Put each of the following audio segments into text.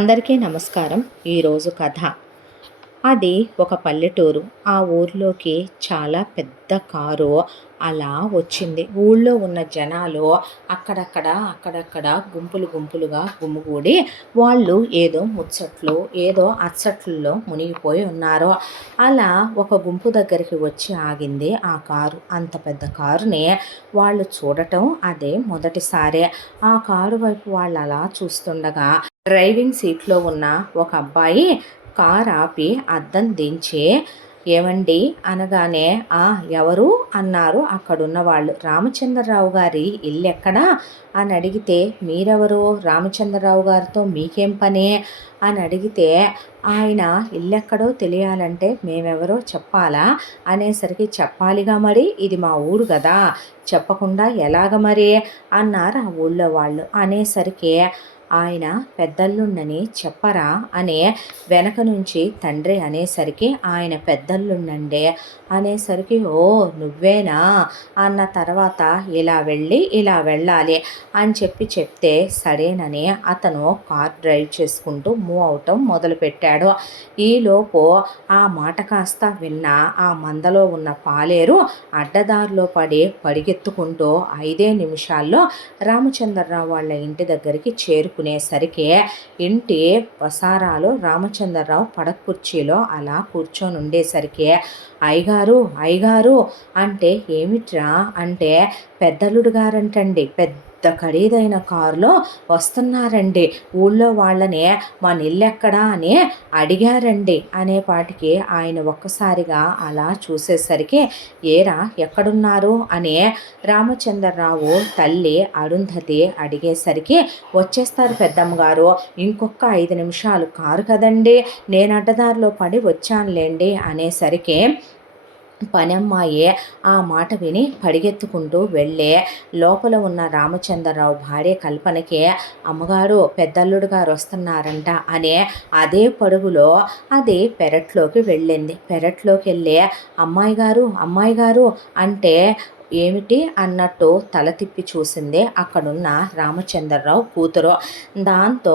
అందరికీ నమస్కారం. ఈరోజు కథ. అది ఒక పల్లెటూరు. ఆ ఊర్లోకి చాలా పెద్ద కారు అలా వచ్చింది. ఊళ్ళో ఉన్న జనాలు అక్కడక్కడ గుంపులు గుంపులుగా గుమిగూడి వాళ్ళు ఏదో ముచ్చట్లు ఏదో అచ్చట్లలో మునిగిపోయి ఉన్నారు. అలా ఒక గుంపు దగ్గరికి వచ్చి ఆగింది ఆ కారు. అంత పెద్ద కారుని వాళ్ళు చూడటం అదే మొదటిసారే. ఆ కారు వైపు వాళ్ళు అలా చూస్తుండగా డ్రైవింగ్ సీట్లో ఉన్న ఒక అబ్బాయి కారు ఆపి అద్దం దించి, ఏమండి అనగానే, ఎవరు అన్నారు అక్కడున్న వాళ్ళు. రామచంద్రరావు గారి ఇల్లు ఎక్కడా అని అడిగితే, మీరెవరు, రామచంద్రరావు గారితో మీకేం పని అని అడిగితే, ఆయన ఇల్లెక్కడో తెలియాలంటే మేమెవరో చెప్పాలా అనేసరికి, చెప్పాలిగా మరి, ఇది మా ఊరు కదా, చెప్పకుండా ఎలాగ మరి అన్నారు ఆ ఊళ్ళో వాళ్ళు. అనేసరికి ఆయన పెద్దల్లుండని చెప్పరా అనే వెనక నుంచి తండ్రి అనేసరికి, ఆయన పెద్దల్లుండండి అనేసరికి, ఓ నువ్వేనా అన్న తర్వాత, ఇలా వెళ్ళాలి అని చెప్తే సరేనని అతను కార్ డ్రైవ్ చేసుకుంటూ మూవ్ అవటం మొదలుపెట్టాడు. ఈలోపు ఆ మాట కాస్త విన్న ఆ మందలో ఉన్న పాలేరు అడ్డదారిలో పడి పరిగెత్తుకుంటూ 5 నిమిషాల్లో రామచంద్రరావు వాళ్ళ ఇంటి దగ్గరికి చేరుకునేసరికి ఇంటి వసారాలో రామచంద్రరావు పడక కుర్చీలో అలా కూర్చొని ఉండేసరికి, అయ్యగారు అంటే, ఏమిట్రా అంటే, పెద్దలుడు గారంటండి పెద్ద ఖరీదైన కారులో వస్తున్నారండి, ఊళ్ళో వాళ్ళని మా నిల్లెక్కడా అని అడిగారండి అనేపాటికి ఆయన ఒక్కసారిగా అలా చూసేసరికి, ఏరా ఎక్కడున్నారు అని రామచంద్రరావు తల్లి అరుంధతి అడిగేసరికి, వచ్చేస్తారు పెద్దమ్మగారు, ఇంకొక 5 నిమిషాలు కారు కదండి, నేను అడ్డదారిలో పడి వచ్చానులేండి అనేసరికి, పనమ్మాయి ఆ మాట విని పరిగెత్తుకుంటూ వెళ్ళే లోపల ఉన్న రామచంద్రరావు భార్య కల్పనకి, అమ్మగారు పెద్దల్లుడు గారు వస్తున్నారంట అనే అదే పరుగులో అది పెరట్లోకి వెళ్ళింది. పెరట్లోకి వెళ్ళి, అమ్మాయి గారు అంటే, ఏమిటి అన్నట్టు తల తిప్పి చూసింది అక్కడున్న రామచంద్రరావు కూతురు. దాంతో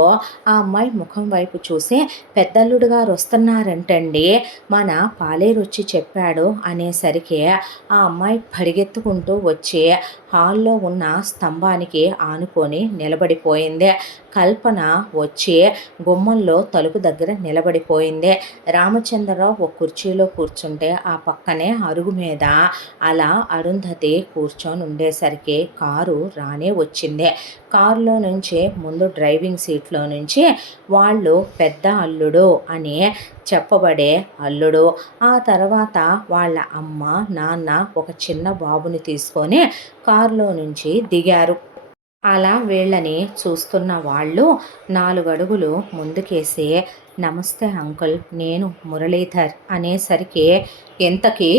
ఆ అమ్మాయి ముఖం వైపు చూసి, పెద్దల్లుడు గారు వస్తున్నారంటండి, మన పాలేరు వచ్చి చెప్పాడు అనేసరికి ఆ అమ్మాయి పరిగెత్తుకుంటూ వచ్చి హాల్లో ఉన్న స్తంభానికి ఆనుకొని నిలబడిపోయింది. కల్పన వచ్చి గుమ్మంలో తలుపు దగ్గర నిలబడిపోయింది. రామచంద్రరావు ఒక కుర్చీలో కూర్చుంటే ఆ పక్కనే అరుగు మీద అలా అరుంధతి కూర్చొని ఉండేసరికి కారు రానే వచ్చింది. కారులో నుంచి ముందు డ్రైవింగ్ సీట్లో నుంచి వాళ్ళు పెద్ద అల్లుడు అని చెప్పబడే అల్లుడు, ఆ తర్వాత వాళ్ళ అమ్మ నాన్న ఒక చిన్న బాబుని తీసుకొని కారులో నుంచి దిగారు. అలా వీళ్ళని చూస్తున్న వాళ్ళు 4 అడుగులు ముందుకేసి, నమస్తే అంకుల్, నేను మురళీధర్ అనేసరికి, ఎంతకీ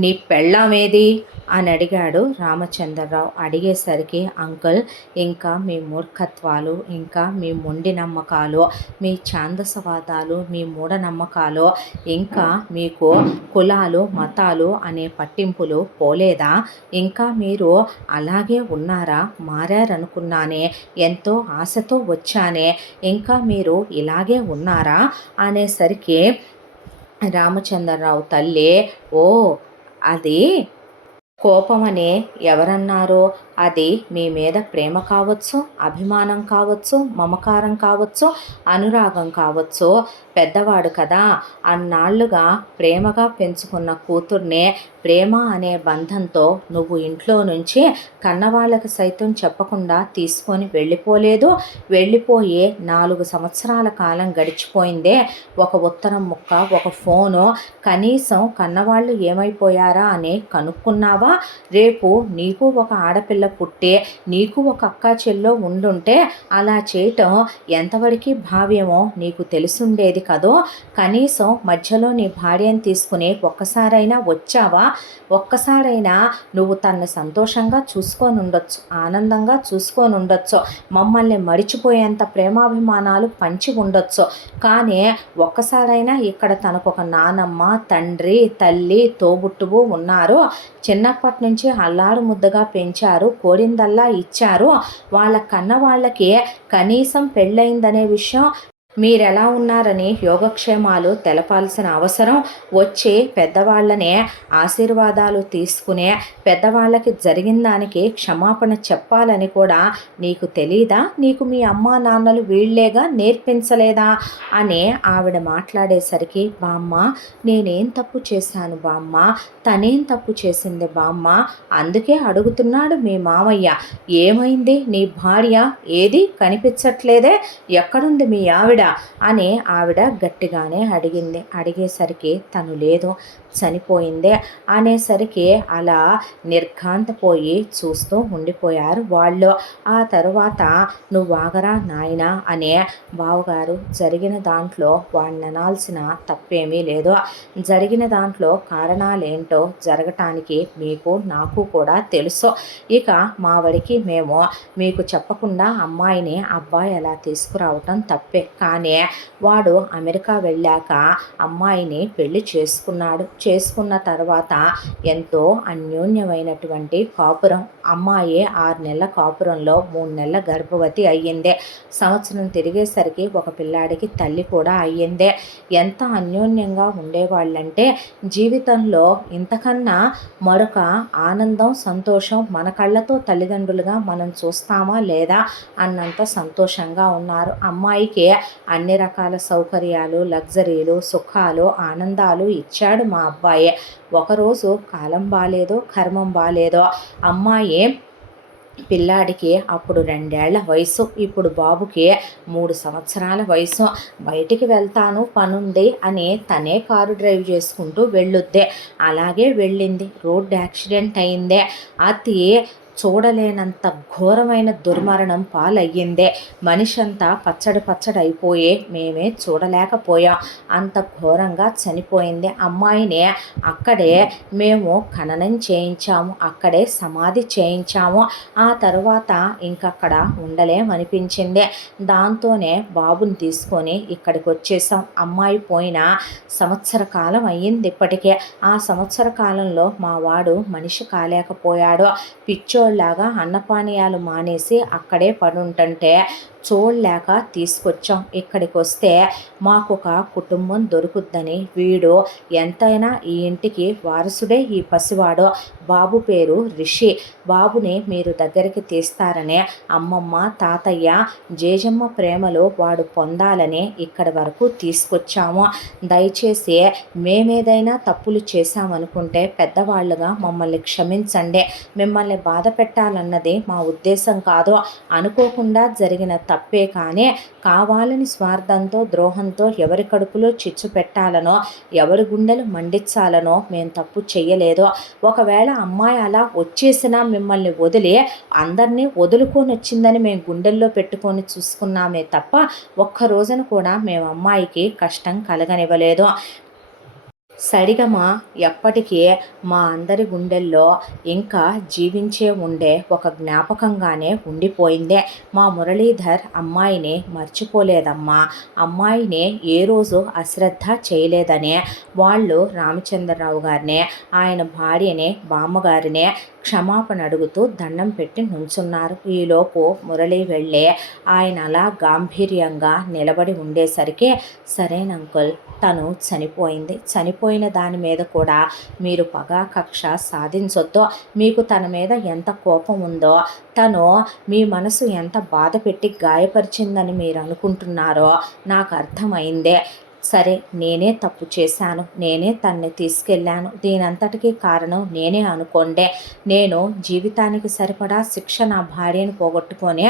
నీ పెళ్ళామేది అని అడిగాడు రామచంద్రరావు. అడిగేసరికి, అంకుల్, ఇంకా మీ మూర్ఖత్వాలు, ఇంకా మీ మొండి నమ్మకాలు, మీ ఛాందసవాదాలు, మీ మూఢనమ్మకాలు, ఇంకా మీకు కులాలు మతాలు అనే పట్టింపులు పోలేదా, ఇంకా మీరు అలాగే ఉన్నారా, మారారనుకున్నానే, ఎంతో ఆశతో వచ్చానే, ఇంకా మీరు ఇలాగే ఉన్నారా అనేసరికి రామచంద్రరావు తల్లి, ఓ అది కోపమని ఎవరన్నారో, అది మీ మీద ప్రేమ కావచ్చు, అభిమానం కావచ్చు, మమకారం కావచ్చు, అనురాగం కావచ్చు, పెద్దవాడు కదా, అన్నాళ్లుగా ప్రేమగా పెంచుకున్న కూతుర్నే ప్రేమ అనే బంధంతో నువ్వు ఇంట్లో నుంచి కన్నవాళ్ళకి సైతం చెప్పకుండా తీసుకొని వెళ్ళిపోలేదు. వెళ్ళిపోయి 4 సంవత్సరాల కాలం గడిచిపోయిందే, ఒక ఉత్తరం ముక్క, ఒక ఫోను, కనీసం కన్నవాళ్ళు ఏమైపోయారా అని కనుక్కున్నావా? రేపు నీకు ఒక ఆడపిల్ల పుట్టే, నీకు ఒక అక్క చెల్లో ఉండుంటే అలా చేయటం ఎంతవరకు భావ్యమో నీకు తెలుసుండేది కదో. కనీసం మధ్యలో నీ భార్యను తీసుకుని ఒక్కసారైనా వచ్చావా? ఒక్కసారైనా నువ్వు తనని సంతోషంగా చూసుకొని ఉండొచ్చు, ఆనందంగా చూసుకొని ఉండొచ్చు, మమ్మల్ని మరిచిపోయేంత ప్రేమాభిమానాలు పంచి ఉండొచ్చు. కానీ ఒక్కసారైనా ఇక్కడ తనకు ఒక నానమ్మ, తండ్రి, తల్లి, తోబుట్టువు ఉన్నారు. చిన్నప్పటి నుంచి అల్లారు ముద్దగా పెంచారు, కోరిందల్లా ఇచ్చారు. వాళ్ళ కన్న వాళ్ళకి కనీసం పెళ్ళయిందనే విషయం మీరెలా ఉన్నారని యోగక్షేమాలు తెలపాల్సిన అవసరం వచ్చి పెద్దవాళ్ళనే ఆశీర్వాదాలు తీసుకునే పెద్దవాళ్ళకి జరిగిన దానికి క్షమాపణ చెప్పాలని కూడా నీకు తెలీదా? నీకు మీ అమ్మా నాన్నలు వీళ్ళేగా నేర్పించలేదా అని ఆవిడ మాట్లాడేసరికి, బామ్మ నేనేం తప్పు చేశాను బామ్మ, తనేం తప్పు చేసింది బామ్మ, అందుకే అడుగుతున్నాడు మీ మామయ్య, ఏమైంది నీ భార్య, ఏది కనిపించట్లేదే, ఎక్కడుంది మీ ఆవిడ అని ఆవిడ గట్టిగానే అడిగింది. అడిగేసరికి తను లేదు, చనిపోయిందే అనేసరికి అలా నిర్ఘాంతపోయి చూస్తూ ఉండిపోయారు వాళ్ళు. ఆ తరువాత నువ్వు ఆగరా నాయనా అనే బావగారు, జరిగిన దాంట్లో వాడిని అనాల్సిన తప్పేమీ లేదు, జరిగిన దాంట్లో కారణాలేంటో జరగటానికి మీకు నాకు కూడా తెలుసు. ఇక మా వాడికి మేము మీకు చెప్పకుండా అమ్మాయిని అబ్బాయి అలా తీసుకురావటం తప్పే, కానీ వాడు అమెరికా వెళ్ళాక అమ్మాయిని పెళ్లి చేసుకున్నాడు. చేసుకున్న తర్వాత ఎంతో అన్యోన్యమైనటువంటి కాపురం. అమ్మాయి 6 నెలల కాపురంలో 3 నెలల గర్భవతి అయ్యిందే. సంవత్సరం తిరిగేసరికి ఒక పిల్లాడికి తల్లి కూడా అయ్యిందే. ఎంత అన్యోన్యంగా ఉండేవాళ్ళంటే జీవితంలో ఇంతకన్నా మరొక ఆనందం, సంతోషం మన కళ్ళతో తల్లిదండ్రులుగా మనం చూస్తామా లేదా అన్నంత సంతోషంగా ఉన్నారు. అమ్మాయికి అన్ని రకాల సౌకర్యాలు, లగ్జరీలు, సుఖాలు, ఆనందాలు ఇచ్చాడు మా అబ్బాయి. ఒకరోజు కాలం బాలేదో కర్మం బాలేదో అమ్మాయి పిల్లాడికి అప్పుడు 2 ఏళ్ల వయసు, ఇప్పుడు బాబుకి 3 సంవత్సరాల వయసు. బయటికి వెళ్తాను పనుంది అని తనే కారు డ్రైవ్ చేసుకుంటూ వెళ్ళొద్దే. అలాగే వెళ్ళింది. రోడ్డు యాక్సిడెంట్ అయిందే. అతి చూడలేనంత ఘోరమైన దుర్మరణం పాలయ్యిందే. మనిషి అంతా పచ్చడి అయిపోయే మేమే చూడలేకపోయాం. అంత ఘోరంగా చనిపోయింది. అమ్మాయిని అక్కడే మేము ఖననం చేయించాము, అక్కడే సమాధి చేయించాము. ఆ తర్వాత ఇంకక్కడ ఉండలేమనిపించింది. దాంతోనే బాబుని తీసుకొని ఇక్కడికి వచ్చేసాం. అమ్మాయి పోయిన సంవత్సర కాలం అయ్యింది ఇప్పటికే. ఆ సంవత్సర కాలంలో మా వాడు మనిషి కాలేకపోయాడు. పిచ్చోళ్ళలాగా అన్నపానీయాలు మానేసి అక్కడే పడుంటుంటే చూడలేక తీసుకొచ్చాం. ఇక్కడికి వస్తే మాకు ఒక కుటుంబం దొరుకుద్దని వీడు ఎంతైనా ఈ ఇంటికి వారసుడే. ఈ పసివాడు, బాబు పేరు రిషి. బాబుని మీరు దగ్గరికి తీస్తారనే అమ్మమ్మ, తాతయ్య, జేజమ్మ ప్రేమలో వాడు పొందాలని ఇక్కడి వరకు తీసుకొచ్చాము. దయచేసి మేమేదైనా తప్పులు చేశామనుకుంటే పెద్దవాళ్ళుగా మమ్మల్ని క్షమించండి. మిమ్మల్ని బాధ పెట్టాలన్నది మా ఉద్దేశం కాదు. అనుకోకుండా జరిగిన తప్పే, కానీ కావాలని స్వార్థంతో, ద్రోహంతో ఎవరి కడుపులో చిచ్చు పెట్టాలనో, ఎవరి గుండెలు మండించాలనో మేము తప్పు చెయ్యలేదు. ఒకవేళ అమ్మాయి అలా వచ్చేసినా మిమ్మల్ని వదిలి అందరినీ వదులుకొని వచ్చిందని మేము గుండెల్లో పెట్టుకొని చూసుకున్నామే తప్ప ఒక్క రోజున కూడా మేము అమ్మాయికి కష్టం కలగనివ్వలేదు. సరిగమ ఎప్పటికీ మా అందరి గుండెల్లో ఇంకా జీవించే ఉండే ఒక జ్ఞాపకంగానే ఉండిపోయిందే. మా మురళీధర్ అమ్మాయిని మర్చిపోలేదమ్మా. అమ్మాయిని ఏ రోజు అశ్రద్ధ చేయలేదనే వాళ్ళు రామచంద్రరావు గారిని, ఆయన భార్యని, బామ్మగారిని క్షమాపణ అడుగుతూ దండం పెట్టి నుంచున్నారు. ఈలోపు మురళి వెళ్ళి ఆయన అలా గాంభీర్యంగా నిలబడి ఉండేసరికి, సరేన అంకుల్, తను చనిపోయింది. చనిపోయిన దాని మీద కూడా మీరు పగా కక్ష సాధించొద్దు. మీకు తన మీద ఎంత కోపం ఉందో, తను మీ మనసు ఎంత బాధ పెట్టి గాయపరిచిందని మీరు అనుకుంటున్నారో నాకు అర్థమైందే. సరే, నేనే తప్పు చేశాను, నేనే తన్ని తీసుకెళ్ళాను, దీనంతటికీ కారణం నేనే అనుకోండే. నేను జీవితానికి సరిపడా శిక్ష నా భార్యను పోగొట్టుకొని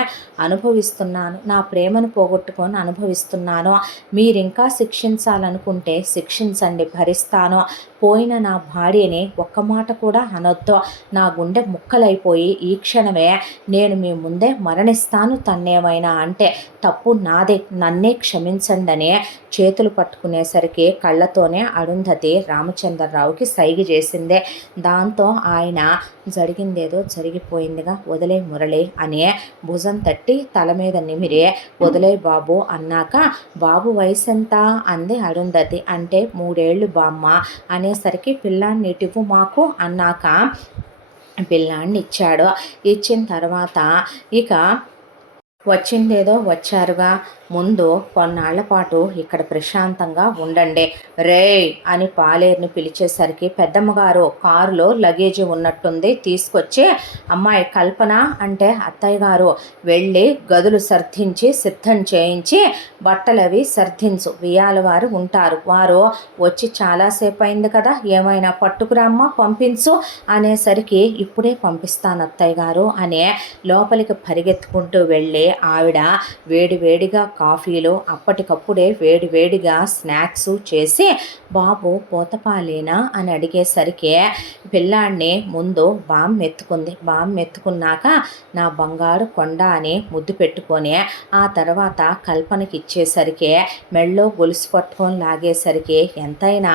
అనుభవిస్తున్నాను, నా ప్రేమను పోగొట్టుకొని అనుభవిస్తున్నాను. మీరింకా శిక్షించాలనుకుంటే శిక్షించండి, భరిస్తాను. పోయిన నా భార్యని ఒక్క మాట కూడా అనొద్దు. నా గుండె ముక్కలైపోయి ఈ క్షణమే నేను మీ ముందే మరణిస్తాను. తన్నేమైనా అంటే తప్పు నాదే, నన్నే క్షమించండి అని చేతులు పట్టుకునేసరికి కళ్ళతోనే అరుంధతి రామచంద్రరావుకి సైగ చేసిందే. దాంతో ఆయన జరిగిందేదో జరిగిపోయిందిగా, వదిలే మురళి అని భుజం తట్టి తల మీద నిమిరే, వదిలే బాబు అన్నాక, బాబు వయసు ఎంత అంది అరుంధతి. అంటే 3 ఏళ్ళు బామ్మ అనేసరికి, పిల్లాన్ని ఇటువు మాకు అన్నాక పిల్లాన్ని ఇచ్చాడు. ఇచ్చిన తర్వాత ఇక వచ్చిందేదో వచ్చారుగా, ముందు కొన్నాళ్ల పాటు ఇక్కడ ప్రశాంతంగా ఉండండి. రేయ్ అని పాలేరుని పిలిచేసరికి పెద్దమ్మగారు కారులో లగేజీ ఉన్నట్టుంది తీసుకొచ్చి అమ్మాయి కల్పన అంటే అత్తయ్య గారు వెళ్ళి గదులు సర్దించి సిద్ధం చేయించి బట్టలవి సర్దించు, వియాల వారు ఉంటారు, వారు వచ్చి చాలాసేపు అయింది కదా, ఏమైనా పట్టుకురామ్మా పంపించు అనేసరికి ఇప్పుడే పంపిస్తాను అత్తయ్య గారు అనే లోపలికి పరిగెత్తుకుంటూ వెళ్ళి ఆవిడ వేడివేడిగా కాఫీలు అప్పటికప్పుడే వేడివేడిగా స్నాక్స్ చేసి బాబు పోతపాలేనా అని అడిగేసరికి పిల్లాడిని ముందు బామ్మ ఎత్తుకుంది. బామ్మ ఎత్తుకున్నాక నా బంగారు కొండ అని ముద్దు పెట్టుకొని ఆ తర్వాత కల్పనకి ఇచ్చేసరికి మెళ్ళో గొలుసు పట్టుకొని లాగేసరికి ఎంతైనా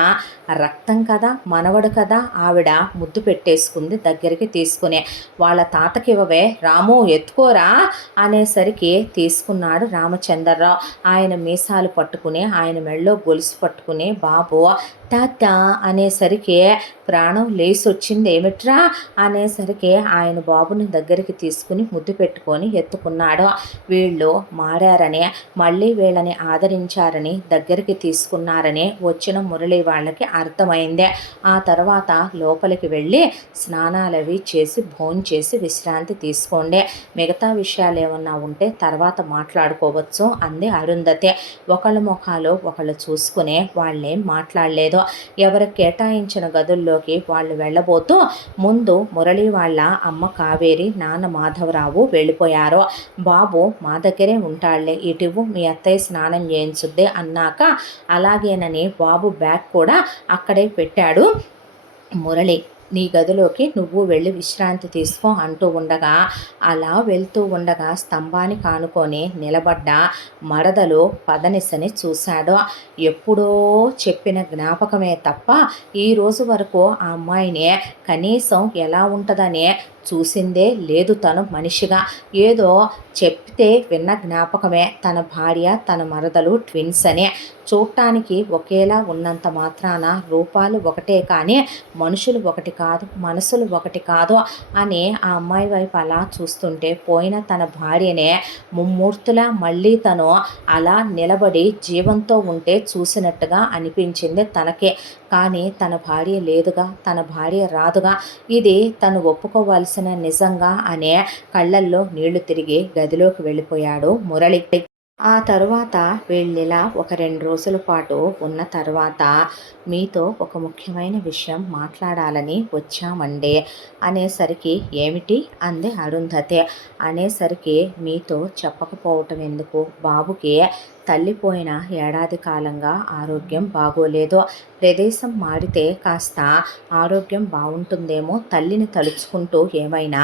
రక్తం కదా, మనవడు కదా, ఆవిడ ముద్దు పెట్టేసుకుంది దగ్గరికి తీసుకుని. వాళ్ళ తాతకి ఇవ్వవే రాము ఎత్తుకోరా అనేసరికి తీసుకున్నాడు రామచంద్రరావు. ఆయన మీసాలు పట్టుకుని ఆయన మెళ్ళో గొలుసు పట్టుకుని బాబు తాత అనేసరికి ప్రాణం లేసొచ్చింది. ఏమిట్రా అనేసరికి ఆయన బాబుని దగ్గరికి తీసుకుని ముద్దు పెట్టుకొని ఎత్తుకున్నాడు. వీళ్ళు మారారని మళ్ళీ వీళ్ళని ఆదరించారని దగ్గరికి తీసుకున్నారని వచ్చిన మురళి వాళ్ళకి అర్థమైంది. ఆ తర్వాత లోపలికి వెళ్ళి స్నానాలవి చేసి భోంచేసి విశ్రాంతి తీసుకోండి, మిగతా విషయాలు ఏమన్నా ఉంటే తర్వాత మాట్లాడుకోవచ్చు అంది అరుంధతి. ఒకళ్ళ ముఖాలు ఒకళ్ళు చూసుకునే వాళ్ళేం మాట్లాడలేదు. ఎవరు కేటాయించిన గదుల్లోకి వాళ్ళు వెళ్ళబోతూ ముందు మురళి వాళ్ళ అమ్మ కావేరి నాన్న మాధవరావు వెళ్ళిపోయారు. బాబు మా దగ్గరే ఉంటాళ్లే, ఇటువు మీ అత్తయ్య స్నానం చేయించుద్ది అన్నాక అలాగేనని బాబు బ్యాగ్ కూడా అక్కడే పెట్టాడు మురళి. నీ గదిలోకి నువ్వు వెళ్ళి విశ్రాంతి తీసుకో అంటూ ఉండగా అలా వెళ్తూ ఉండగా స్తంభానికి ఆనుకొని నిలబడ్డ మరదలు పదనిసని చూశాడు. ఎప్పుడో చెప్పిన జ్ఞాపకమే తప్ప ఈరోజు వరకు ఆ అమ్మాయిని కనీసం ఎలా ఉంటుందనే చూసిందే లేదు. తను మనిషిగా ఏదో చెప్తే విన్న జ్ఞాపకమే. తన భార్య తన మరదలు ట్విన్స్ అని చూడటానికి ఒకేలా ఉన్నంత మాత్రాన రూపాలు ఒకటే కానీ మనుషులు ఒకటి కాదు, మనసులు ఒకటి కాదు అని ఆ అమ్మాయి వైపు అలా చూస్తుంటే పోయిన తన భార్యనే ముమ్మూర్తులా మళ్ళీ తను అలా నిలబడి జీవంతో ఉంటే చూసినట్టుగా అనిపించింది తనకే. కానీ తన భార్య లేదుగా, తన భార్య రాదుగా, ఇది తను ఒప్పుకోవాల్సిన నిజంగా అనే కళ్ళల్లో నీళ్లు తిరిగి గదిలోకి వెళ్ళిపోయాడు మురళి. ఆ తరువాత వీళ్ళిలా ఒక 2 రోజుల పాటు ఉన్న తర్వాత మీతో ఒక ముఖ్యమైన విషయం మాట్లాడాలని వచ్చామండి అనేసరికి ఏమిటి అంది అరుంధతి. అనేసరికి మీతో చెప్పకపోవటం ఎందుకు, బాబుకి తల్లిపోయిన ఏడాది కాలంగా ఆరోగ్యం బాగోలేదు, ప్రదేశం మారితే కాస్త ఆరోగ్యం బాగుంటుందేమో, తల్లిని తలుచుకుంటూ ఏమైనా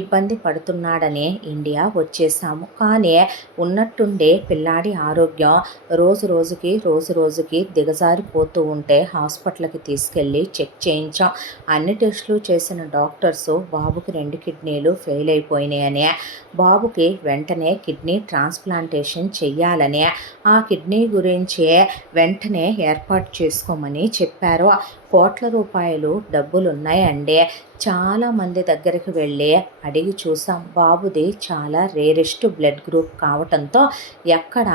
ఇబ్బంది పడుతున్నాడనే ఇండియా వచ్చేసాము. కానీ ఉన్నట్టుండే పిల్లాడి ఆరోగ్యం రోజు రోజుకి దిగజారిపోతూ ఉంటే హాస్పిటల్కి తీసుకెళ్ళి చెక్ చేయించాం. అన్ని టెస్టులు చేసిన డాక్టర్సు బాబుకి 2 కిడ్నీలు ఫెయిల్ అయిపోయినాయని, బాబుకి వెంటనే కిడ్నీ ట్రాన్స్ప్లాంటేషన్ చెయ్యాలని, ఆ కిడ్నీ గురించి వెంటనే ఏర్పాటు చేసుకోమని చెప్పారు. కోట్ల రూపాయలు డబ్బులున్నాయండి. చాలామంది దగ్గరికి వెళ్ళి అడిగి చూసాం. బాబుది చాలా రేరెస్ట్ బ్లడ్ గ్రూప్ కావటంతో ఎక్కడ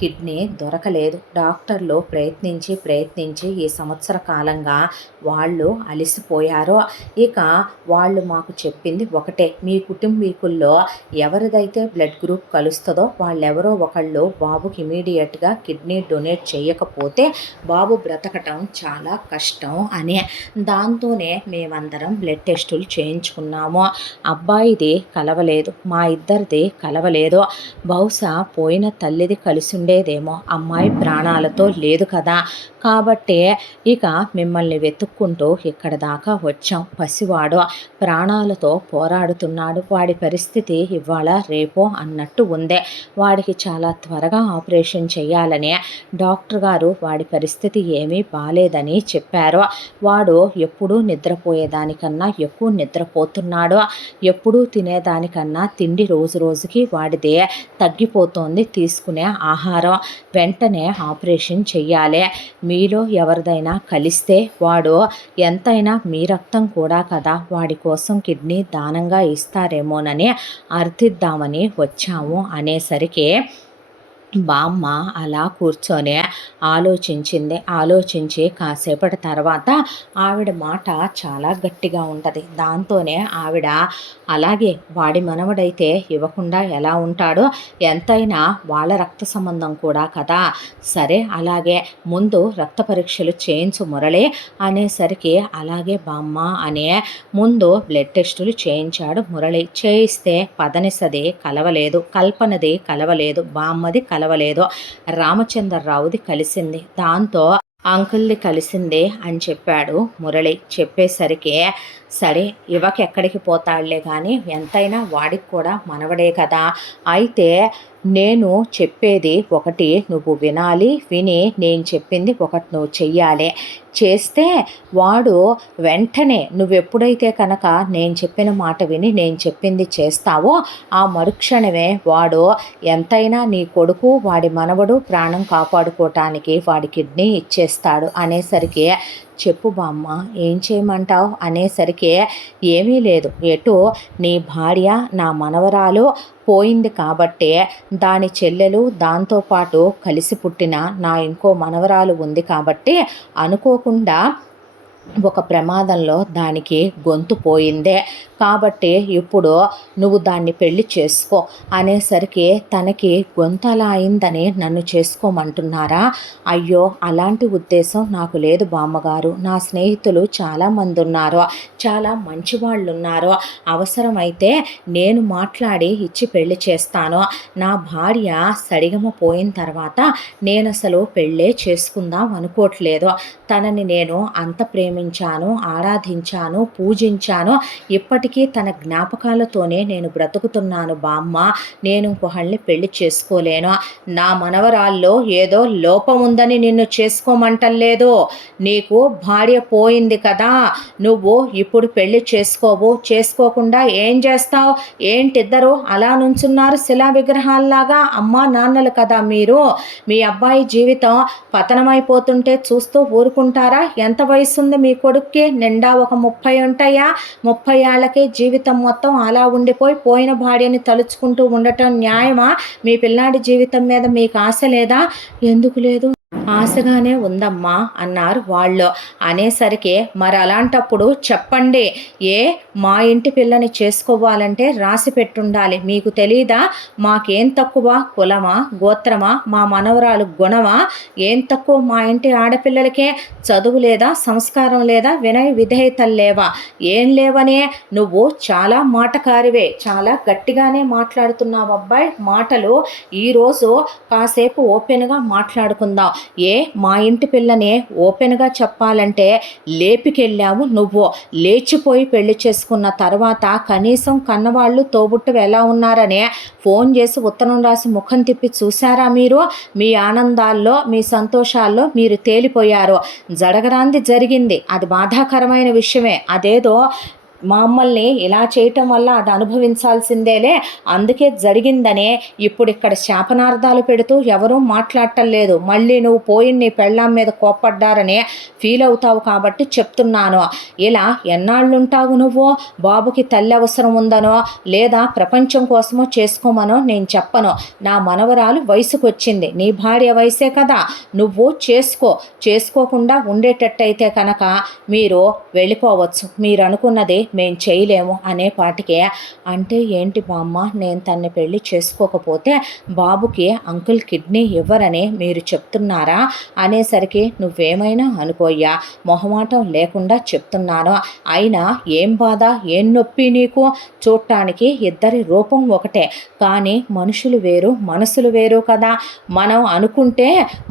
కిడ్నీ దొరకలేదు. డాక్టర్లు ప్రయత్నించి ఈ సంవత్సర కాలంగా వాళ్ళు అలసిపోయారు. ఇక వాళ్ళు మాకు చెప్పింది ఒకటే, మీ కుటుంబీకుల్లో ఎవరిదైతే బ్లడ్ గ్రూప్ కలుస్తుందో వాళ్ళెవరో ఒకళ్ళు బాబుకి ఇమీడియట్గా కిడ్నీ డొనేట్ చేయకపోతే బాబు బ్రతకటం చాలా కష్టం అని. దాంతోనే మేమందరం బ్లడ్ టెస్టులు చేయించుకున్నాము. అబ్బాయిది కలవలేదు, మా ఇద్దరిది కలవలేదు. బహుశా పోయిన తల్లిది కలిసి ఉండేదేమో, అమ్మాయి ప్రాణాలతో లేదు కదా. కాబట్టి ఇక మిమ్మల్ని వెతుక్కుంటూ ఇక్కడ దాకా వచ్చాం. పసివాడు ప్రాణాలతో పోరాడుతున్నాడు. వాడి పరిస్థితి ఇవాళ రేపో అన్నట్టు ఉంది. వాడికి చాలా త్వరగా ఆపరేషన్ చేయాలని డాక్టర్ గారు వాడి పరిస్థితి ఏమీ బాలేదని చెప్పారు. వాడు ఎప్పుడూ నిద్రపోయేదానికన్నా ఎక్కువ నిద్రపోతున్నాడు. ఎప్పుడూ తినేదానికన్నా తిండి రోజుకి వాడిదే తగ్గిపోతోంది, తీసుకునే ఆహారం. వెంటనే ఆపరేషన్ చెయ్యాలి. మీలో ఎవరిదైనా కలిస్తే వాడు ఎంతైనా మీ రక్తం కూడా కదా, వాడి కోసం కిడ్నీ దానంగా ఇస్తారేమోనని అర్థిద్దామని వచ్చాము అనేసరికి బామ్మ అలా కూర్చొని ఆలోచించింది. ఆలోచించి కాసేపటి తర్వాత ఆవిడ మాట చాలా గట్టిగా ఉంటుంది. దాంతోనే ఆవిడ అలాగే వాడి మనవడైతే ఇవ్వకుండా ఎలా ఉంటాడో, ఎంతైనా వాళ్ళ రక్త సంబంధం కూడా కదా, సరే అలాగే ముందు రక్త పరీక్షలు చేయించు మురళి అనేసరికి అలాగే బామ్మ అనే ముందు బ్లడ్ టెస్టులు చేయించాడు మురళి. చేయిస్తే పదనిసది కలవలేదు, కల్పనది కలవలేదు, బామ్మది కలవలేదు, రామచంద్రరావుది కలిసింది. దాంతో అంకుల్ది కలిసిందే అని చెప్పాడు మురళి. చెప్పేసరికి సరే ఇవకెక్కడికి పోతాడులే కానీ ఎంతైనా వాడికి కూడా మనవడే కదా, అయితే నేను చెప్పేది ఒకటి నువ్వు వినాలి, విని నేను చెప్పింది ఒకటి నువ్వు చెయ్యాలి. చేస్తే వాడు వెంటనే నువ్వెప్పుడైతే కనుక నేను చెప్పిన మాట విని నేను చెప్పింది చేస్తావో ఆ మరుక్షణమే వాడు ఎంతైనా నీ కొడుకు వాడి మనవడు ప్రాణం కాపాడుకోవటానికి వాడి కిడ్నీ ఇచ్చేస్తాడు అనేసరికి చెప్పు బామ్మ ఏం చేయమంటావు అనేసరికి ఏమీ లేదు, ఎటు నీ భార్య నా మనవరాలు పోయింది కాబట్టే దాని చెల్లెలు దాంతోపాటు కలిసి పుట్టిన నా ఇంకో మనవరాలు ఉంది కాబట్టి అనుకోకుండా ఒక ప్రమాదంలో దానికి గొంతు పోయిందే కాబట్టి ఇప్పుడు నువ్వు దాన్ని పెళ్లి చేసుకో అనేసరికి తనకి గొంతు అలా అయిందని నన్ను చేసుకోమంటున్నారా? అయ్యో అలాంటి ఉద్దేశం నాకు లేదు బామ్మగారు, నా స్నేహితులు చాలామంది ఉన్నారు, చాలా మంచి వాళ్ళు ఉన్నారు, అవసరమైతే నేను మాట్లాడి ఇచ్చి పెళ్లి చేస్తాను. నా భార్య సడిగమ పోయిన తర్వాత నేను అసలు పెళ్ళే చేసుకుందాం అనుకోవట్లేదు. తనని నేను అంత ప్రేమించాను, ఆరాధించాను, పూజించాను, ఇప్పటికీ తన జ్ఞాపకాలతోనే నేను బ్రతుకుతున్నాను బామ్మ. నేను ఇంకొకళ్ళని పెళ్లి చేసుకోలేను. నా మనవరాల్లో ఏదో లోపం ఉందని నిన్ను చేసుకోమంటలేదు. నీకు భార్య పోయింది కదా, నువ్వు ఇప్పుడు పెళ్లి చేసుకోవు, చేసుకోకుండా ఏం చేస్తావు? ఏంటిద్దరు అలా నుంచున్నారు శిలా విగ్రహాల్లాగా? అమ్మా నాన్నలు కదా మీరు, మీ అబ్బాయి జీవితం పతనమైపోతుంటే చూస్తూ ఊరుకుంటారా? ఎంత వయసు ఉంది మీ కొడుక్కి? నిండా ఒక 30 ఉంటాయా? 30 ఏళ్ళకే జీవితం మొత్తం అలా ఉండిపోయి పోయిన భార్యని తలుచుకుంటూ ఉండటం న్యాయమా? మీ పిల్లాడి జీవితం మీద మీకు ఆశ లేదా? ఎందుకు లేదు? ఆశగానే ఉందమ్మా అన్నారు వాళ్ళు. అనేసరికి మరి అలాంటప్పుడు చెప్పండి, ఏ మా ఇంటి పిల్లని చేసుకోవాలంటే రాసి పెట్టుండాలి, మీకు తెలీదా? మాకేం తక్కువ? కులమా, గోత్రమా, మా మనవరాలు గుణమా? ఏం తక్కువ మా ఇంటి ఆడపిల్లలకే? చదువు లేదా, సంస్కారం లేదా, వినయ విధేయతలు లేవా? ఏం లేవనే నువ్వు చాలా మాటకారివే, చాలా గట్టిగానే మాట్లాడుతున్నావు అబ్బాయి. మాటలు ఈరోజు కాసేపు ఓపెన్గా మాట్లాడుకుందాం. ఏ మా ఇంటి పిల్లనే ఓపెన్గా చెప్పాలంటే లేపికెళ్ళావు నువ్వు. లేచిపోయి పెళ్లి చేసుకున్న తర్వాత కనీసం కన్నవాళ్ళు తోబుట్టువు ఎలా ఉన్నారనే ఫోన్ చేసి ఉత్తరం రాసి ముఖం తిప్పి చూసారా మీరు? మీ ఆనందాల్లో మీ సంతోషాల్లో మీరు తేలిపోయారు. జరగరాంది జరిగింది, అది బాధాకరమైన విషయమే. అదేదో మమ్మల్ని ఇలా చేయటం వల్ల అది అనుభవించాల్సిందేలే, అందుకే జరిగిందనే ఇప్పుడు ఇక్కడ శాపనార్థాలు పెడుతూ ఎవరూ మాట్లాడటం లేదు. మళ్ళీ నువ్వు పోయి నీ పెళ్ళాం మీద కోప్పడ్డారని ఫీల్ అవుతావు కాబట్టి చెప్తున్నాను. ఇలా ఎన్నాళ్ళుంటావు నువ్వు? బాబుకి తల్లి అవసరం ఉందనో లేదా ప్రపంచం కోసమో చేసుకోమనో నేను చెప్పను. నా మనవరాలు వయసుకు వచ్చింది, నీ భార్య వయసే కదా, నువ్వు చేసుకోకుండా ఉండేటట్టయితే కనుక మీరు వెళ్ళిపోవచ్చు. మీరు అనుకున్నది మేము చేయలేము అనే పాటికే అంటే ఏంటి బామ్మ, నేను తన్ని పెళ్లి చేసుకోకపోతే బాబుకి అంకుల్ కిడ్నీ ఇవ్వరని మీరు చెప్తున్నారా అనేసరికి నువ్వేమైనా అనుకోయ్యా, మొహమాటం లేకుండా చెప్తున్నాను. అయినా ఏం బాధ, ఏం నొప్పి నీకు? చూడటానికి ఇద్దరి రూపం ఒకటే, కానీ మనుషులు వేరు, మనసులు వేరు కదా. మనం అనుకుంటే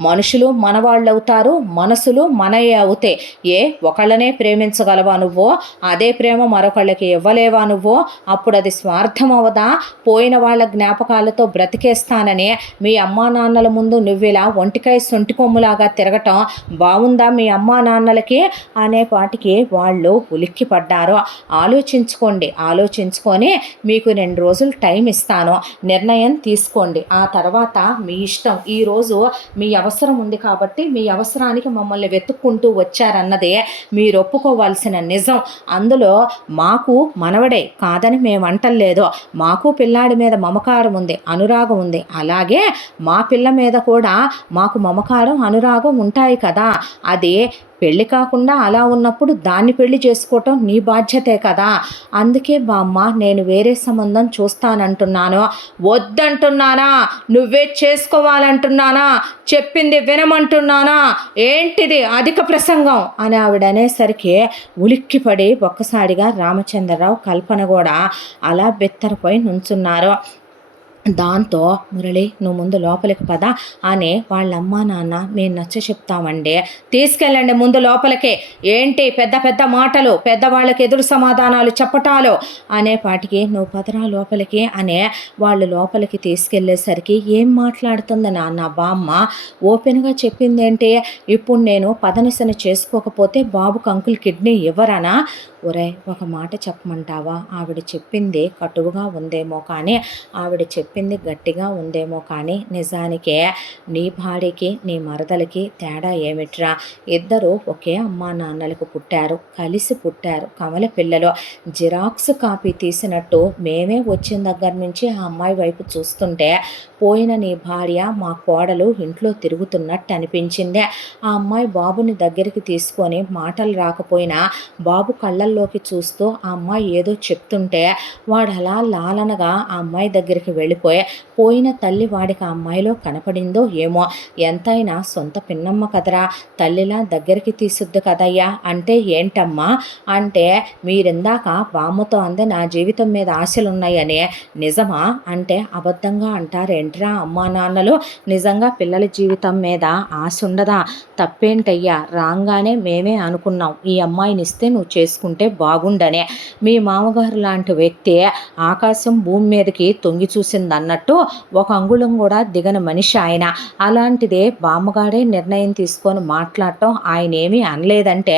మనుషులు మనవాళ్ళు అవుతారు, మనసులు మనయే అవుతాయి. ఏ ఒకళ్ళనే ప్రేమించగలవా నువ్వు? అదే ప్రేమ మరొకళ్ళకి ఇవ్వలేవా నువ్వు? అప్పుడు అది స్వార్థం అవదా? పోయిన వాళ్ళ జ్ఞాపకాలతో బ్రతికేస్తానని మీ అమ్మా నాన్నల ముందు నువ్విలా ఒంటికాయ సొంటి కొమ్ములాగా తిరగటం బాగుందా మీ అమ్మా నాన్నలకి అనేపాటికి వాళ్ళు ఉలిక్కి పడ్డారు. ఆలోచించుకోండి, ఆలోచించుకొని మీకు 2 రోజులు టైం ఇస్తాను, నిర్ణయం తీసుకోండి, ఆ తర్వాత మీ ఇష్టం. ఈరోజు మీ అవసరం ఉంది కాబట్టి మీ అవసరానికి మమ్మల్ని వెతుక్కుంటూ వచ్చారన్నదే మీరు ఒప్పుకోవాల్సిన నిజం. అందులో మాకు మనవడే కాదని మేము అంటలేదు, మాకు పిల్లాడి మీద మమకారం ఉంది, అనురాగం ఉంది. అలాగే మా పిల్ల మీద కూడా మాకు మమకారం అనురాగం ఉంటాయి కదా. అది పెళ్ళి కాకుండా అలా ఉన్నప్పుడు దాన్ని పెళ్లి చేసుకోవటం నీ బాధ్యతే కదా. అందుకే బామ్మ నేను వేరే సంబంధం చూస్తానంటున్నాను. వద్దంటున్నానా? నువ్వే చేసుకోవాలంటున్నానా? చెప్పింది వినమంటున్నానా? ఏంటిది అధిక ప్రసంగం అని ఆవిడ అనేసరికి ఉలిక్కిపడి ఒక్కసారిగా రామచంద్రరావు, కల్పన కూడా అలా బెత్తరపోయి నుంచున్నారు. దాంతో మురళి నువ్వు ముందు లోపలికి పద అని వాళ్ళమ్మ నాన్న మేము నచ్చ చెప్తామండి, తీసుకెళ్ళండి ముందు లోపలికి, ఏంటి పెద్ద పెద్ద మాటలు, పెద్దవాళ్ళకి ఎదురు సమాధానాలు చెప్పటాలు అనేపాటికి నువ్వు పదరా లోపలికి అనే వాళ్ళు లోపలికి తీసుకెళ్ళేసరికి ఏం మాట్లాడుతుంది నాన్న బామ్మ, ఓపెన్గా చెప్పింది ఏంటి, ఇప్పుడు నేను పదనిసని చేసుకోకపోతే బాబుకు అంకుల్ కిడ్నీ ఇవ్వరనా? ఒరే ఒక మాట చెప్పమంటావా? ఆవిడ చెప్పింది కటువుగా ఉందేమో కానీ, ఆవిడ చెప్పింది గట్టిగా ఉందేమో కానీ, నిజానికే నీ భార్యకి నీ మరదలకి తేడా ఏమిట్రా? ఇద్దరు ఒకే అమ్మా నాన్నలకు పుట్టారు, కలిసి పుట్టారు, కమల పిల్లలు. జిరాక్స్ కాపీ తీసినట్టు మేమే వచ్చిన దగ్గర నుంచి ఆ అమ్మాయి వైపు చూస్తుంటే పోయిన నీ భార్య మా కోడలు ఇంట్లో తిరుగుతున్నట్టు అనిపించిందే. ఆ అమ్మాయి బాబుని దగ్గరికి తీసుకొని మాటలు రాకపోయినా బాబు కళ్ళల్లోకి చూస్తూ ఆ అమ్మాయి ఏదో చెప్తుంటే వాడు అలా లాలనగా ఆ అమ్మాయి దగ్గరికి వెళ్ళిపోయి పోయిన తల్లి వాడికి ఆ అమ్మాయిలో కనపడిందో ఏమో. ఎంతైనా సొంత పిన్నమ్మ కదరా, తల్లిలా దగ్గరికి తీసుద్దు కదయ్యా. అంటే ఏంటమ్మా అంటే మీరిందాక బామ్మతో అందే నా జీవితం మీద ఆశలున్నాయని, నిజమా అంటే అబద్ధంగా అంటారేంట్రా అమ్మా నాన్నలు? నిజంగా పిల్లల జీవితం మీద ఆశ ఉండదా? తప్పేంటయ్యా, రాగానే మేమే అనుకున్నాం ఈ అమ్మాయిని ఇస్తే నువ్వు చేసుకుంటే బాగుండనే. మీ మామగారు లాంటి వ్యక్తి ఆకాశం భూమి మీదకి తొంగి చూసింది అన్నట్టు ఒక అంగుళం కూడా దిగని మనిషి ఆయన. అలాంటిదే బామ్మగారే నిర్ణయం తీసుకొని మాట్లాడటం ఆయన ఏమీ అనలేదంటే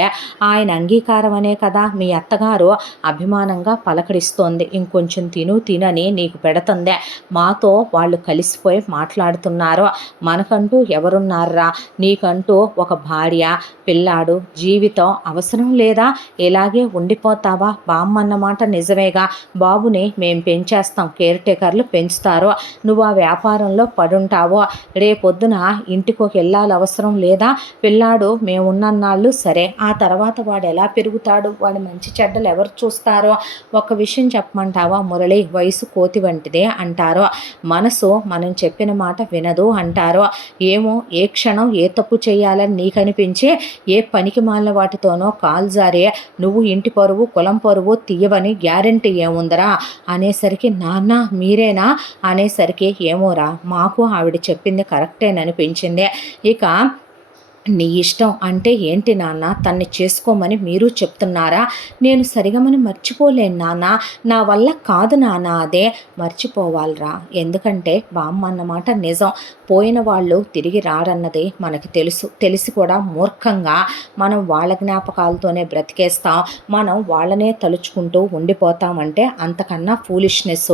ఆయన అంగీకారం అనే కదా మీ అత్తగారు అభిమానంగా పలకరిస్తోంది. ఇంకొంచెం తినని నీకు పెడుతుందే. మాతో వాళ్ళు కలిసిపోయి మాట్లాడుతున్నారు. మనకంటూ ఎవరున్నారా? నీకంటూ ఒక భార్య, పిల్లాడు, జీవితం అవసరం లేదా? ఇలాగే ఉండిపోతావా? బామ్మ అన్నమాట నిజమేగా. బాబుని మేం పెంచేస్తాం, కేర్ టేకర్లు పెంచుతారు, నువ్వు ఆ వ్యాపారంలో పడుంటావో. రేపొద్దున ఇంటికి వెళ్ళాలి అవసరం లేదా? పిల్లాడు మేమున్నన్నాళ్ళు సరే, ఆ తర్వాత వాడు ఎలా పెరుగుతాడు, వాడి మంచి చెడ్డలు ఎవరు చూస్తారో? ఒక విషయం చెప్పమంటావా మురళి, వయసు కోతి వంటిదే అంటారు, మనసు మనం చెప్పిన మాట వినదు అంటారు. ఏమో ఏ క్షణం ఏ తప్పు చేయాలని నీకనిపించి ఏ పనికి మాలిన వాటితోనో కాలు జారే నువ్వు ఇంటి పరువు కులం పరువు తీయవని గ్యారెంటీ ఏముందరా అనేసరికి నాన్న మీరేనా అనేసరికి ఏమోరా మాకు ఆవిడ చెప్పింది కరెక్టేననిపించింది. ఇక నీ ఇష్టం అంటే ఏంటి నాన్న, తన్ని చేసుకోమని మీరు చెప్తున్నారా? నేను సరిగమని మర్చిపోలేను నాన్న, నా వల్ల కాదు నాన్న, అదే మర్చిపోవాలరా. ఎందుకంటే బామ్మ అన్నమాట నిజం. పోయిన వాళ్ళు తిరిగి రారన్నది మనకి తెలిసి కూడా మూర్ఖంగా మనం వాళ్ళ జ్ఞాపకాలతోనే బ్రతికేస్తాం, మనం వాళ్ళనే తలుచుకుంటూ ఉండిపోతామంటే అంతకన్నా ఫూలిష్నెస్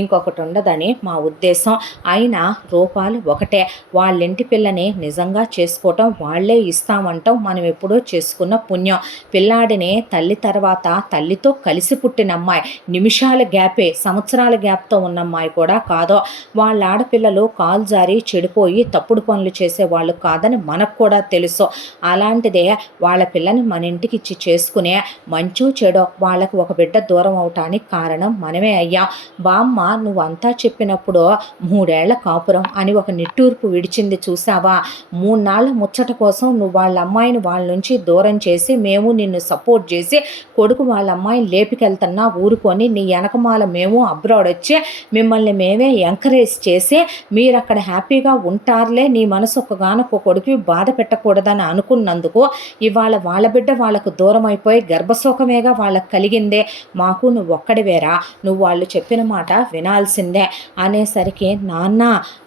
ఇంకొకటి ఉండదని మా ఉద్దేశం. అయినా రూపాలు ఒకటే. వాళ్ళింటి పిల్లని నిజంగా చేసుకోవటం వాళ్లే ఇస్తామంటాం మనం ఎప్పుడో చేసుకున్న పుణ్యం. పిల్లాడిని తల్లి తర్వాత తల్లితో కలిసి పుట్టిన అమ్మాయి, నిమిషాల గ్యాపే, సంవత్సరాల గ్యాప్తో ఉన్న అమ్మాయి కూడా కాదు. వాళ్ళ ఆడపిల్లలు కాలు జారి చెడిపోయి తప్పుడు పనులు చేసేవాళ్ళు కాదని మనకు కూడా తెలుసు. అలాంటిదే వాళ్ళ పిల్లని మన ఇంటికి ఇచ్చి చేసుకునే మంచో చెడో వాళ్ళకు ఒక బిడ్డ దూరం అవటానికి కారణం మనమే అయ్యాం. బామ్మ నువ్వంతా చెప్పినప్పుడు 3 ఏళ్ల కాపురం అని ఒక నిట్టూర్పు విడిచింది చూసావా? 3 నాళ్ల ముచ్చట కోసం నువ్వు వాళ్ళ అమ్మాయిని వాళ్ళ నుంచి దూరం చేసి మేము నిన్ను సపోర్ట్ చేసి కొడుకు వాళ్ళ అమ్మాయిని లేపికెళ్తున్నా ఊరుకొని నీ వెనకమాల మేము అబ్రాడ్ వచ్చి మిమ్మల్ని మేమే ఎంకరేజ్ చేసి మీరు అక్కడ హ్యాపీగా ఉంటారులే, నీ మనసు ఒకగానొక కొడుకు బాధ పెట్టకూడదని అనుకున్నందుకు ఇవాళ వాళ్ళ బిడ్డ వాళ్ళకు దూరం అయిపోయి గర్భశోకమేగా వాళ్ళకు కలిగిందే. మాకు నువ్వు ఒక్కడివేరా, నువ్వు వాళ్ళు చెప్పిన మాట వినాల్సిందే అనేసరికి నాన్న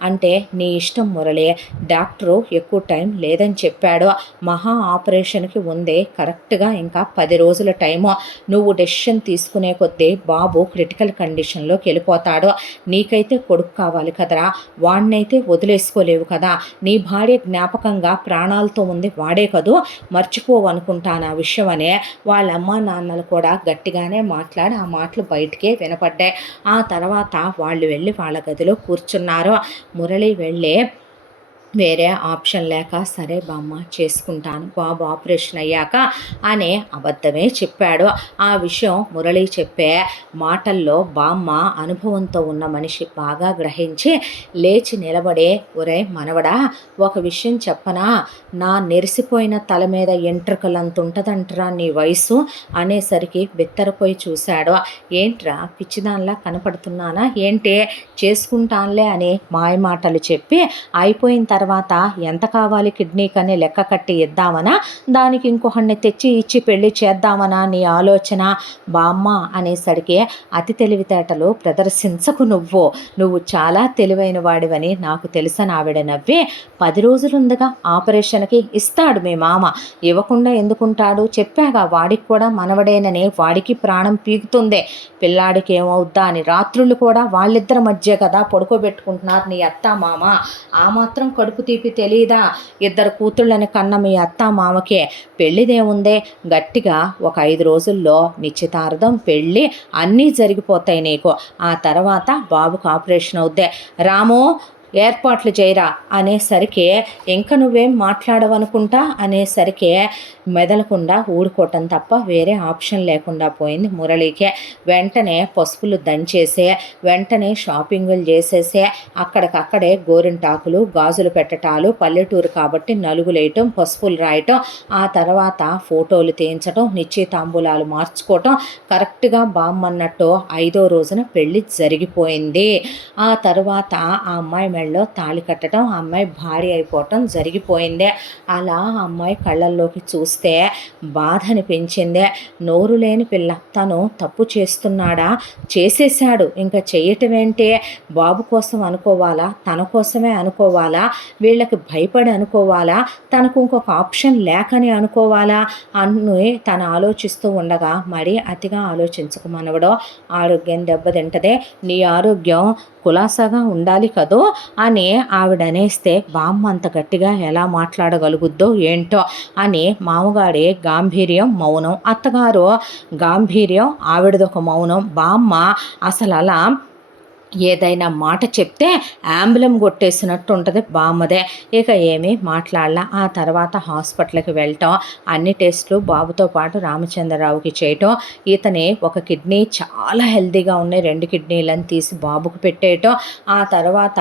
అంటే నీ ఇష్టం మురళి, డాక్టరు ఎక్కువ టైం లేదని చెప్పాడు. మహా ఆపరేషన్కి ఉంది కరెక్ట్గా ఇంకా 10 రోజుల టైము. నువ్వు డెసిషన్ తీసుకునే కొద్దీ బాబు క్రిటికల్ కండిషన్లోకి వెళ్ళిపోతాడు. నీకైతే కొడుకు కావాలి కదరా, వాడినైతే వదిలేసుకోలేవు కదా, నీ భార్య జ్ఞాపకంగా ప్రాణాలతో ఉంది వాడే కదూ, మర్చిపోవనుకుంటాను ఆ విషయం అనే వాళ్ళ అమ్మా నాన్నలు కూడా గట్టిగానే మాట్లాడి ఆ మాటలు బయటికే వినపడ్డాయి. ఆ తర్వాత వాళ్ళు వెళ్ళి వాళ్ళ గదిలో కూర్చున్నారు. మురళి వెళ్ళి వేరే ఆప్షన్ లేక సరే బామ్మ చేసుకుంటాను బాబు ఆపరేషన్ అయ్యాక అనే అబద్ధమే చెప్పాడు. ఆ విషయం మురళి చెప్పే మాటల్లో బామ్మ అనుభవంతో ఉన్న మనిషి బాగా గ్రహించి లేచి నిలబడే, ఒరే మనవడా ఒక విషయం చెప్పనా, నా నెరిసిపోయిన తల మీద ఎంట్రుకలంత ఉంటుందంటరా నీ వయసు అనేసరికి బిత్తరపోయి చూశాడు. ఏంట్రా పిచ్చిదానిలా కనపడుతున్నానా ఏంటి, చేసుకుంటానులే అని మాయమాటలు చెప్పి అయిపోయిన తర్వాత ఎంత కావాలి కిడ్నీకని లెక్క కట్టి ఇద్దామనా, దానికి ఇంకొకడిని తెచ్చి ఇచ్చి పెళ్లి చేద్దామనా నీ ఆలోచన బామ్మ అనేసరికి అతి తెలివితేటలు ప్రదర్శించకు, నువ్వు చాలా తెలివైన వాడివని నాకు తెలుసని ఆవిడ నవ్వి, 10 రోజులుండగా ఆపరేషన్కి ఇస్తాడు మీ మామ, ఇవ్వకుండా ఎందుకుంటాడు, చెప్పాగా వాడికి కూడా మనవడేనని, వాడికి ప్రాణం పీకుతుంది, పిల్లాడికి ఏమవుద్దా అని రాత్రులు కూడా వాళ్ళిద్దరి మధ్య కదా పడుకోబెట్టుకుంటున్నారు నీ అత్త మామ, ఆ మాత్రం కడుపు తీపి తెలీదా, ఇద్దరు కూతుళ్ళని కన్న మీ అత్త మామకే పెళ్ళిదేముందే, గట్టిగా ఒక 5 రోజుల్లో నిశ్చితార్థం పెళ్ళి అన్నీ జరిగిపోతాయి నీకు, ఆ తర్వాత బాబుకు ఆపరేషన్ అవుద్దే, రాము ఏర్పాట్లు చేయరా అనేసరికి ఇంకా నువ్వేం మాట్లాడవనుకుంటా అనేసరికి మెదలకుండా ఊడుకోవటం తప్ప వేరే ఆప్షన్ లేకుండా పోయింది మురళికే. వెంటనే పసుపులు దంచేసే, వెంటనే షాపింగులు చేసేసే, అక్కడికక్కడే గోరింటాకులు గాజులు పెట్టటాలు, పల్లెటూరు కాబట్టి నలుగులేయటం, పసుపులు రాయటం, ఆ తర్వాత ఫోటోలు తీయించటం, నిశ్చితాంబూలాలు మార్చుకోవటం, కరెక్ట్గా బామ్మన్నట్టు 5వ రోజున పెళ్ళి జరిగిపోయింది. ఆ తర్వాత ఆ అమ్మాయి మెళ్ళలో తాళి కట్టడం, ఆ అమ్మాయి భార్య అయిపోవటం జరిగిపోయింది. అలా ఆ అమ్మాయి కళ్ళల్లోకి చూస్తే బాధ అనిపించిందే. నోరు లేని పిల్ల, తను తప్పు చేస్తున్నాడా, చేసేసాడు, ఇంకా చెయ్యటం ఏంటి, బాబు కోసం అనుకోవాలా, తన కోసమే అనుకోవాలా, వీళ్ళకి భయపడి అనుకోవాలా, తనకు ఇంకొక ఆప్షన్ లేకని అనుకోవాలా అని తను ఆలోచిస్తూ ఉండగా, మరి అతిగా ఆలోచించకు మనవడో, ఆరోగ్యం దెబ్బతింటదే, నీ ఆరోగ్యం కులాసాగా ఉండాలి కదో అని ఆవిడ అనేస్తే బామ్మ అంత గట్టిగా ఎలా మాట్లాడగలుగుద్దో ఏంటో అని మామగారి గాంభీర్యం మౌనం, అత్తగారు గాంభీర్యం ఆవిడదొక మౌనం. బామ్మ అసలు అలా ఏదైనా మాట చెప్తే ఆంబులం కొట్టేసినట్టు ఉంటుంది బామ్మదే. ఇక ఏమీ మాట్లాడలా. ఆ తర్వాత హాస్పిటల్కి వెళ్ళటం, అన్ని టెస్టులు బాబుతో పాటు రామచంద్రరావుకి చేయటం, ఇతని ఒక కిడ్నీ చాలా హెల్తీగా ఉన్నాయి, 2 కిడ్నీలను తీసి బాబుకు పెట్టేయటం, ఆ తర్వాత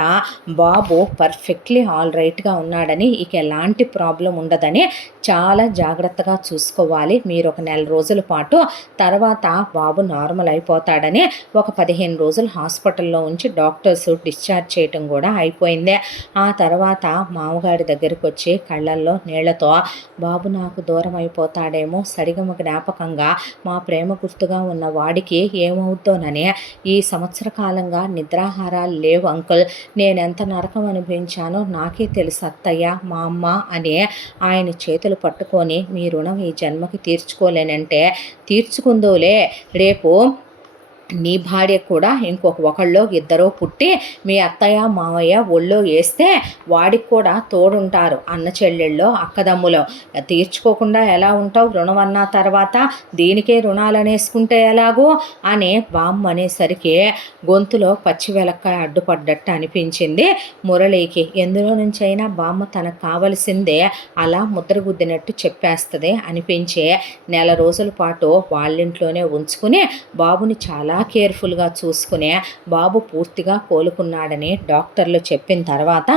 బాబు పర్ఫెక్ట్లీ ఆల్ రైట్గా ఉన్నాడని, ఇక ఎలాంటి ప్రాబ్లం ఉండదని, చాలా జాగ్రత్తగా చూసుకోవాలి మీరు ఒక 1 నెల రోజుల పాటు, తర్వాత బాబు నార్మల్ అయిపోతాడని ఒక 15 రోజులు హాస్పిటల్లో ఉంచి డాక్టర్స్ డిశ్చార్జ్ చేయటం కూడా అయిపోయింది. ఆ తర్వాత మామగారి దగ్గరికి వచ్చి కళ్ళల్లో నీళ్లతో, బాబు నాకు దూరం అయిపోతాడేమో, సరిగమ జ్ఞాపకంగా మా ప్రేమ గుర్తుగా ఉన్న వాడికి ఏమవుతోనని ఈ సంవత్సర కాలంగా నిద్రాహారాలు లేవు అంకుల్, నేనెంత నరకం అనిపించానో నాకే తెలుసు అత్తయ్య మా అమ్మ అని ఆయన చేతులు పట్టుకొని, మీ రుణం ఈ జన్మకి తీర్చుకోలేనంటే తీర్చుకుందోలే, రేపు నీ భార్య కూడా ఒకళ్ళో ఇద్దరో పుట్టి మీ అత్తయ్య మావయ్య ఒళ్ళో వేస్తే వాడికి కూడా తోడుంటారు అన్న చెల్లెళ్ళో అక్కదమ్ములో, తీర్చుకోకుండా ఎలా ఉంటావు, రుణం అన్న తర్వాత దీనికే రుణాలు అనేసుకుంటే ఎలాగో అని బామ్మ అనేసరికి గొంతులో పచ్చి వెలక్కాయ అడ్డుపడ్డట్టు అనిపించింది మురళికి. ఎందులో నుంచైనా బామ్మ తనకు కావలసిందే అలా ముద్రగుద్దినట్టు చెప్పేస్తుంది అనిపించే 1 నెల రోజుల పాటు వాళ్ళింట్లోనే ఉంచుకుని బాబుని చాలా కేర్ఫుల్గా చూసుకునే, బాబు పూర్తిగా కోలుకున్నాడని డాక్టర్లు చెప్పిన తర్వాత,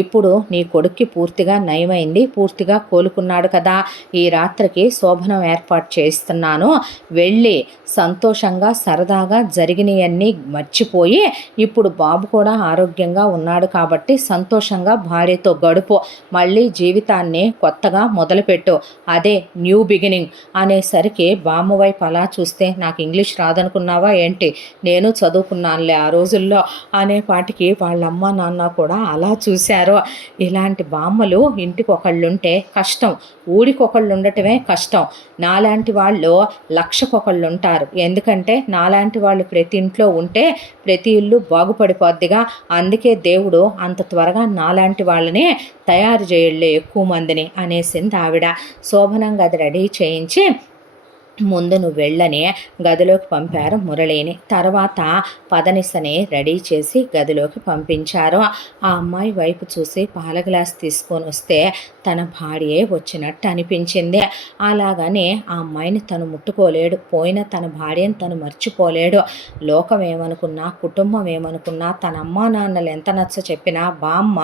ఇప్పుడు నీ కొడుక్కి పూర్తిగా నయమైంది, పూర్తిగా కోలుకున్నాడు కదా, ఈ రాత్రికి శోభనం ఏర్పాటు చేస్తున్నాను, వెళ్ళి సంతోషంగా సరదాగా జరిగినవన్నీ మర్చిపోయి, ఇప్పుడు బాబు కూడా ఆరోగ్యంగా ఉన్నాడు కాబట్టి సంతోషంగా భార్యతో గడుపు, మళ్ళీ జీవితాన్ని కొత్తగా మొదలుపెట్టు, అదే న్యూ బిగినింగ్ అనేసరికి బామ్మ వైపు అలా చూస్తే, నాకు ఇంగ్లీష్ రాదనుకున్నావా ఏంటి, నేను చదువుకున్నానులే ఆ రోజుల్లో అనేపాటికి వాళ్ళ అమ్మ నాన్న కూడా అలా చూశారు. ఇలాంటి బామ్మలు ఇంటికొకళ్ళుంటే కష్టం, ఊరికొకళ్ళు ఉండటమే కష్టం. నాలాంటి వాళ్ళు లక్షకొకళ్ళు ఉంటారు. ఎందుకంటే నాలాంటి వాళ్ళు ప్రతి ఇంట్లో ఉంటే ప్రతి ఇల్లు బాగుపడిపోద్దిగా. అందుకే దేవుడు అంత త్వరగా నాలాంటి వాళ్ళనే తయారు చేయలే ఎక్కువ మందిని అనేసింది ఆవిడ. శోభనం గది రెడీ చేయించి ముందు నువ్వు వెళ్ళని గదిలోకి పంపారు మురళిని. తర్వాత పదనిసని రెడీ చేసి గదిలోకి పంపించారు. ఆ అమ్మాయి వైపు చూసి పాల గ్లాస్ తీసుకొని వస్తే తన భార్యే వచ్చినట్టు అనిపించింది. అలాగని ఆ అమ్మాయిని తను ముట్టుకోలేడు, పోయిన తన భార్యను తను మర్చిపోలేడు. లోకం ఏమనుకున్నా, కుటుంబం ఏమనుకున్నా, తన అమ్మా నాన్నలు ఎంత నచ్చ చెప్పినా, బామ్మ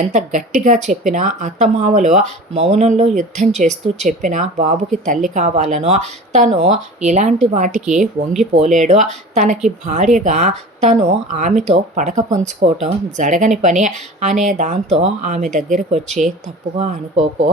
ఎంత గట్టిగా చెప్పినా, అత్తమామలు మౌనంలో యుద్ధం చేస్తూ చెప్పినా బాబుకి తల్లి కావాలనో తను ఇలాంటి వాటికి వంగిపోలేడు. తనకి భార్యగా తను ఆమెతో పడక పంచుకోవటం జరగని పని అనే దాంతో ఆమె దగ్గరకు వచ్చి, తప్పుగా అనుకోకో,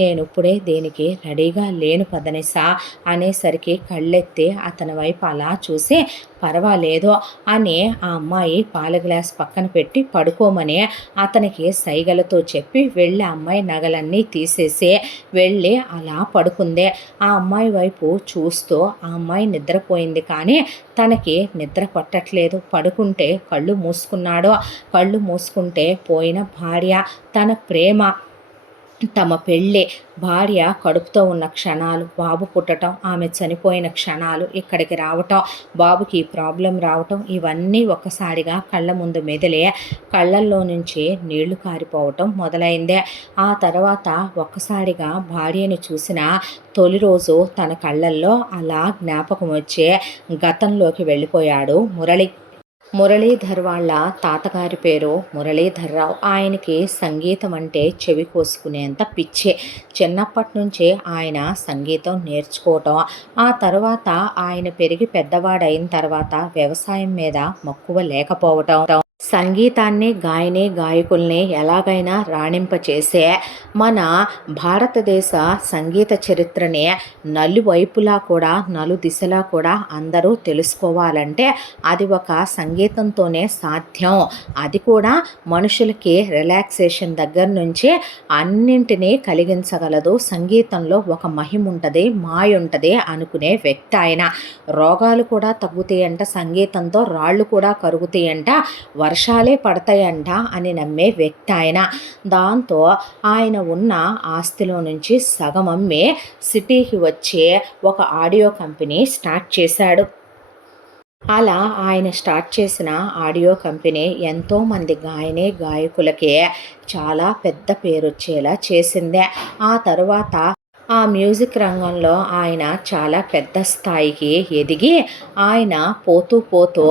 నేను ఇప్పుడే దేనికి రెడీగా లేను పదనిసా అనేసరికి కళ్ళెత్తి అతని వైపు అలా చూసి, పర్వాలేదు అని ఆ అమ్మాయి పాల గ్లాస్ పక్కన పెట్టి పడుకోమని అతనికి సైగలతో చెప్పి వెళ్ళి అమ్మాయి నగలన్నీ తీసేసి వెళ్ళి అలా పడుకుంది. ఆ అమ్మాయి వైపు చూస్తూ ఆ అమ్మాయి నిద్రపోయింది, కానీ తనకి నిద్ర పట్టట్లేదు. పడుకుంటే కళ్ళు మూసుకున్నాడు. కళ్ళు మూసుకుంటే పోయిన భార్య, తన ప్రేమ, తమ పెళ్ళి, భార్య కడుపుతో ఉన్న క్షణాలు, బాబు పుట్టడం, ఆమె చనిపోయిన క్షణాలు, ఇక్కడికి రావటం, బాబుకి ప్రాబ్లం రావటం, ఇవన్నీ ఒక్కసారిగా కళ్ళ ముందు మెదిలే కళ్ళల్లో నుంచి నీళ్లు కారిపోవటం మొదలైందే. ఆ తర్వాత ఒక్కసారిగా భార్యను చూసిన తొలి రోజు తన కళ్ళల్లో అలా జ్ఞాపకం వచ్చే గతంలోకి వెళ్ళిపోయాడు మురళి. మురళీధర్ వాళ్ళ తాతగారి పేరు మురళీధర్రావు. ఆయనకి సంగీతం అంటే చెవి కోసుకునేంత పిచ్చే. చిన్నప్పటి నుంచే ఆయన సంగీతం నేర్చుకోవటం, ఆ తర్వాత ఆయన పెరిగి పెద్దవాడైన తర్వాత వ్యవసాయం మీద మక్కువ లేకపోవటం, సంగీతాన్ని, గాయకుల్ని ఎలాగైనా రాణింపచేసే మన భారతదేశ సంగీత చరిత్రని నలువైపులా కూడా, నలుదిశలా కూడా అందరూ తెలుసుకోవాలంటే అది ఒక సంగీతంతోనే సాధ్యం. అది కూడా మనుషులకి రిలాక్సేషన్ దగ్గర నుంచి అన్నింటినీ కలిగించగలదు. సంగీతంలో ఒక మహిమ ఉంటుంది, మాయ ఉంటుంది అనుకునే వ్యక్తి ఆయన. రోగాలు కూడా తగ్గుతాయంట సంగీతంతో, రాళ్ళు కూడా కరుగుతాయంట, వర్షాలే పడతాయంట అని నమ్మే వ్యక్తి ఆయన. దాంతో ఆయన ఉన్న ఆస్తిలో నుంచి సగం అమ్మి సిటీకి వచ్చి ఒక ఆడియో కంపెనీ స్టార్ట్ చేశాడు. అలా ఆయన స్టార్ట్ చేసిన ఆడియో కంపెనీ ఎంతోమంది గాయకులకే చాలా పెద్ద పేరు వచ్చేలా చేసిందే. ఆ తరువాత ఆ మ్యూజిక్ రంగంలో ఆయన చాలా పెద్ద స్థాయికి ఎదిగి, ఆయన పోతూ పోతూ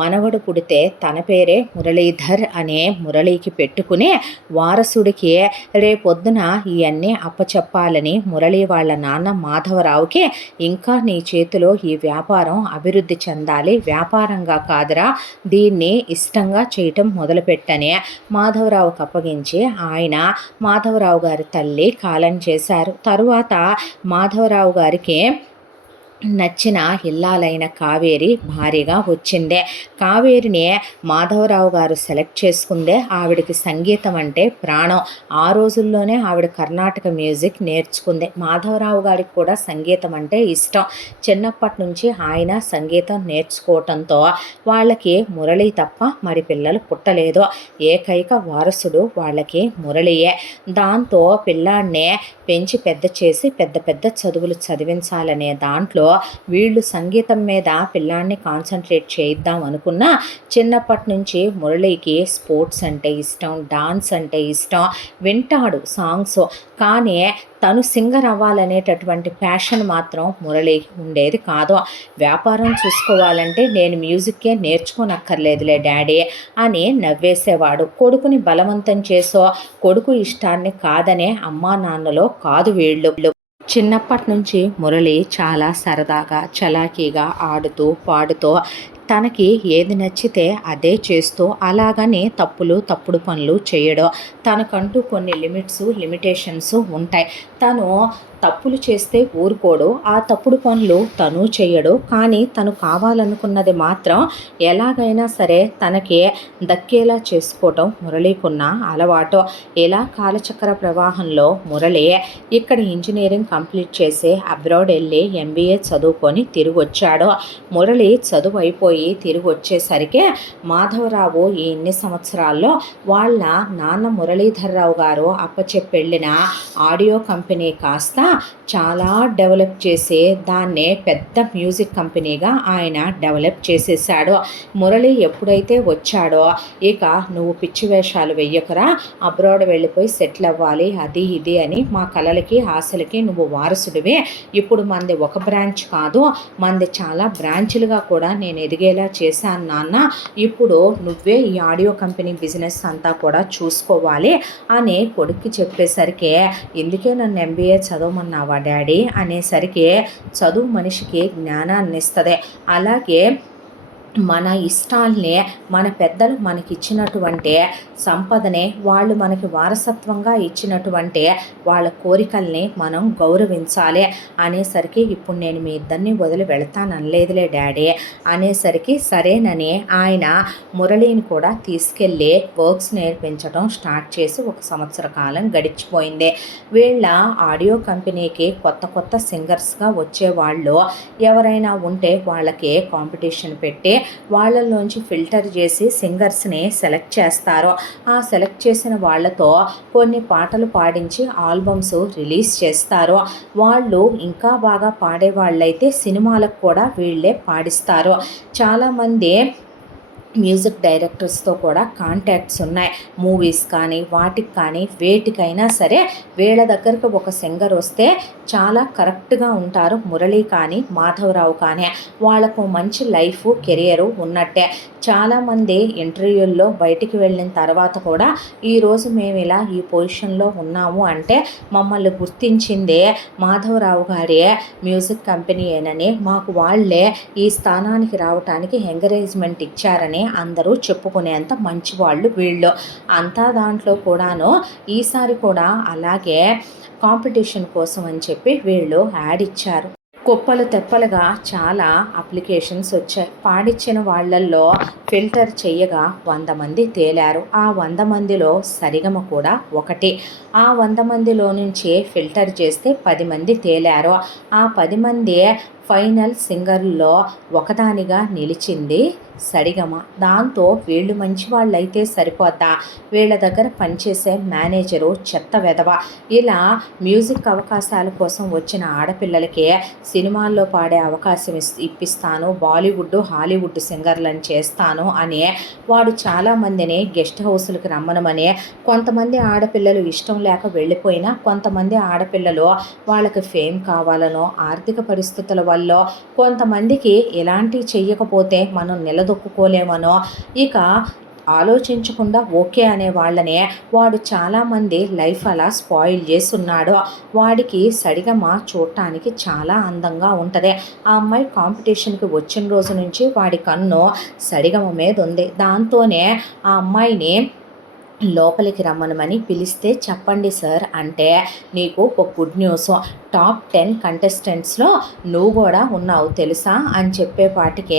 మనవడు పుడితే తన పేరే మురళీధర్ అనే మురళికి పెట్టుకుని వారసుడికి రేపొద్దున ఇవన్నీ అప్పచెప్పాలని మురళి వాళ్ళ నాన్న మాధవరావుకి, ఇంకా నీ చేతిలో ఈ వ్యాపారం అభివృద్ధి చెందాలి, వ్యాపారంగా కాదురా, దీన్ని ఇష్టంగా చేయటం మొదలుపెట్టని మాధవరావుకి అప్పగించి ఆయన మాధవరావు గారి తల్లి కాలం చేశారు. తరువాత మాధవరావు గారికి నచ్చిన ఇల్లాలైన కావేరి భారీగా వచ్చిందే. కావేరిని మాధవరావు గారు సెలెక్ట్ చేసుకుందే. ఆవిడకి సంగీతం అంటే ప్రాణం. ఆ రోజుల్లోనే ఆవిడ కర్ణాటక మ్యూజిక్ నేర్చుకుంది. మాధవరావు గారికి కూడా సంగీతం అంటే ఇష్టం. చిన్నప్పటి నుంచి ఆయన సంగీతం నేర్చుకోవటంతో వాళ్ళకి మురళి తప్ప మరి పిల్లలు పుట్టలేదు. ఏకైక వారసుడు వాళ్ళకి మురళియే. దాంతో పిల్లాన్నే పెంచి పెద్ద చేసి పెద్ద పెద్ద చదువులు చదివించాలనే దాంట్లో వీళ్ళు సంగీతం మీద పిల్లాన్ని కాన్సన్ట్రేట్ చేయిద్దాం అనుకున్నా, చిన్నప్పటి నుంచి మురళికి స్పోర్ట్స్ అంటే ఇష్టం, డాన్స్ అంటే ఇష్టం, వింటాడు సాంగ్స్, కానీ తను సింగర్ అవ్వాలనేటటువంటి ప్యాషన్ మాత్రం మురళికి ఉండేది కాదు. వ్యాపారం చూసుకోవాలంటే నేను మ్యూజిక్కే నేర్చుకోనక్కర్లేదులే డాడీ అని నవ్వేసేవాడు. కొడుకుని బలవంతం చేసో, కొడుకు ఇష్టాన్ని కాదనే అమ్మా నాన్నలో కాదు వీళ్ళు. చిన్నప్పటి నుంచి మురళి చాలా సరదాగా, చలాకీగా ఆడుతూ పాడుతూ తనకి ఏది నచ్చితే అదే చేస్తూ, అలాగని తప్పుడు పనులు చేయడం, తనకంటూ కొన్ని లిమిటేషన్స్ ఉంటాయి. తను తప్పులు చేస్తే ఊరుకోడు, ఆ తప్పుడు పనులు తను చేయడు. కానీ తను కావాలనుకున్నది మాత్రం ఎలాగైనా సరే తనకి దక్కేలా చేసుకోవటం మురళీకున్న అలవాటు. ఇలా కాలచక్ర ప్రవాహంలో మురళి ఇక్కడ ఇంజనీరింగ్ కంప్లీట్ చేసి అబ్రాడ్ వెళ్ళి ఎంబీఏ చదువుకొని తిరిగి వచ్చాడు. మురళి చదువు అయిపోయి తిరిగి వచ్చేసరికి మాధవరావు ఈ ఎన్ని సంవత్సరాల్లో వాళ్ళ నాన్న మురళీధర్రావు గారు అప్పచెప్పెళ్ళిన ఆడియో కంపెనీ కాస్త చాలా డెవలప్ చేసి దాన్నే పెద్ద మ్యూజిక్ కంపెనీగా ఆయన డెవలప్ చేసేసాడు. మురళి ఎప్పుడైతే వచ్చాడో ఇక నువ్వు పిచ్చి వేషాలు వెయ్యకరా, అబ్రాడ్ వెళ్ళిపోయి సెటిల్ అవ్వాలి అది ఇది అని మా కలలకి ఆశలకి నువ్వు వారసుడివే. ఇప్పుడు మంది ఒక బ్రాంచ్ కాదు, మంది చాలా బ్రాంచ్లుగా కూడా నేను ఎదిగేలా చేశాను నాన్న. ఇప్పుడు నువ్వే ఈ ఆడియో కంపెనీ బిజినెస్ అంతా కూడా చూసుకోవాలి అని కొడుక్కి చెప్పేసరికి, ఇందుకే నన్ను ఎంబీఏ చదవమన్నావా డాడీ అనేసరికి, చదువు మనిషికి జ్ఞానాన్ని ఇస్తుంది, అలాగే మన ఇష్టాల్ని మన పెద్దలు మనకిచ్చినటువంటి సంపదనే వాళ్ళు మనకి వారసత్వంగా ఇచ్చినటువంటి వాళ్ళ కోరికల్ని మనం గౌరవించాలి అనేసరికి, ఇప్పుడు నేను మీ ఇద్దరిని వదిలి వెళతాననలేదులే డాడీ అనేసరికి సరేనని ఆయన మురళిని కూడా తీసుకెళ్ళి వర్క్స్ నేర్పించడం స్టార్ట్ చేసి 1 సంవత్సర కాలం గడిచిపోయింది. వీళ్ళ ఆడియో కంపెనీకి కొత్త కొత్త సింగర్స్గా వచ్చేవాళ్ళు ఎవరైనా ఉంటే వాళ్ళకి కాంపిటీషన్ పెట్టి వాళ్ళల్లోంచి ఫిల్టర్ చేసి సింగర్స్ని సెలెక్ట్ చేస్తారు. ఆ సెలెక్ట్ చేసిన వాళ్ళతో కొన్ని పాటలు పాడించి ఆల్బమ్స్ రిలీజ్ చేస్తారు. వాళ్ళు ఇంకా బాగా పాడే వాళ్ళైతే సినిమాలకు కూడా వీళ్ళే పాడిస్తారు. చాలామంది మ్యూజిక్ డైరెక్టర్స్తో కూడా కాంటాక్ట్స్ ఉన్నాయి. మూవీస్ కానీ వాటికి కానీ వేటికైనా సరే వీళ్ళ దగ్గరకు ఒక సింగర్ వస్తే చాలా కరెక్ట్గా ఉంటారు. మురళి కానీ మాధవరావు కానీ వాళ్ళకు మంచి లైఫ్ కెరియరు ఉన్నట్టే. చాలామంది ఇంటర్వ్యూల్లో బయటికి వెళ్ళిన తర్వాత కూడా ఈరోజు మేము ఇలా ఈ పొజిషన్లో ఉన్నాము అంటే మమ్మల్ని గుర్తించిందే మాధవరావు గారి మ్యూజిక్ కంపెనీయేనని, మాకు వాళ్ళే ఈ స్థానానికి రావటానికి ఎంకరేజ్మెంట్ ఇచ్చారని అందరూ చెప్పుకునేంత మంచివాళ్ళు వీళ్ళు. అంతా దాంట్లో కూడాను ఈసారి కూడా అలాగే కాంపిటీషన్ కోసం అని చెప్పి వీళ్ళు యాడ్ ఇచ్చారు. కుప్పలు తెప్పలుగా చాలా అప్లికేషన్స్ వచ్చాయి. పాడిచ్చిన వాళ్ళల్లో ఫిల్టర్ చెయ్యగా 100 మంది తేలారు. ఆ 100 మందిలో సరిగమ కూడా ఒకటి. ఆ 100 మందిలో నుంచి ఫిల్టర్ చేస్తే 10 మంది తేలారు. ఆ 10 మంది ఫైనల్ సింగర్లో ఒకదానిగా నిలిచింది సరిగమ. దాంతో వీళ్ళు మంచి వాళ్ళు అయితే సరిపోద్దా, వీళ్ళ దగ్గర పనిచేసే మేనేజరు చెత్త వెధవ. ఇలా మ్యూజిక్ అవకాశాల కోసం వచ్చిన ఆడపిల్లలకి సినిమాల్లో పాడే అవకాశం ఇప్పిస్తాను, బాలీవుడ్ హాలీవుడ్ సింగర్లను చేస్తాను అని వాడు చాలామందిని గెస్ట్ హౌస్లకు రమ్మనమని, కొంతమంది ఆడపిల్లలు ఇష్టం లేక వెళ్ళిపోయినా కొంతమంది ఆడపిల్లలు వాళ్ళకి ఫేమ్ కావాలనో ఆర్థిక పరిస్థితుల వల్ల కొంతమందికి ఎలాంటి చెయ్యకపోతే మనం నిలదొక్కుకోలేమనో ఇక ఆలోచించకుండా ఓకే అనే వాళ్ళనే వాడు చాలామంది లైఫ్ అలా స్పాయిల్ చేస్తున్నాడు. వాడికి సరిగమ చూడటానికి చాలా అందంగా ఉంటుంది. ఆ అమ్మాయి కాంపిటీషన్కి వచ్చిన రోజు నుంచి వాడి కన్ను సరిగమ మీద ఉంది. దాంతోనే ఆ అమ్మాయిని లోపలికి రమ్మనమని పిలిస్తే, చెప్పండి సార్ అంటే, నీకు ఒక గుడ్ న్యూస్, టాప్ 10 కంటెస్టెంట్స్లో నువ్వు కూడా ఉన్నావు తెలుసా అని చెప్పేపాటికే,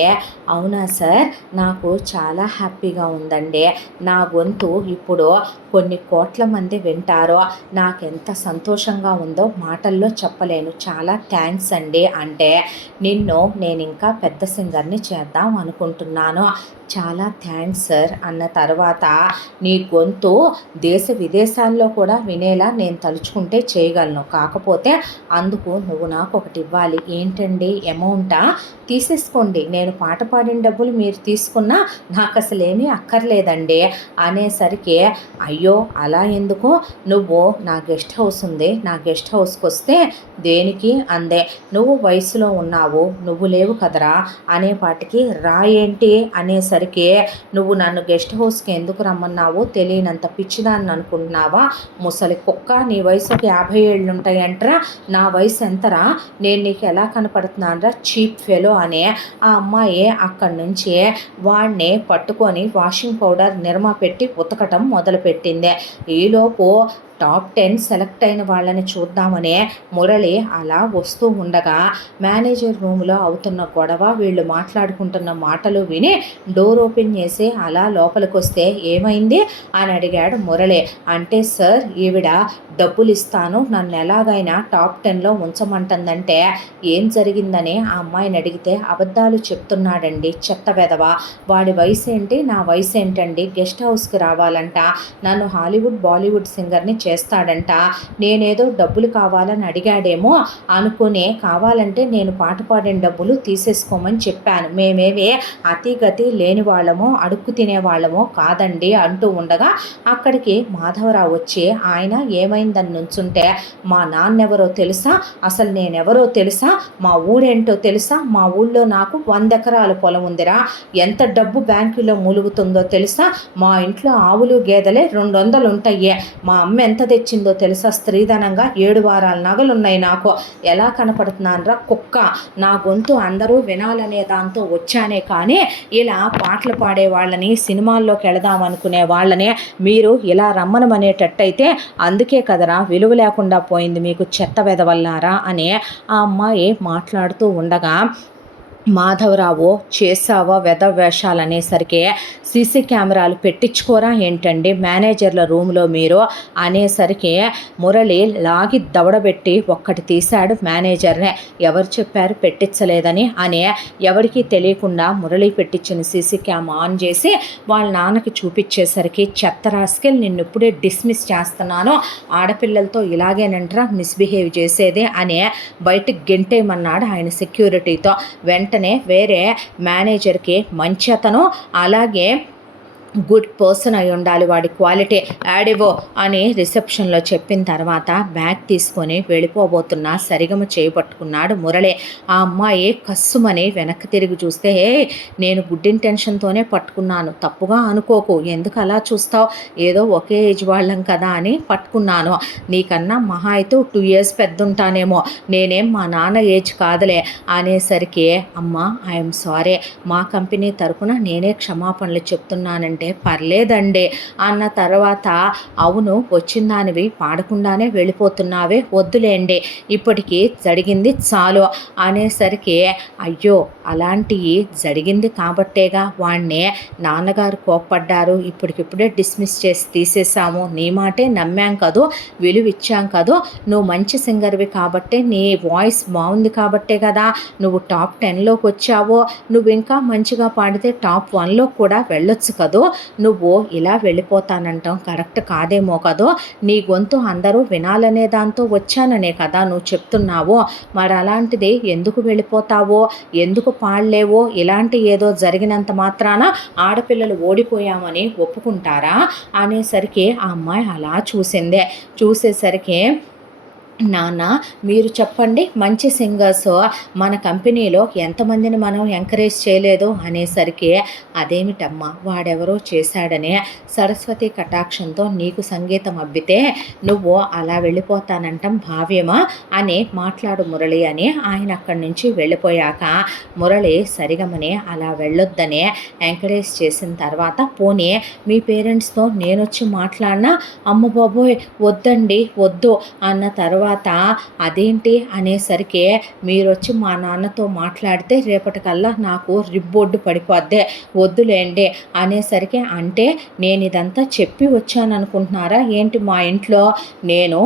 అవునా సార్ నాకు చాలా హ్యాపీగా ఉందండి, నా గొంతు ఇప్పుడు కొన్ని కోట్ల మంది వింటారో, నాకెంత సంతోషంగా ఉందో మాటల్లో చెప్పలేను, చాలా థ్యాంక్స్ అండి అంటే, నిన్ను నేను ఇంకా పెద్ద సింగర్ని చేద్దాం అనుకుంటున్నాను, చాలా థ్యాంక్స్ సార్ అన్న తర్వాత, నీ గొంతు దేశ విదేశాల్లో కూడా వినేలా నేను తలుచుకుంటే చేయగలను, కాకపోతే అందుకు నువ్వు నాకు ఒకటి ఇవ్వాలి. ఏంటండి అమౌంటా? తీసేసుకోండి, నేను పాట పాడిన డబ్బులు మీరు తీసుకున్నా నాకు అసలు ఏమీ అక్కర్లేదండి అనేసరికి, అయ్యో అలా ఎందుకు, నువ్వు నా గెస్ట్ హౌస్ ఉంది, నా గెస్ట్ హౌస్కి వస్తే దేనికి అందే, నువ్వు వయసులో ఉన్నావు, నువ్వు లేవు కదరా అనేపాటికి, రా ఏంటి అనేసరికి, నువ్వు నన్ను గెస్ట్ హౌస్కి ఎందుకు రమ్మన్నావో తెలియనంత పిచ్చిదాన్ని అనుకుంటున్నావా, ముసలి కుక్క, నీ వయసుకి 50 ఏళ్ళు ఉంటాయంటరా, నా వయసు ఎంతరా, నేను నీకు ఎలా కనపడుతున్నానరా చీప్ ఫెలో అనే ఆ అమ్మాయి అక్కడి నుంచి వాడిని పట్టుకొని వాషింగ్ పౌడర్ నిర్మా పెట్టి ఉతకటం మొదలుపెట్టింది. ఈలోపు టాప్ 10 సెలెక్ట్ అయిన వాళ్ళని చూద్దామనే మురళి అలా వస్తూ ఉండగా మేనేజర్ రూమ్లో అవుతున్న గొడవ, వీళ్ళు మాట్లాడుకుంటున్న మాటలు విని డోర్ ఓపెన్ చేసి అలా లోపలికి వస్తే ఏమైంది అని అడిగాడు మురళి. అంటే సార్ ఈవిడ డబ్బులు ఇస్తాను నన్ను ఎలాగైనా టాప్ 10లో ఉంచమంటుందంటే ఏం జరిగిందని ఆ అమ్మాయిని అడిగితే అబద్ధాలు చెప్తున్నాడండి చెత్త వెధవ, వాడి వయసు ఏంటి నా వయసు ఏంటండి, గెస్ట్ హౌస్కి రావాలంట, నన్ను హాలీవుడ్ బాలీవుడ్ సింగర్ని చేస్తాడంట, నేనేదో డబ్బులు కావాలని అడిగాడేమో అనుకునే కావాలంటే నేను పాట పాడిన డబ్బులు తీసేసుకోమని చెప్పాను, మేమేవే అతిగతి లేని వాళ్ళమో అడుక్కు తినే వాళ్ళమో కాదండి అంటూ ఉండగా అక్కడికి మాధవరావు వచ్చి ఆయన ఏమైందని నుంచుంటే మా నాన్నెవరో తెలుసా, అసలు నేనెవరో తెలుసా, మా ఊరేంటో తెలుసా, మా ఊళ్ళో నాకు 100 ఎకరాల పొలం ఉందిరా, ఎంత డబ్బు బ్యాంకులో మూలుగుతుందో తెలుసా, మా ఇంట్లో ఆవులు గేదెలే 200 ఉంటాయి, మా అమ్మ ఎంత తెచ్చిందో తెలుసా స్త్రీధనంగా, 7 వారాల నగలున్నాయి నాకు, ఎలా కనపడుతున్నానరా కుక్క, నా గొంతు అందరూ వినాలనే దాంతో వచ్చానే కానీ ఇలా పాటలు పాడే వాళ్ళని సినిమాల్లోకి వెళదాం అనుకునే వాళ్ళని మీరు ఇలా రమ్మనమనేటట్టయితే అందుకే కదరా విలువ లేకుండా పోయింది మీకు చెత్త వెదవల్లారా అని ఆ అమ్మాయి మాట్లాడుతూ ఉండగా మాధవరావు చేసావా వెధవ వేషాలు అనేసరికి సీసీ కెమెరాలు పెట్టించుకోరా ఏంటండి మేనేజర్ల రూమ్లో మీరు అనేసరికి మురళి లాగి దవడబెట్టి ఒక్కటి తీశాడు మేనేజర్నే. ఎవరు చెప్పారు పెట్టించలేదని అని ఎవరికీ తెలియకుండా మురళి పెట్టించిన సీసీ క్యామ్ ఆన్ చేసి వాళ్ళ నాన్నకి చూపించేసరికి చెత్త రాస్కెల్ నిన్ను ఇప్పుడే డిస్మిస్ చేస్తున్నాను, ఆడపిల్లలతో ఇలాగేనంటారా మిస్బిహేవ్ చేసేది అని బయటకు గెంటేయమన్నాడు ఆయన సెక్యూరిటీతో. వెంటనే వేరే మేనేజర్కి మంచి అతను అలాగే గుడ్ పర్సన్ అయి ఉండాలి, వాడి క్వాలిటీ యాడివో అని రిసెప్షన్లో చెప్పిన తర్వాత బ్యాగ్ తీసుకొని వెళ్ళిపోబోతున్నా సరిగమ చేయబట్టుకున్నాడు మురళి. ఆ అమ్మాయి కస్సుమని వెనక్కి తిరిగి చూస్తే నేను గుడ్ ఇంటెన్షన్తోనే పట్టుకున్నాను, తప్పుగా అనుకోకు, ఎందుకు అలా చూస్తావు, ఏదో ఒకే ఏజ్ వాళ్ళం కదా అని పట్టుకున్నాను, నీకన్నా మహా అయితే 2 years పెద్దుంటానేమో, నేనేం మా నాన్న ఏజ్ కాదులే అనేసరికి అమ్మ ఐఎమ్ సారీ, మా కంపెనీ తరపున నేనే క్షమాపణలు చెప్తున్నానంటే పర్లేదండి అన్న తర్వాత అవును వచ్చిన దానివి పాడకుండానే వెళ్ళిపోతున్నావే, వద్దులేండి ఇప్పటికీ జరిగింది చాలు అనేసరికి అయ్యో అలాంటివి జరిగింది కాబట్టేగా వాణ్ణే నాన్నగారు కోప్పడ్డారు, ఇప్పటికిప్పుడే డిస్మిస్ చేసి తీసేసాము, నీ మాటే నమ్మాం కదూ, విలువిచ్చాం కదూ, నువ్వు మంచి సింగర్వి కాబట్టే నీ వాయిస్ బాగుంది కాబట్టే కదా నువ్వు టాప్ 10లోకి వచ్చావో, నువ్వు ఇంకా మంచిగా పాడితే టాప్ 1లో కూడా వెళ్ళొచ్చు కదూ, నువ్వు ఇలా వెళ్ళిపోతానంటాం కరెక్ట్ కాదేమో కదో, నీ గొంతు అందరూ వినాలనే దాంతో వచ్చాననే కదా నువ్వు చెప్తున్నావో, మరి అలాంటిది ఎందుకు వెళ్ళిపోతావో, ఎందుకు పాడలేవో, ఇలాంటి ఏదో జరిగినంత మాత్రాన ఆడపిల్లలు ఓడిపోయామని ఒప్పుకుంటారా అనేసరికి ఆ అమ్మాయి అలా చూసేసరికి నాన్న మీరు చెప్పండి మంచి సింగర్స్ మన కంపెనీలో ఎంతమందిని మనం ఎంకరేజ్ చేయలేదు అనేసరికి అదేమిటమ్మా వాడెవరో చేశాడనే సరస్వతి కటాక్షంతో నీకు సంగీతం అబ్బితే నువ్వు అలా వెళ్ళిపోతానంటాం భావ్యమా అని మాట్లాడు మురళి అని ఆయన అక్కడి నుంచి వెళ్ళిపోయాక మురళి సరిగమని అలా వెళ్ళొద్దనే ఎంకరేజ్ చేసిన తర్వాత పోనీ మీ పేరెంట్స్తో నేను వచ్చి మాట్లాడినా అమ్మ బాబోయ్ వద్దండి వద్దు అన్న తర్వాత అదేంటి అనేసరికి మీరు వచ్చి మా నాన్నతో మాట్లాడితే రేపటికల్లా నాకు రిబ్బోర్డు పడిపోద్దే వద్దులేండి అనేసరికి అంటే నేను ఇదంతా చెప్పి వచ్చాను అనుకుంటున్నారా ఏంటి మా ఇంట్లో, నేను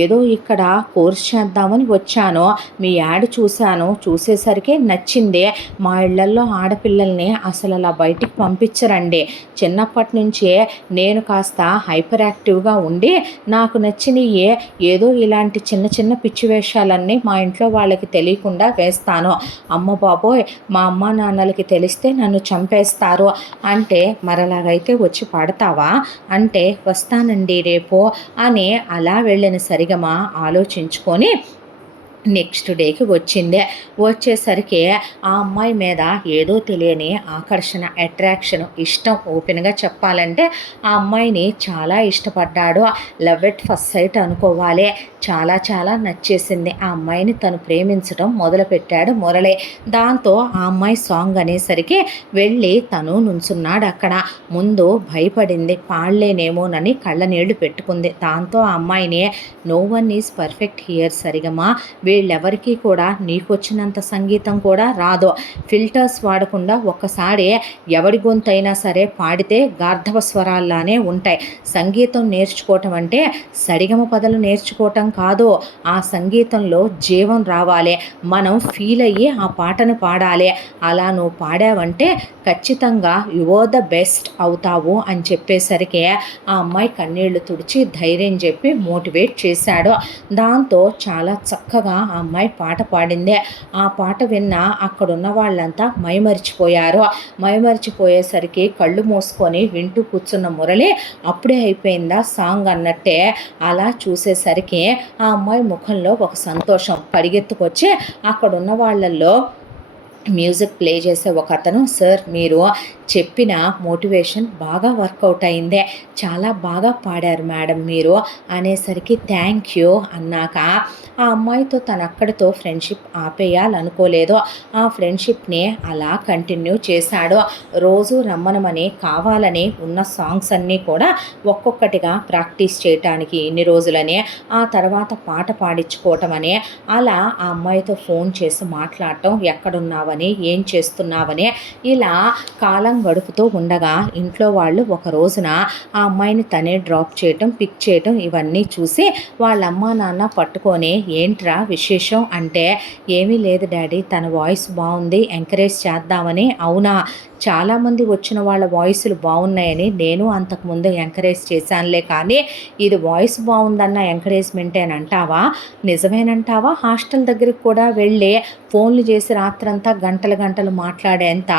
ఏదో ఇక్కడ కోర్స్ చేద్దామని వచ్చాను, మీ యాడ్ చూశాను, చూసేసరికి నచ్చింది, మా ఇళ్లల్లో ఆడపిల్లల్ని అసలు అలా బయటికి పంపించరండి, చిన్నప్పటి నుంచే నేను కాస్త హైపర్ యాక్టివ్గా ఉండి నాకు నచ్చినవి ఏదో ఇలాంటి చిన్న చిన్న పిచ్చి వేషాలన్నీ మా ఇంట్లో వాళ్ళకి తెలియకుండా వేస్తాను, అమ్మ బాబోయ్ మా అమ్మ నాన్నలకి తెలిస్తే నన్ను చంపేస్తారు అంటే మరలాగైతే వచ్చి పడతావా అంటే వస్తానండి రేపు అని అలా వెళ్ళిన సరిగమ ఆలోచించుకొని నెక్స్ట్ డేకి వచ్చింది. వచ్చేసరికి ఆ అమ్మాయి మీద ఏదో తెలియని ఆకర్షణ, అట్రాక్షన్, ఇష్టం. ఓపెన్గా చెప్పాలంటే ఆ అమ్మాయిని చాలా ఇష్టపడ్డాడు. లవ్ ఎట్ ఫస్ట్ సైట్ అనుకోవాలి. చాలా చాలా నచ్చేసింది. ఆ అమ్మాయిని తను ప్రేమించడం మొదలుపెట్టాడు మురళి. దాంతో ఆ అమ్మాయి సాంగ్ అనేసరికి వెళ్ళి తను నుంచున్నాడు అక్కడ. ముందు భయపడింది, పాడలేనేమోనని కళ్ళ నీళ్లు పెట్టుకుంది. దాంతో ఆ అమ్మాయిని, no one is perfect here సరిగమా, వీళ్ళెవరికీ కూడా నీకొచ్చినంత సంగీతం కూడా రాదు. ఫిల్టర్స్ వాడకుండా ఒక్కసారి ఎవడి గొంతైనా సరే పాడితే గార్ధవ స్వరాల్లానే ఉంటాయి. సంగీతం నేర్చుకోవటం అంటే సరిగమ పదలు నేర్చుకోవటం కాదు. ఆ సంగీతంలో జీవం రావాలి. మనం ఫీల్ అయ్యి ఆ పాటను పాడాలి. అలా నువ్వు పాడావంటే ఖచ్చితంగా యువర్ ద బెస్ట్ అవుతావు అని చెప్పేసరికి ఆ అమ్మాయి కన్నీళ్లు తుడిచి ధైర్యం చెప్పి మోటివేట్ చేశాడు. దాంతో చాలా చక్కగా ఆ అమ్మాయి పాట పాడింది. ఆ పాట విన్న అక్కడున్న వాళ్ళంతా మైమరిచిపోయారు. మైమరిచిపోయేసరికి కళ్ళు మూసుకొని వింటూ కూర్చున్న మురళి అప్పుడే అయిపోయిందా సాంగ్ అన్నట్టే అలా చూసేసరికి ఆ అమ్మాయి ముఖంలో ఒక సంతోషం. పరిగెత్తుకొచ్చి అక్కడున్న వాళ్ళల్లో మ్యూజిక్ ప్లే చేసే ఒక అతను, సార్ మీరు చెప్పిన మోటివేషన్ బాగా వర్కౌట్ అయిందే, చాలా బాగా పాడారు మేడం మీరు అనేసరికి థ్యాంక్ యూ అన్నాక ఆ అమ్మాయితో తను అక్కడితో ఫ్రెండ్షిప్ ఆపేయాలనుకోలేదు. ఆ ఫ్రెండ్షిప్ని అలా కంటిన్యూ చేశాడు. రోజు రమ్మనమని కావాలని ఉన్న సాంగ్స్ అన్నీ కూడా ఒక్కొక్కటిగా ప్రాక్టీస్ చేయటానికి ఇన్ని రోజులని, ఆ తర్వాత పాట పాడించుకోవటం అని, అలా ఆ అమ్మాయితో ఫోన్ చేసి మాట్లాడటం, ఎక్కడున్నావని, ఏం చేస్తున్నావని, ఇలా కాలం గడుపుతూ ఉండగా ఇంట్లో వాళ్ళు ఒక రోజున ఆ అమ్మాయిని తనే డ్రాప్ చేయటం, పిక్ చేయటం ఇవన్నీ చూసి వాళ్ళ అమ్మా నాన్న పట్టుకొని, ఏంట్రా విశేషం అంటే, ఏమీ లేదు డాడీ, తన వాయిస్ బాగుంది, ఎంకరేజ్ చేద్దామని. అవునా, చాలామంది వచ్చిన వాళ్ళ వాయిస్లు బాగున్నాయని నేను అంతకుముందు ఎంకరేజ్ చేశానులే, కానీ ఇది వాయిస్ బాగుందన్న ఎంకరేజ్మెంటేనంటావా, నిజమేనంటావా, హాస్టల్ దగ్గరికి కూడా వెళ్ళి ఫోన్లు చేసి రాత్రంతా గంటలు గంటలు మాట్లాడేంత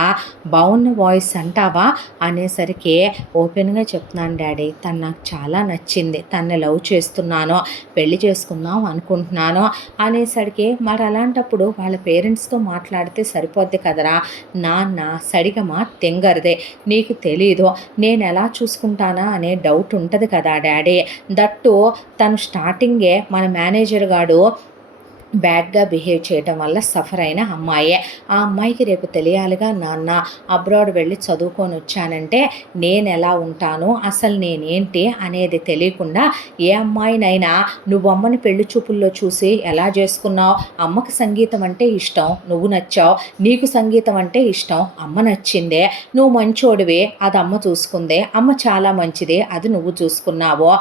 బాగున్న వాయిస్ అంటావా అనేసరికి, ఓపెన్గా చెప్తున్నాను డాడీ, తను నాకు చాలా నచ్చింది, తన్ని లవ్ చేస్తున్నాను, పెళ్లి చేసుకుందాం అనుకుంటున్నాను అనేసరికి, మరి అలాంటప్పుడు వాళ్ళ పేరెంట్స్తో మాట్లాడితే సరిపోద్ది కదరా నాన్న, సరిగమ తెంగరదే, నీకు తెలీదు, నేను ఎలా చూసుకుంటానా అనే డౌట్ ఉంటుంది కదా డాడీ. దట్టు తను స్టార్టింగే మన మేనేజర్ గాడు బ్యాడ్గా బిహేవ్ చేయటం వల్ల సఫర్ అయిన అమ్మాయే. ఆ అమ్మాయికి రేపు తెలియాలిగా నాన్న, అబ్రాడ్ వెళ్ళి చదువుకొని వచ్చానంటే నేను ఎలా ఉంటాను, అసలు నేనేంటి అనేది తెలియకుండా ఏ అమ్మాయినైనా నువ్వు అమ్మని పెళ్లి చూపుల్లో చూసి ఎలా చేసుకున్నావు, అమ్మకి సంగీతం అంటే ఇష్టం, నువ్వు నచ్చావు, నీకు సంగీతం అంటే ఇష్టం, అమ్మ నచ్చిందే, నువ్వు మంచోడివే, అది అమ్మ చూసుకుందే, అమ్మ చాలా మంచిదే, అది నువ్వు చూసుకున్నావు.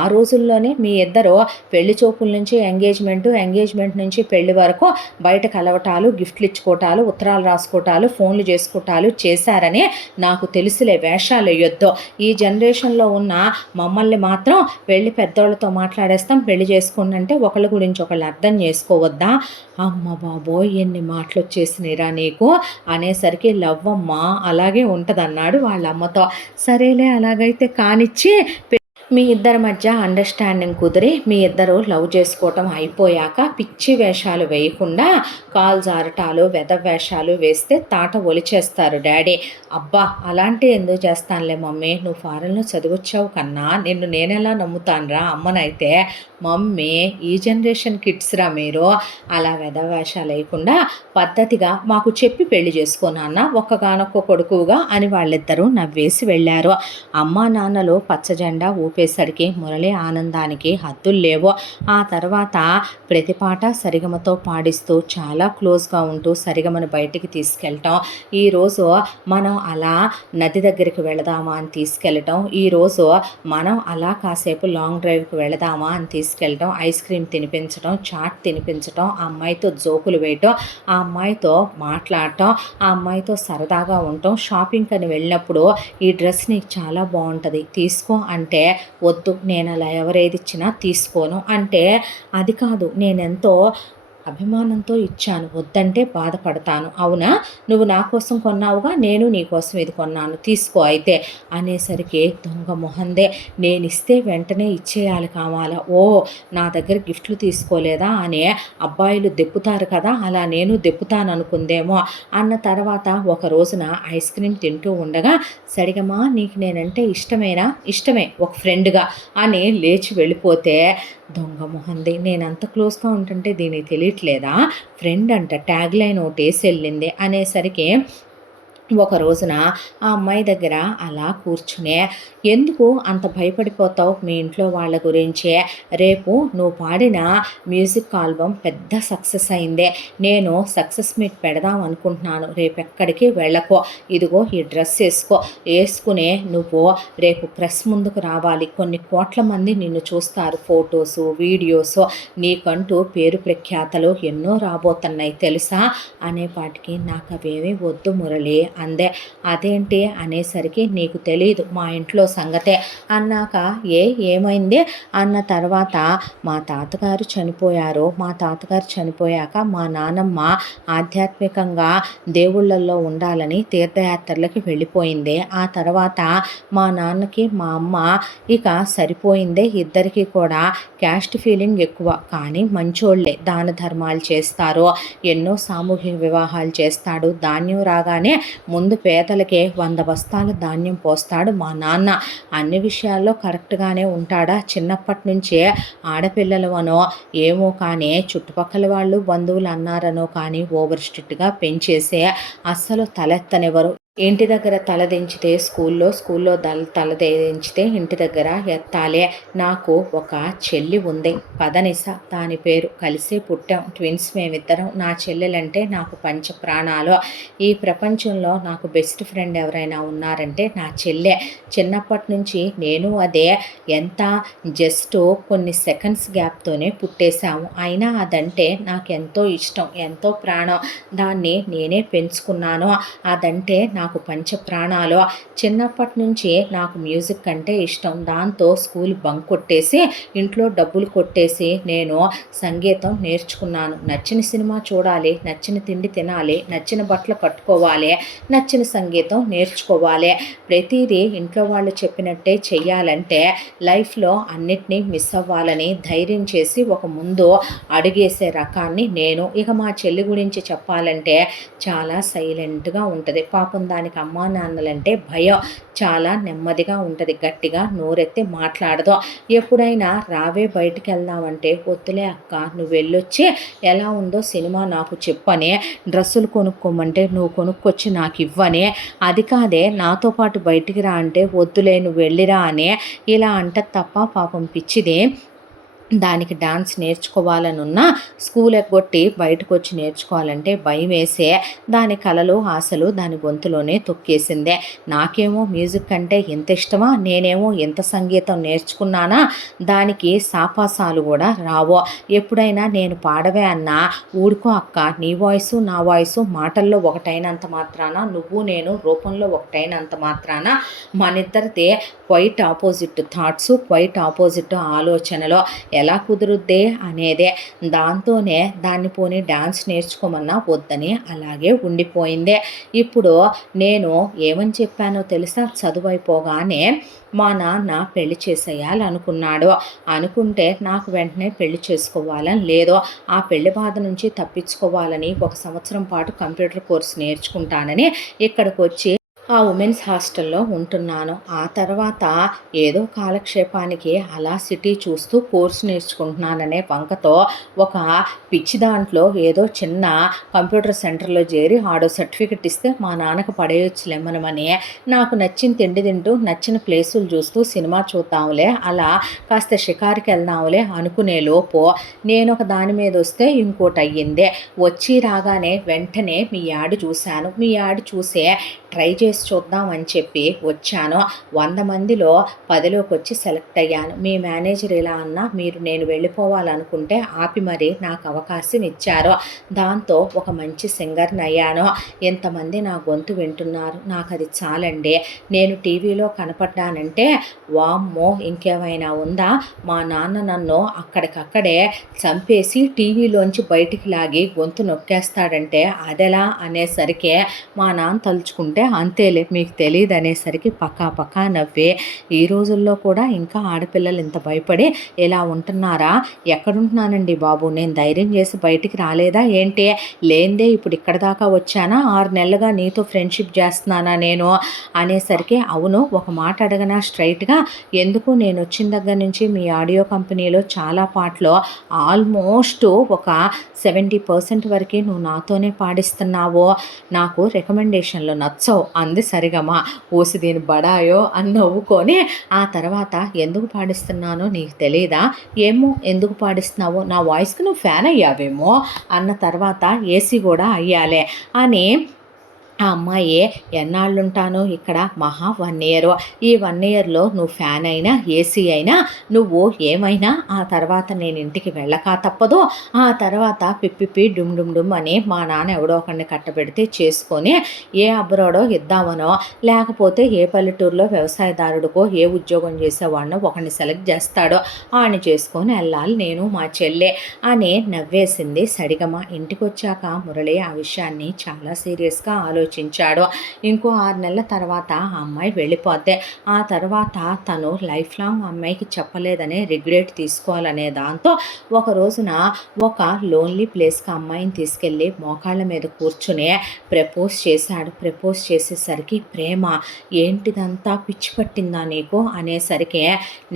ఆ రోజుల్లోనే మీ ఇద్దరు పెళ్లి చూపుల నుంచి ఎంగేజ్మెంట్ నుంచి పెళ్లి వరకు బయట కలవటాలు, గిఫ్ట్లు ఇచ్చుకోవటాలు, ఉత్తరాలు రాసుకోవటాలు, ఫోన్లు చేసుకోవటాలు చేశారని నాకు తెలుసులే, వేషాలు వేయొద్దు. ఈ జనరేషన్లో ఉన్న మమ్మల్ని మాత్రం వెళ్ళి పెద్దోళ్ళతో మాట్లాడేస్తాం, పెళ్లి చేసుకోండి అంటే ఒకళ్ళ గురించి ఒకళ్ళు అర్థం చేసుకోవద్దా. అమ్మ బాబోయ్, ఎన్ని మాటలు వచ్చేసినాయిరా నీకు అనేసరికి, లవ్ అమ్మ అలాగే ఉంటుందన్నాడు వాళ్ళ అమ్మతో. సరేలే అలాగైతే కానిచ్చి మీ ఇద్దరి మధ్య అండర్స్టాండింగ్ కుదిరి మీ ఇద్దరు లవ్ చేసుకోవటం అయిపోయాక పిచ్చి వేషాలు వేయకుండా కాలు జారటాలు, వేషాలు వేస్తే తాట ఒలిచేస్తారు డాడీ. అబ్బా అలాంటివి ఎందుకు చేస్తానులే మమ్మీ, నువ్వు ఫారెన్లో చదివొచ్చావు కన్నా నిన్ను నేనెలా నమ్ముతానురా అమ్మనైతే. మమ్మీ ఈ జనరేషన్ కిడ్స్రా మీరు, అలా వేషాలు వేయకుండా పద్ధతిగా మాకు చెప్పి పెళ్లి చేసుకోనన్న ఒక్కగానొక్క కొడుకుగా అని వాళ్ళిద్దరూ నవ్వేసి వెళ్ళారు. అమ్మా నాన్నలు పచ్చజెండా ఊపేసరికి మురళి ఆనందానికి హద్దులు లేవు. ఆ తర్వాత ప్రతి పాట సరిగమతో పాడిస్తూ చాలా క్లోజ్గా ఉంటూ సరిగమను బయటికి తీసుకెళ్ళటం. ఈరోజు మనం అలా నది దగ్గరికి వెళదామా అని తీసుకెళ్ళటం, ఈరోజు మనం అలా కాసేపు లాంగ్ డ్రైవ్కి వెళదామా అని తీసుకెళ్ళటం, ఐస్ క్రీమ్ తినిపించడం, చాట్ తినిపించటం, ఆ అమ్మాయితో జోకులు వేయటం, ఆ అమ్మాయితో మాట్లాడటం, ఆ అమ్మాయితో సరదాగా ఉండటం. షాపింగ్కి అని వెళ్ళినప్పుడు ఈ డ్రెస్ నీకు చాలా బాగుంటుంది తీసుకో అంటే, వద్దు నేను అలా ఎవరేది ఇచ్చినా తీసుకోను అంటే, అది కాదు నేనెంతో అభిమానంతో ఇచ్చాను. వద్దంటే బాధపడతాను. అవునా? నువ్వు నా కోసం కొన్నావుగా, నేను నీ కోసం ఇది కొన్నాను. తీసుకో అయితే అనేసరికి దొంగ మొహందే నేనిస్తే వెంటనే ఇచ్చేయాలి కావాలా? ఓహ్! నా దగ్గర గిఫ్ట్‌లు తీసుకోలేదా అని అబ్బాయిలు దెప్పుతారు కదా! అలా నేను దెప్పుతాననుకుందేమో అన్న తర్వాత ఒక రోజున ఐస్ క్రీమ్ తింటూ ఉండగా సరిగమా నీకు నేనంటే ఇష్టమేనా? ఇష్టమే ఒక ఫ్రెండ్‌గా అని లేచి వెళ్ళిపోతే దొంగ మొహంది నేనంత క్లోజ్‌గా ఉంటుంటే దీనికి తెలియట్లేదా? ఫ్రెండ్ అంట ట్యాగ్ లైన్ ఒకటేసెళ్ళింది అనేసరికి ఒక రోజున ఆ అమ్మాయి దగ్గర అలా కూర్చునే ఎందుకు అంత భయపడిపోతావు మీ ఇంట్లో వాళ్ళ గురించే రేపు నువ్వు పాడిన మ్యూజిక్ ఆల్బమ్ పెద్ద సక్సెస్ అయిందే నేను సక్సెస్ మీట్ పెడదాం అనుకుంటున్నాను రేపు ఎక్కడికి వెళ్ళకో ఇదిగో ఈ డ్రెస్ వేసుకునే నువ్వు రేపు ప్రెస్ ముందుకు రావాలి కొన్ని కోట్ల మంది నిన్ను చూస్తారు ఫొటోసు వీడియోసు నీకంటూ పేరు ప్రఖ్యాతలు ఎన్నో రాబోతున్నాయి తెలుసా అనేపాటికి నాకు అవేమీ వద్దు మురళి అందే అదేంటి అనేసరికి నీకు తెలీదు మా ఇంట్లో సంగతే అన్నాక ఏమైంది అన్న తర్వాత మా తాతగారు చనిపోయారు మా తాతగారు చనిపోయాక మా నానమ్మ ఆధ్యాత్మికంగా దేవుళ్ళల్లో ఉండాలని తీర్థయాత్రలకి వెళ్ళిపోయింది ఆ తర్వాత మా నాన్నకి మా అమ్మ ఇక సరిపోయిందే ఇద్దరికీ కూడా క్యాస్ట్ ఫీలింగ్ ఎక్కువ కానీ మంచోళ్ళే దాన ధర్మాలు చేస్తారు ఎన్నో సామూహిక వివాహాలు చేస్తాడు ధాన్యం రాగానే ముందు పేదలకే 100 బస్తాల ధాన్యం పోస్తాడు మా నాన్న అన్ని విషయాల్లో కరెక్ట్గానే ఉంటాడా చిన్నప్పటి నుంచే ఆడపిల్లలవనో ఏమో కానీ చుట్టుపక్కల వాళ్ళు బంధువులు అన్నారనో కానీ ఓవర్ స్ట్రిక్ట్గా పెంచేసే అస్సలు తలెత్తనివ్వరు ఇంటి దగ్గర తలదించితే స్కూల్లో తలదించితే ఇంటి దగ్గర ఎత్తాలే నాకు ఒక చెల్లి ఉంది పదనిస దాని పేరు కలిసి పుట్టాం ట్విన్స్ మేమిద్దరం నా చెల్లెలంటే నాకు పంచ ప్రాణాలు ఈ ప్రపంచంలో నాకు బెస్ట్ ఫ్రెండ్ ఎవరైనా ఉన్నారంటే నా చెల్లె చిన్నప్పటి నుంచి నేను అదే ఎంత జస్ట్ కొన్ని సెకండ్స్ గ్యాప్తోనే పుట్టేశాము అయినా అదంటే నాకు ఎంతో ఇష్టం ఎంతో ప్రాణం దాన్ని నేనే పెంచుకున్నాను అదంటే నాకు పంచ ప్రాణాలు చిన్నప్పటి నుంచి నాకు మ్యూజిక్ అంటే ఇష్టం దాంతో స్కూల్ బంక్ కొట్టేసి ఇంట్లో డబ్బులు కొట్టేసి నేను సంగీతం నేర్చుకున్నాను నచ్చిన సినిమా చూడాలి నచ్చిన తిండి తినాలి నచ్చిన బట్టలు కట్టుకోవాలి నచ్చిన సంగీతం నేర్చుకోవాలి ప్రతిదీ ఇంట్లో వాళ్ళు చెప్పినట్టే చెయ్యాలంటే లైఫ్లో అన్నిటినీ మిస్ అవ్వాలని ధైర్యం చేసి ఒక ముందు అడుగేసే రకాన్ని నేను ఇక మా చెల్లి గురించి చెప్పాలంటే చాలా సైలెంట్గా ఉంటుంది పాపం దానికి అమ్మా నాన్నలంటే భయం చాలా నెమ్మదిగా ఉంటుంది గట్టిగా నోరెత్తి మాట్లాడదు ఎప్పుడైనా రావే బయటికి వెళ్దామంటే వద్దులే అక్క నువ్వు వెళ్ళొచ్చి ఎలా ఉందో సినిమా నాకు చెప్పని డ్రెస్సులు కొనుక్కోమంటే నువ్వు కొనుక్కొచ్చి నాకు ఇవ్వని అది కాదే నాతో పాటు బయటికి రా అంటే వద్దులే నువ్వు వెళ్ళిరా అని ఇలా అంట తప్ప పాపం పిచ్చిది దానికి డాన్స్ నేర్చుకోవాలనున్నా స్కూల్ ఎగ్గొట్టి బయటకు వచ్చి నేర్చుకోవాలంటే భయం వేసే దాని కలలు ఆశలు దాని గొంతులోనే తొక్కేసిందే నాకేమో మ్యూజిక్ అంటే ఎంత ఇష్టమా నేనేమో ఎంత సంగీతం నేర్చుకున్నానా దానికి సాపాసాలు కూడా రావో ఎప్పుడైనా నేను పాడవే అన్నా ఊడుకో అక్క నీ వాయిసు నా వాయిసు మాటల్లో ఒకటైనంత మాత్రాన నువ్వు నేను రూపంలో ఒకటైనంత మాత్రాన మనిద్దరిదే quite opposite thoughts quite opposite ఆలోచనలో ఎలా కుదురుద్దే అనేదే దాంతోనే దాన్ని పోని డాన్స్ నేర్చుకోమన్నా వద్దని అలాగే ఉండిపోయిందే ఇప్పుడు నేను ఏమని చెప్పానో తెలుసా చదువైపోగానే మా నాన్న పెళ్లి చేసేయాలనుకున్నాడు అనుకుంటే నాకు వెంటనే పెళ్లి చేసుకోవాలని లేదో ఆ పెళ్లి బాధ నుంచి తప్పించుకోవాలని 1 సంవత్సరం పాటు కంప్యూటర్ కోర్స్ నేర్చుకుంటానని ఇక్కడికి వచ్చి ఆ ఉమెన్స్ హాస్టల్లో ఉంటున్నాను ఆ తర్వాత ఏదో కాలక్షేపానికి అలా సిటీ చూస్తూ కోర్స్ నేర్చుకుంటున్నాననే వంకతో ఒక పిచ్చి దాంట్లో ఏదో చిన్న కంప్యూటర్ సెంటర్లో చేరి ఆడో సర్టిఫికెట్ ఇస్తే మా నాన్నకు పడేయొచ్చులేమనమని నాకు నచ్చిన తిండి తింటూ నచ్చిన ప్లేసులు చూస్తూ సినిమా చూద్దాంలే అలా కాస్త షికారుకి వెళ్దాంలే అనుకునే లోపు నేను ఒక దాని మీద వస్తే ఇంకోటి అయ్యిందే వచ్చి రాగానే వెంటనే మీ యాడ్ చూశాను మీ యాడ్ చూసే ట్రై చేసి చూద్దామని చెప్పి వచ్చాను. 100 మందిలో 10లోకి వచ్చి సెలెక్ట్ అయ్యాను. మీ మేనేజర్ ఇలా అన్నా నేను వెళ్ళిపోవాలనుకుంటే ఆపి మరీ నాకు అవకాశం ఇచ్చారు. దాంతో ఒక మంచి సింగర్ని అయ్యాను. ఎంతమంది నా గొంతు వింటున్నారు, నాకు అది చాలండి. నేను టీవీలో కనపడ్డానంటే వామ్మో ఇంకేమైనా ఉందా, మా నాన్న నన్ను అక్కడికక్కడే చంపేసి టీవీలోంచి బయటికి లాగి గొంతు నొక్కేస్తాడంటే అదెలా అనేసరికి మా నాన్న తలుచుకుంటే అంతేలే మీకు తెలియదు అనేసరికి పక్కా నవ్వి, ఈ రోజుల్లో కూడా ఇంకా ఆడపిల్లలు ఇంత భయపడి ఇలా ఉంటున్నారా, ఎక్కడుంటున్నానండి బాబు, నేను ధైర్యం చేసి బయటికి రాలేదా ఏంటి, లేందే ఇప్పుడు ఇక్కడ దాకా వచ్చానా, 6 నెలలుగా నీతో ఫ్రెండ్షిప్ చేస్తున్నానా నేను అనేసరికి, అవును ఒక మాట అడగనా స్ట్రైట్గా, ఎందుకు నేను వచ్చిన దగ్గర నుంచి మీ ఆడియో కంపెనీలో చాలా పాటలు ఆల్మోస్ట్ ఒక 70% వరకు నువ్వు నాతోనే పాడిస్తున్నావు, నాకు రికమెండేషన్లు నచ్చవు అంది సరిగమా. ఓసి దీని బడాయో అని నవ్వుకొని, ఆ తర్వాత ఎందుకు పాడిస్తున్నానో నీకు తెలీదా, ఏమో ఎందుకు పాడిస్తున్నావో, నా వాయిస్కి నువ్వు ఫ్యాన్ అయ్యావేమో అన్న తర్వాత ఏసీ కూడా అయ్యాలే అని ఆ అమ్మాయి ఎన్నాళ్ళుంటాను ఇక్కడ, మహా 1 ఇయర్, ఈ 1 ఇయర్లో నువ్వు ఫ్యాన్ అయినా ఏసీ అయినా నువ్వు ఏమైనా ఆ తర్వాత నేను ఇంటికి వెళ్ళక తప్పదు, ఆ తర్వాత పిప్పి డుమ్ డుమ్ డుమ్ అని మా నాన్న ఎవడో ఒకరిని కట్టబెడితే చేసుకొని ఏ అబ్రాడో ఇద్దామనో, లేకపోతే ఏ పల్లెటూరులో వ్యవసాయదారుడికో ఏ ఉద్యోగం చేసేవాడినో ఒకరిని సెలెక్ట్ చేస్తాడో ఆని చేసుకొని వెళ్ళాలి నేను మా చెల్లె అని నవ్వేసింది సరిగమ. ఇంటికి వచ్చాక మురళి ఆ విషయాన్ని చాలా సీరియస్గా ఆలోచించాడు. ఇంకో 6 నెలల తర్వాత ఆ అమ్మాయి వెళ్ళిపోతే ఆ తర్వాత తను లైఫ్ లాంగ్ అమ్మాయికి చెప్పలేదనే రిగ్రెట్ తీసుకోవాలనే దాంతో ఒక రోజున ఒక లోన్లీ ప్లేస్కి అమ్మాయిని తీసుకెళ్ళి మోకాళ్ళ మీద కూర్చుని ప్రపోజ్ చేశాడు. ప్రపోజ్ చేసేసరికి ప్రేమ ఏంటిదంతా పిచ్చి పట్టిందా నీకు అనేసరికి,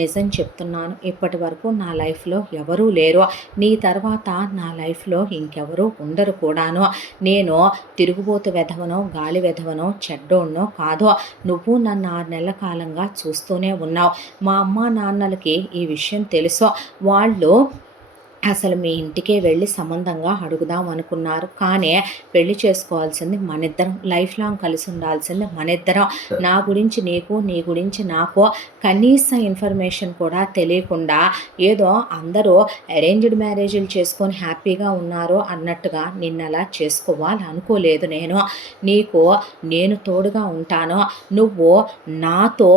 నిజం చెప్తున్నాను ఇప్పటి వరకు నా లైఫ్లో ఎవరూ లేరు, నీ తర్వాత నా లైఫ్లో ఇంకెవరూ ఉండరు కూడాను, నేను తిరుగుబోతు వెధవనో గాలి వెధవనో చెడ్డోన్నో కాదో, నువ్వు నన్ను 6 నెలల కాలంగా చూస్తూనే ఉన్నావు, మా అమ్మ నాన్నలకి ఈ విషయం తెలుసు, వాళ్ళు అసలు మీ ఇంటికే వెళ్ళి సంబంధంగా అడుగుదాం అనుకున్నారు, కానీ పెళ్లి చేసుకోవాల్సింది మనిద్దరం, లైఫ్ లాంగ్ కలిసి ఉండాల్సింది మనిద్దరం, నా గురించి నీకు నీ గురించి నాకు కనీస ఇన్ఫర్మేషన్ కూడా తెలియకుండా ఏదో అందరూ అరేంజ్డ్ మ్యారేజీలు చేసుకొని హ్యాపీగా ఉన్నారు అన్నట్టుగా నిన్నలా చేసుకోవాలి అనుకోలేదు నేను తోడుగా ఉంటాను, నువ్వు నాతో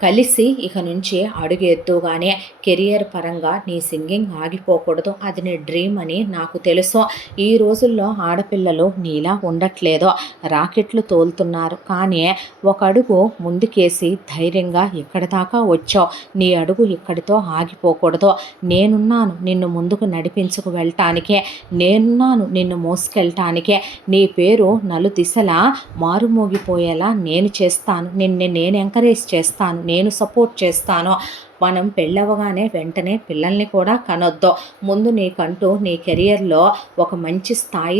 కలిసి ఇక నుంచి అడుగు ఎత్తుగానే కెరియర్ పరంగా నీ సింగింగ్ ఆగిపోకూడదు, అది నీ డ్రీమ్ అని నాకు తెలుసు, ఈ రోజుల్లో ఆడపిల్లలు నీలా ఉండట్లేదో, రాకెట్లు తోలుతున్నారు కానీ ఒక అడుగు ముందుకేసి ధైర్యంగా ఇక్కడి దాకా వచ్చావు, నీ అడుగు ఇక్కడితో ఆగిపోకూడదు, నేనున్నాను నిన్ను ముందుకు నడిపించుకు వెళ్ళటానికే, నేనున్నాను నిన్ను మోసుకెళ్ళటానికే, నీ పేరు నలుదిశలా మారుమోగిపోయేలా నేను చేస్తాను, నేను ఎంకరేజ్ చేస్తాను, నేను సపోర్ట్ చేస్తాను, మనం పెళ్ళవగానే వెంటనే పిల్లల్ని కూడా కనొద్దు, ముందు నీకంటూ నీ కెరియర్లో ఒక మంచి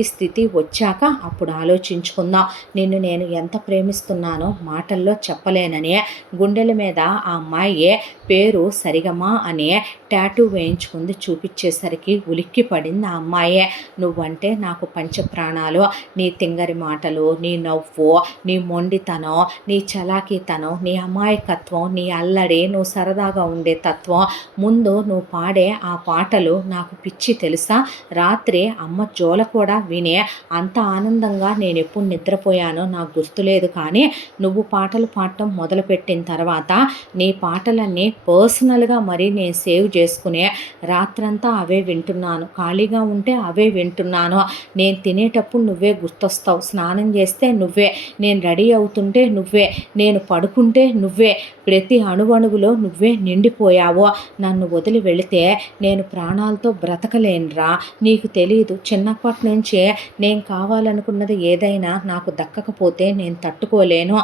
స్థితి వచ్చాక అప్పుడు ఆలోచించుకుందాం, నేను ఎంత ప్రేమిస్తున్నానో మాటల్లో చెప్పలేనని గుండెల మీద ఆ అమ్మాయి పేరు సరిగమా అనే టాటూ వేయించుకుంది. చూపించేసరికి ఉలిక్కి పడింది ఆ అమ్మాయే. నువ్వంటే నాకు పంచప్రాణాలు, నీ తింగరి మాటలు, నీ నవ్వు, నీ మొండితనం, నీ చలాకీతనం, నీ అమాయకత్వం, నీ అల్లడి, నువ్వు సరదాగా ఉండే తత్వం, ముందు నువ్వు పాడే ఆ పాటలు నాకు పిచ్చి తెలుసా, రాత్రి అమ్మ జోల కూడా వినే అంత ఆనందంగా నేను ఎప్పుడు నిద్రపోయానో నాకు గుర్తులేదు, కానీ నువ్వు పాటలు పాడటం మొదలుపెట్టిన తర్వాత నీ పాటలన్నీ పర్సనల్గా మరీ నేను సేవ్ చేసుకునే రాత్రంతా అవే వింటున్నాను, ఖాళీగా ఉంటే అవే వింటున్నాను, నేను తినేటప్పుడు నువ్వే గుర్తొస్తావు, స్నానం చేస్తే నువ్వే, నేను రెడీ అవుతుంటే నువ్వే, నేను పడుకుంటే నువ్వే, ప్రతి అణువణువులో నువ్వే నిండిపోయావో, నన్ను వదిలి వెళితే నేను ప్రాణాలతో బ్రతకలేనురా, నీకు తెలీదు, చిన్నప్పటి నుంచే నేను కావాలనుకున్నది ఏదైనా నాకు దక్కకపోతే నేను తట్టుకోలేను,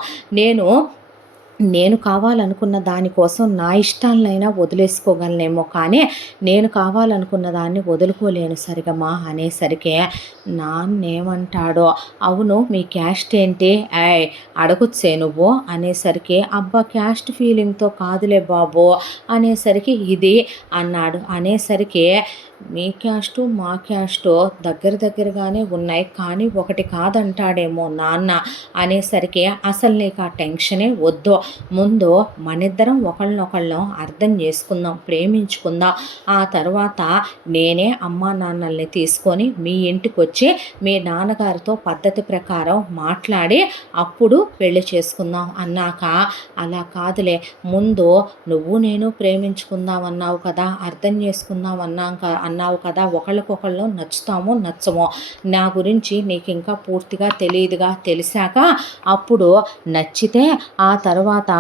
నేను కావాలనుకున్న దానికోసం నా ఇష్టాలనైనా వదిలేసుకోగలనేమో, కానీ నేను కావాలనుకున్న దాన్ని వదులుకోలేను సరిగమా అనేసరికి, నాన్నేమంటాడో, అవును మీ క్యాస్ట్ ఏంటి అడగొచ్చే నువ్వు అనేసరికి, అబ్బా క్యాస్ట్ ఫీలింగ్తో కాదులే బాబు అనేసరికి ఇది అన్నాడు. అనేసరికి మీ క్యాస్టు మా క్యాస్టు దగ్గర దగ్గరగానే ఉన్నాయి, కానీ ఒకటి కాదంటాడేమో నాన్న అనేసరికి అసలు నీకు ఆ టెన్షనే వద్దు. ముందు మనిద్దరం ఒకళ్ళనొకళ్ళం అర్థం చేసుకుందాం, ప్రేమించుకుందాం. ఆ తర్వాత నేనే అమ్మా నాన్నల్ని తీసుకొని మీ ఇంటికి వచ్చి మీ నాన్నగారితో పద్ధతి ప్రకారం మాట్లాడి అప్పుడు పెళ్లి చేసుకుందాం అన్నాక, అలా కాదులే, ముందు నువ్వు నేను ప్రేమించుకుందాం అన్నావు కదా, అర్థం చేసుకుందాం అన్నావు కదా, ఒకళ్ళకొకళ్ళు నచ్చుతామో నచ్చమో నా గురించి నీకు ఇంకా పూర్తిగా తెలియదుగా, తెలిసాక అప్పుడు నచ్చితే ఆ తర్వాత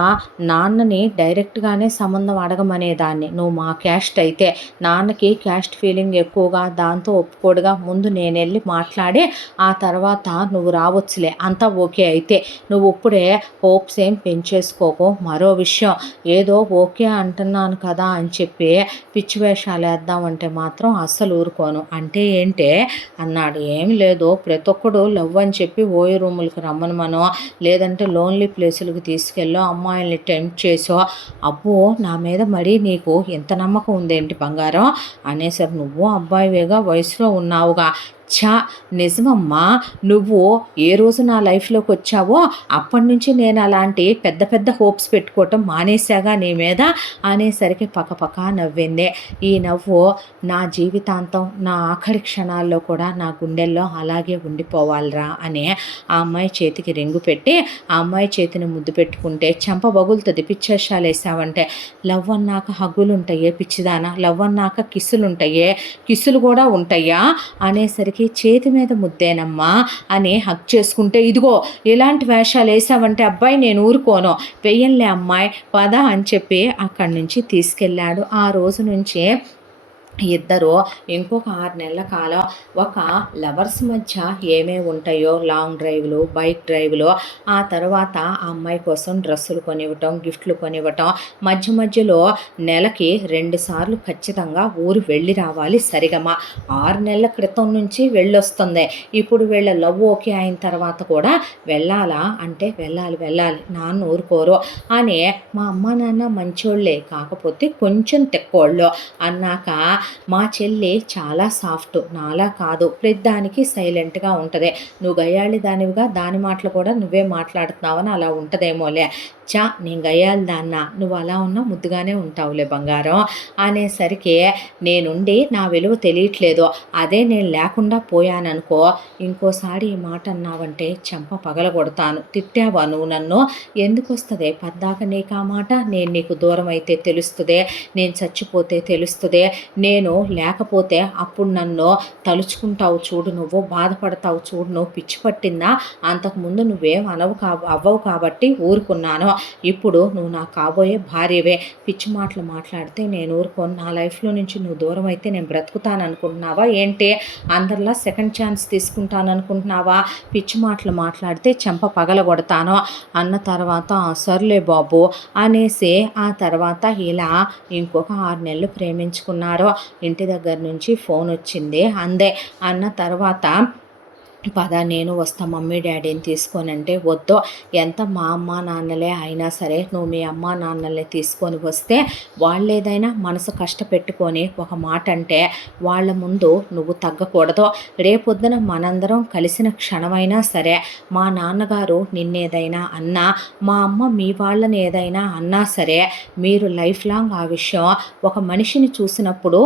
నాన్నని డైరెక్ట్గానే సంబంధం అడగమనేదాన్ని. నువ్వు మా క్యాస్ట్ అయితే నాన్నకి క్యాస్ట్ ఫీలింగ్ ఎక్కువగా, దాంతో ఒప్పుకోడుగా. ముందు నేను వెళ్ళి మాట్లాడి ఆ తర్వాత నువ్వు రావచ్చులే, అంతా ఓకే అయితే. నువ్వు ఇప్పుడే హోప్స్ ఏం పెంచేసుకోకు. మరో విషయం, ఏదో ఓకే అంటున్నాను కదా అని చెప్పి పిచ్చి వేషాలు వేద్దామంటే మాత్రం అస్సలు ఊరుకోను. అంటే ఏంటే అన్నాడు. ఏమి లేదు, ప్రతి ఒక్కడు లవ్ అని చెప్పి ఓయో రూములకు రమ్మనమనో, లేదంటే లోన్లీ ప్లేసులకు తీసుకెళ్ళో, అమ్మాయిల్ని టెంప్ట్ చేసో. అబ్బో, నా మీద మరీ నీకు ఎంత నమ్మకం ఉందేంటి బంగారం అనేసరి. నువ్వు అబ్బాయివేగా, వయసులో ఉన్నావుగా. ఛా, నిజమమ్మా, నువ్వు ఏ రోజు నా లైఫ్లోకి వచ్చావో అప్పటి నుంచి నేను అలాంటి పెద్ద పెద్ద హోప్స్ పెట్టుకోవటం మానేశాగా నీ మీద అనేసరికి పకపక నవ్వింది. ఈ నవ్వు నా జీవితాంతం, నా ఆఖరి క్షణాల్లో కూడా నా గుండెల్లో అలాగే ఉండిపోవాలిరా అని ఆ అమ్మాయి చేతికి రింగు పెట్టి ఆ అమ్మాయి చేతిని ముద్దు పెట్టుకుంటే చెంప బగులుతుంది. పిచ్చేషాలు వేసావంటే. లవ్ అన్నాక హగ్గులు ఉంటాయే పిచ్చిదానా, లవ్ అన్నాక కిస్సులు ఉంటాయే, కిస్సులు కూడా ఉంటాయా అనేసరికి చేతి మీద ముద్దేనమ్మా అని హక్ చేసుకుంటే, ఇదిగో ఇలాంటి వేషాలు వేసావంటే అబ్బాయి నేను ఊరుకోను, వెయ్యంలే అమ్మాయి పద అని చెప్పి అక్కడి నుంచి తీసుకెళ్ళాడు. ఆ రోజు నుంచే ఇద్దరు ఇంకొక 6 నెలల కాలం ఒక లవర్స్ మధ్య ఏమేమి ఉంటాయో, లాంగ్ డ్రైవ్లు, బైక్ డ్రైవ్లు, ఆ తర్వాత ఆ అమ్మాయి కోసం డ్రెస్సులు కొనివ్వటం, గిఫ్ట్లు కొనివ్వటం, మధ్య మధ్యలో నెలకి 2 సార్లు ఖచ్చితంగా ఊరు వెళ్ళి రావాలి సరిగమ. 6 నెలల క్రితం నుంచి వెళ్ళొస్తుంది. ఇప్పుడు వీళ్ళ లవ్ ఓకే అయిన తర్వాత కూడా వెళ్ళాలా అంటే వెళ్ళాలి వెళ్ళాలి, నాన్న ఊరుకోరు అని. మా అమ్మ నాన్న మంచోళ్ళే, కాకపోతే కొంచెం తెక్కోళ్ళు అన్నాక మా చెల్లి చాలా సాఫ్ట్, నాలా కాదు, ప్రతిదానికి సైలెంట్గా ఉంటుంది. నువ్వు గయ్యాళి దానివిగా, దాని మాటలు కూడా నువ్వే మాట్లాడుతున్నావని అలా ఉంటుందేమోలే. చా, నేను గయ్యాలి దాన్న, నువ్వు అలా ఉన్నా ముద్దుగానే ఉంటావులే బంగారం అనేసరికి నేనుండి నా విలువ తెలియట్లేదు, అదే నేను లేకుండా పోయాననుకో, ఇంకోసారి ఈ మాట అన్నావంటే చెంప పగలగొడతాను. తిట్టావా నువ్వు నన్ను, ఎందుకు వస్తుంది పద్దాక నీకు ఆ మాట? నేను నీకు దూరం అయితే తెలుస్తుంది, నేను చచ్చిపోతే తెలుస్తుంది, నేను లేకపోతే అప్పుడు నన్ను తలుచుకుంటావు చూడు, నువ్వు బాధపడతావు చూడు, నువ్వు పిచ్చి పట్టిందా? అంతకుముందు నువ్వేం అవ్వవు కాబట్టి ఊరుకున్నాను. ఇప్పుడు నువ్వు నా కాబోయే భార్యవే, పిచ్చి మాటలు మాట్లాడితే నేను ఊరుకోను. నా లైఫ్లో నుంచి నువ్వు దూరం అయితే నేను బ్రతుకుతాను అనుకుంటున్నావా ఏంటి? అందరిలా సెకండ్ ఛాన్స్ తీసుకుంటాను అనుకుంటున్నావా? పిచ్చి మాటలు మాట్లాడితే చెంప పగలగొడతాను అన్న తర్వాత సర్లే బాబు అనేసి ఆ తర్వాత ఇలా ఇంకొక 6 నెలలు ప్రేమించుకున్నారు. ఇంటి దగ్గర నుంచి ఫోన్ వచ్చింది. అందే అన్న తర్వాత పద నేను వస్తా మమ్మీ డాడీని తీసుకొనంటే, వద్దు, ఎంత మా అమ్మ నాన్నలే అయినా సరే నువ్వు మీ అమ్మ నాన్నల్ని తీసుకొని వస్తే వాళ్ళేదైనా మనసు కష్టపెట్టుకొని ఒక మాట అంటే వాళ్ళ ముందు నువ్వు తగ్గకూడదు. రేపొద్దున మనందరం కలిసిన క్షణమైనా సరే మా నాన్నగారు నిన్నేదైనా అన్నా, మా అమ్మ మీ వాళ్ళని ఏదైనా అన్నా సరే, మీరు లైఫ్ లాంగ్ ఆ విషయం, ఒక మనిషిని చూసినప్పుడు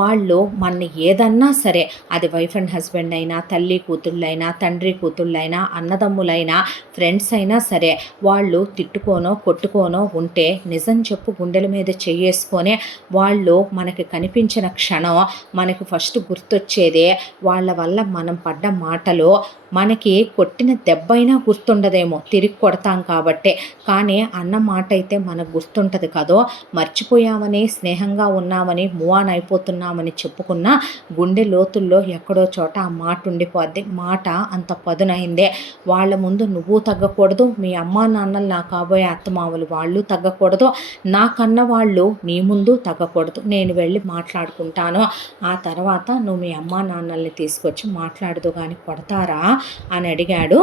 వాళ్ళు మనని ఏదన్నా సరే, అది వైఫ్ అండ్ హస్బెండ్ అయినా, తల్లి కూతుళ్ళైనా, తండ్రి కూతుళ్ళైనా, అన్నదమ్ములైనా, ఫ్రెండ్స్ అయినా సరే, వాళ్ళు తిట్టుకోనో కొట్టుకోనో ఉంటే నిజం చెప్పు గుండెల మీద చెయ్యేసుకొని, వాళ్ళు మనకి కనిపించిన క్షణం మనకి ఫస్ట్ గుర్తొచ్చేదే వాళ్ళ వల్ల మనం పడ్డ మాటలు. మనకి కొట్టిన దెబ్బైనా గుర్తుండదేమో, తిరిగి కొడతాం కాబట్టే, కానీ అన్న మాట అయితే మనకు గుర్తుంటుంది కదో. మర్చిపోయామని, స్నేహంగా ఉన్నామని, మూవ్ ఆన్ అయిపోతున్నామని చెప్పుకున్న గుండె లోతుల్లో ఎక్కడో చోట ఆ మాట ఉండిపోద్ది. మాట అంత పదునైందే. వాళ్ళ ముందు నువ్వు తగ్గకూడదు, మీ అమ్మా నాన్నలు, నా కాబోయే అత్తమామలు వాళ్ళు తగ్గకూడదు, నాకన్న వాళ్ళు నీ ముందు తగ్గకూడదు. నేను వెళ్ళి మాట్లాడుకుంటాను, ఆ తర్వాత నువ్వు మీ అమ్మా నాన్నల్ని తీసుకొచ్చి మాట్లాడదు కానీ కొడతారా అని అడిగాడు.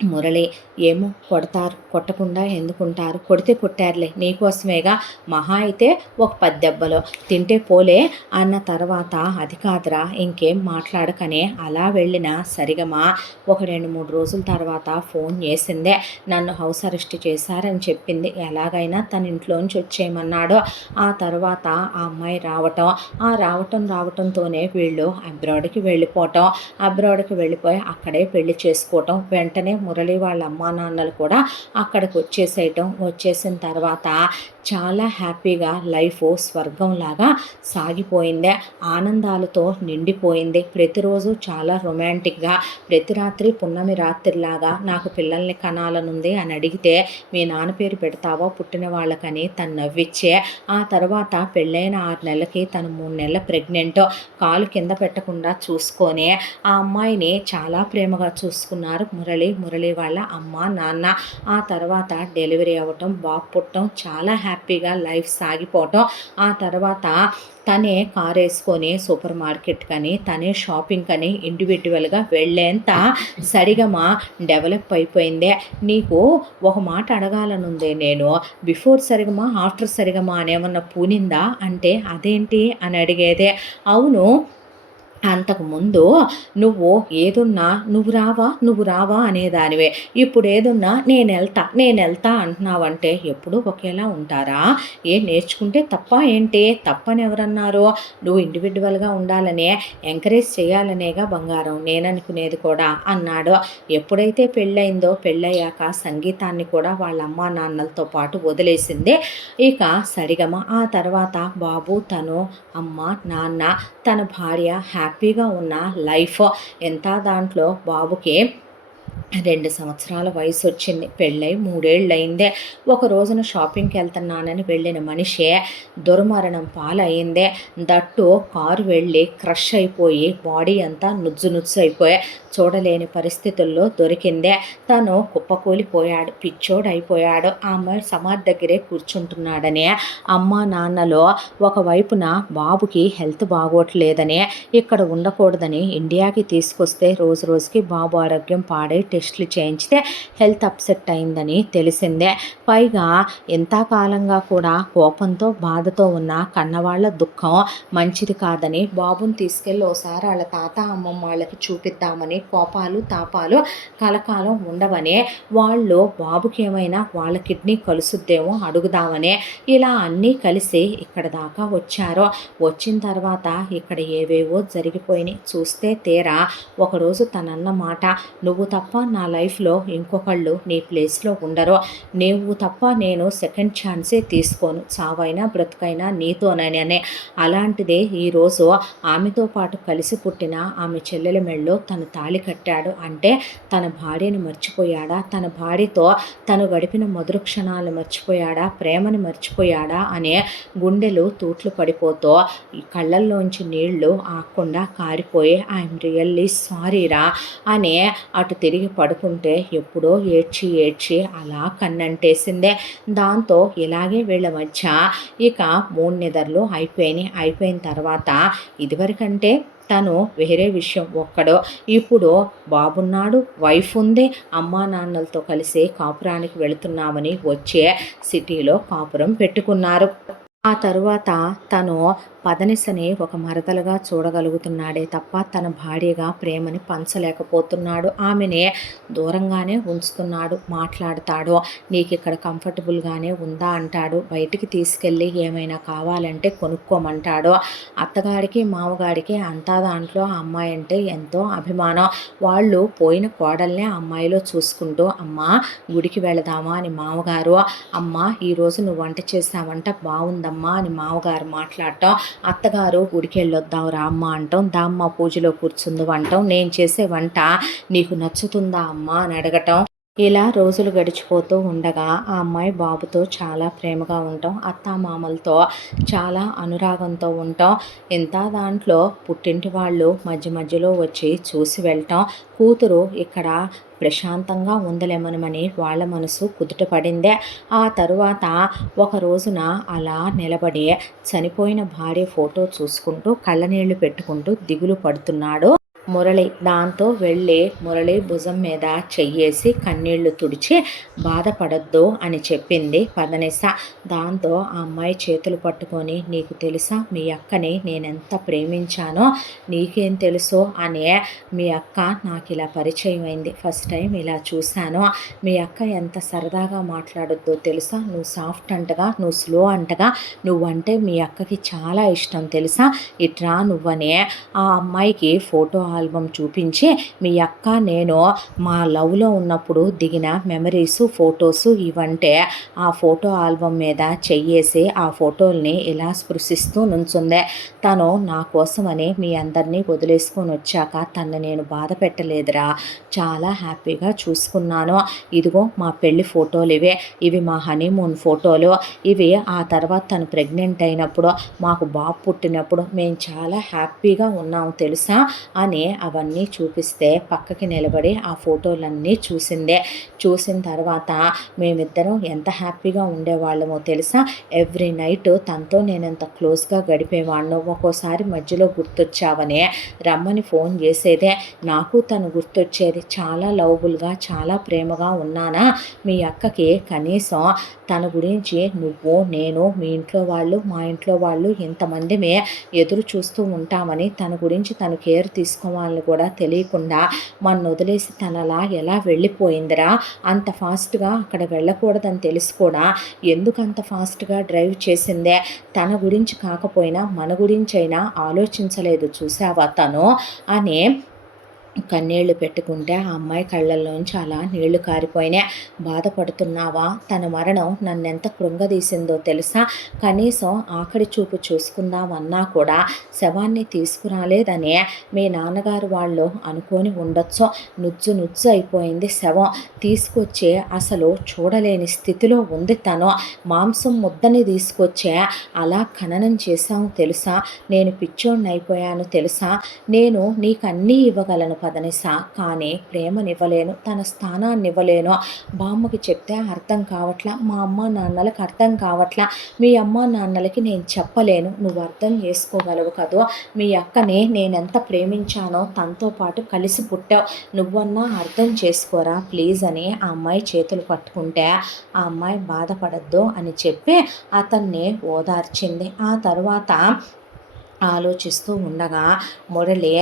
మురళి ఏమో కొడతారు, కొట్టకుండా ఎందుకుంటారు, కొడితే కొట్టారులే నీకోసమేగా, మహా అయితే ఒక 10 దెబ్బలు తింటే పోలే అన్న తర్వాత అది కాదురా ఇంకేం మాట్లాడకనే అలా వెళ్ళిన సరిగమ ఒక 2-3 రోజుల తర్వాత ఫోన్ చేసిందే. నన్ను హౌస్ అరెస్ట్ చేశారని చెప్పింది. ఎలాగైనా తన ఇంట్లోంచి వచ్చేయమన్నాడు. ఆ తర్వాత ఆ అమ్మాయి రావటంతోనే వీళ్ళు అబ్రాడ్కి వెళ్ళిపోయి అక్కడే పెళ్లి చేసుకోవటం. వెంటనే మురళి వాళ్ళ అమ్మా నాన్నలు కూడా అక్కడికి వచ్చేసిన తర్వాత చాలా హ్యాపీగా లైఫ్ స్వర్గంలాగా సాగిపోయింది. ఆనందాలతో నిండిపోయింది. ప్రతిరోజు చాలా రొమాంటిక్గా, ప్రతి రాత్రి పున్నమి రాత్రిలాగా నాకు పిల్లల్ని కనాలనుంది అని అడిగితే మీ నాన్న పేరు పెడతావా పుట్టిన వాళ్ళకని తను నవ్విచ్చే, ఆ తర్వాత పెళ్ళైన 6 నెలలకి తను 3 నెలల ప్రెగ్నెంట్, కాలు కింద పెట్టకుండా చూసుకొని ఆ అమ్మాయిని చాలా ప్రేమగా చూసుకున్నారు మురళి వాళ్ళ అమ్మ నాన్న. ఆ తర్వాత డెలివరీ అవ్వటం, బాబు పుట్టడం, చాలా హ్యాపీగా లైఫ్ సాగిపోవటం. ఆ తర్వాత తనే కారు వేసుకొని సూపర్ మార్కెట్ కని, తనే షాపింగ్ కని ఇండివిజువల్గా వెళ్ళేంత సరిగమా డెవలప్ అయిపోయిందే. నీకు ఒక మాట అడగాలనుందే నేను, బిఫోర్ సరిగమా ఆఫ్టర్ సరిగమా అనేమన్నా పూనిందా అంటే అదేంటి అని అడిగేదే. అవును, అంతకుముందు నువ్వు ఏదున్నా నువ్వు రావా అనేదానివే. ఇప్పుడు ఏదున్నా నేను వెళ్తా అంటున్నావంటే ఎప్పుడూ ఒకేలా ఉంటారా? నేర్చుకుంటే తప్ప ఏంటి? తప్పని ఎవరన్నారు? నువ్వు ఇండివిజువల్గా ఉండాలనే ఎంకరేజ్ చేయాలనేగా బంగారం నేననుకునేది కూడా అన్నాడు. ఎప్పుడైతే పెళ్ళయ్యాక సంగీతాన్ని కూడా వాళ్ళ అమ్మా నాన్నలతో పాటు వదిలేసిందే ఇక సరిగమ. ఆ తర్వాత బాబు, తను, అమ్మ నాన్న, తన భార్య హ్యాపీగా ఉన్న లైఫ్. ఎంత దాంట్లో బాబుకి 2 సంవత్సరాల వయసు వచ్చింది. పెళ్ళై 3 ఏళ్ళు అయిందే. ఒక రోజున షాపింగ్కి వెళ్తున్నానని వెళ్ళిన మనిషే దుర్మరణం పాలయ్యిందే. దట్టు కారు వెళ్ళి క్రష్ అయిపోయి బాడీ అంతా నుజ్జు అయిపోయి చూడలేని పరిస్థితుల్లో దొరికిందే. తను కుప్పకూలిపోయాడు, పిచ్చోడైపోయాడు. ఆ అమ్మాయి సమాధి దగ్గరే కూర్చుంటున్నాడని అమ్మా నాన్నలో ఒకవైపున బాబుకి హెల్త్ బాగోట్లేదని, ఇక్కడ ఉండకూడదని ఇండియాకి తీసుకొస్తే రోజుకి బాబు ఆరోగ్యం పాడై టెస్టులు చేయించితే హెల్త్ అప్సెట్ అయిందని తెలిసిందే. పైగా ఎంతకాలంగా కూడా కోపంతో బాధతో ఉన్న కన్నవాళ్ళ దుఃఖం మంచిది కాదని బాబుని తీసుకెళ్ళి ఓసారి వాళ్ళ తాత అమ్మమ్మ వాళ్ళకి చూపిద్దామని, కోపాలు తాపాలు కలకాలం ఉండవనే, వాళ్ళు బాబుకి ఏమైనా వాళ్ళ కిడ్నీ కలుసుద్దేమో అడుగుదామనే ఇలా అన్నీ కలిసి ఇక్కడ దాకా వచ్చారు. వచ్చిన తర్వాత ఇక్కడ ఏవేవో జరిగిపోయినాయి. చూస్తే తీరా ఒకరోజు తనన్న మాట, నువ్వు తప్ప నా లైఫ్లో ఇంకొకళ్ళు నీ ప్లేస్లో ఉండరు, నువ్వు తప్ప నేను సెకండ్ ఛాన్సే తీసుకోను, చావైనా బ్రతుకైనా నీతోననే. అలాంటిదే ఈరోజు ఆమెతో పాటు కలిసి పుట్టిన ఆమె చెల్లెల మెళ్ళో తను తాళి కట్టాడు. అంటే తన భార్యని మర్చిపోయాడా? తన భార్యతో తను గడిపిన మధుర క్షణాలు మర్చిపోయాడా? ప్రేమని మర్చిపోయాడా అనే గుండెలు తూట్లు పడిపోతూ కళ్ళల్లోంచి నీళ్లు ఆకుండా కారిపోయి ఐఎమ్ రియల్లీ సారీరా అనే అటు తిరిగి పడుకుంటే ఎప్పుడో ఏడ్చి అలా కన్నంటేసిందే. దాంతో ఇలాగే వీళ్ళ మధ్య ఇక 3 నిద్రలు అయిపోయిన తర్వాత ఇదివరకంటే తను వేరే విషయం ఒక్కడో, ఇప్పుడు బాబున్నాడు, వైఫ్ ఉంది, అమ్మా నాన్నలతో కలిసి కాపురానికి వెళుతున్నామని వచ్చే సిటీలో కాపురం పెట్టుకున్నారు. ఆ తరువాత తను పదనిసని ఒక మరదలుగా చూడగలుగుతున్నాడే తప్ప తన భార్యగా ప్రేమని పంచలేకపోతున్నాడు. ఆమెనే దూరంగానే ఉంచుతున్నాడు. మాట్లాడతాడు, నీకు ఇక్కడ కంఫర్టబుల్గానే ఉందా అంటాడు. బయటికి తీసుకెళ్ళి ఏమైనా కావాలంటే కొనుక్కోమంటాడు. అత్తగారికి మామగారికి అంతా దాంట్లో ఆ అమ్మాయి అంటే ఎంతో అభిమానం. వాళ్ళు పోయిన కోడల్నే అమ్మాయిలో చూసుకుంటూ, అమ్మ గుడికి వెళదామా అని మామగారు, అమ్మ ఈరోజు నువ్వు వంట చేసావంట బాగుందమ్మా అని మామగారు మాట్లాడటం, అత్తగారు గుడికి వెళ్ళొద్దాం రా అమ్మ అంటాం, దామ్మ పూజలో కూర్చుందు అంటాం, నేను చేసే వంట నీకు నచ్చుతుందా అమ్మ అని అడగటం. ఇలా రోజులు గడిచిపోతూ ఉండగా ఆ అమ్మాయి బాబుతో చాలా ప్రేమగా ఉంటాం, అత్తామామలతో చాలా అనురాగంతో ఉంటాం. ఎంత దాంట్లో పుట్టింటి వాళ్ళు మధ్యలో వచ్చి చూసి వెళ్ళటం, కూతురు ఇక్కడ ప్రశాంతంగా ఉందలేమనమని వాళ్ళ మనసు కుదుట పడిందే. ఆ తరువాత ఒక రోజున అలా నిలబడి చనిపోయిన భార్య ఫోటో చూసుకుంటూ కళ్ళనీళ్లు పెట్టుకుంటూ దిగులు పడుతున్నాడు మురళి. దాంతో వెళ్ళి మురళి భుజం మీద చెయ్యేసి కన్నీళ్లు తుడిచి బాధపడొద్దు అని చెప్పింది పదనిస. దాంతో ఆ అమ్మాయి చేతులు పట్టుకొని, నీకు తెలుసా మీ అక్కని నేనెంత ప్రేమించానో నీకేం తెలుసో అనే మీ అక్క నాకు ఇలా పరిచయం అయింది. ఫస్ట్ టైం ఇలా చూశాను. మీ అక్క ఎంత సరదాగా మాట్లాడొద్దో తెలుసా, నువ్వు సాఫ్ట్ అంటగా, నువ్వు స్లో అంటగా, నువ్వంటే మీ అక్కకి చాలా ఇష్టం తెలుసా, ఇట్రా నువ్వనే ఆ అమ్మాయికి ఫోటో ఆల్బమ్ చూపించి, మీ అక్క నేను మా లవ్లో ఉన్నప్పుడు దిగిన మెమరీసు ఫొటోసు ఇవంటే ఆ ఫోటో ఆల్బమ్ మీద చెయ్యేసి ఆ ఫోటోల్ని ఇలా స్పృశిస్తూ నుంచుందే. తను నా కోసమని మీ అందరినీ వదిలేసుకొని వచ్చాక తను నేను బాధ పెట్టలేదురా, చాలా హ్యాపీగా చూసుకున్నాను. ఇదిగో మా పెళ్లి ఫోటోలు ఇవి మా హనీమూన్ ఫోటోలు, ఇవి ఆ తర్వాత తను ప్రెగ్నెంట్ అయినప్పుడు, మాకు బాబు పుట్టినప్పుడు మేము చాలా హ్యాపీగా ఉన్నాము తెలుసా అని అవన్నీ చూపిస్తే పక్కకి నిలబడి ఆ ఫోటోలన్నీ చూసిందే. చూసిన తర్వాత మేమిద్దరం ఎంత హ్యాపీగా ఉండేవాళ్ళమో తెలుసా, ఎవ్రీ నైట్ తనతో నేను ఎంత క్లోజ్గా గడిపేవాడినో, ఒక్కోసారి మధ్యలో గుర్తొచ్చావనే రమ్మని ఫోన్ చేసేదే, నాకు తను గుర్తొచ్చేది. చాలా లవబుల్గా చాలా ప్రేమగా ఉన్నానా మీ అక్కకి, కనీసం తన గురించి నువ్వు నేను మీ ఇంట్లో వాళ్ళు మా ఇంట్లో వాళ్ళు ఇంతమందిమే ఎదురు చూస్తూ ఉంటామని తన గురించి తను కేర్ తీసుకోవాలని కూడా తెలియకుండా మన వదిలేసి తనలా ఎలా వెళ్ళిపోయిందిరా, అంత ఫాస్ట్గా అక్కడ వెళ్ళకూడదని తెలిసి కూడా ఎందుకు అంత ఫాస్ట్గా డ్రైవ్ చేసిందే, తన గురించి కాకపోయినా మన గురించి అయినా ఆలోచించలేదు చూసావా తను అని కన్నీళ్లు పెట్టుకుంటే ఆ అమ్మాయి కళ్ళల్లోంచి అలా నీళ్లు కారిపోయినాయి. బాధపడుతున్నావా, తన మరణం నన్నెంత కృంగదీసిందో తెలుసా, కనీసం ఆఖరి చూపు చూసుకుందామన్నా కూడా శవాన్ని తీసుకురాలేదని మీ నాన్నగారు వాళ్ళు అనుకొని ఉండొచ్చు. నుజ్జు నుజ్జు అయిపోయింది శవం, తీసుకొచ్చే అసలు చూడలేని స్థితిలో ఉంది తను. మాంసం ముద్దని తీసుకొచ్చే అలా ఖననం చేశాము తెలుసా, నేను పిచ్చోడిని అయిపోయాను తెలుసా, నేను నీకు అన్నీ ఇవ్వగలను పదనిస, కానీ ప్రేమనివ్వలేను, తన స్థానాన్ని ఇవ్వలేను. బామ్మకి చెప్తే అర్థం కావట్లా, మా అమ్మ నాన్నలకు అర్థం కావట్లా, మీ అమ్మ నాన్నలకి నేను చెప్పలేను, నువ్వు అర్థం చేసుకోగలవు కదూ, మీ అక్కని నేనెంత ప్రేమించానో తనతో పాటు కలిసి పుట్టావు, నువ్వన్నా అర్థం చేసుకోరా ప్లీజ్ అని ఆ అమ్మాయి చేతులు పట్టుకుంటే ఆ అమ్మాయి బాధపడద్దు అని చెప్పి అతన్ని ఓదార్చింది. ఆ తర్వాత ఆలోచిస్తూ ఉండగా మురళి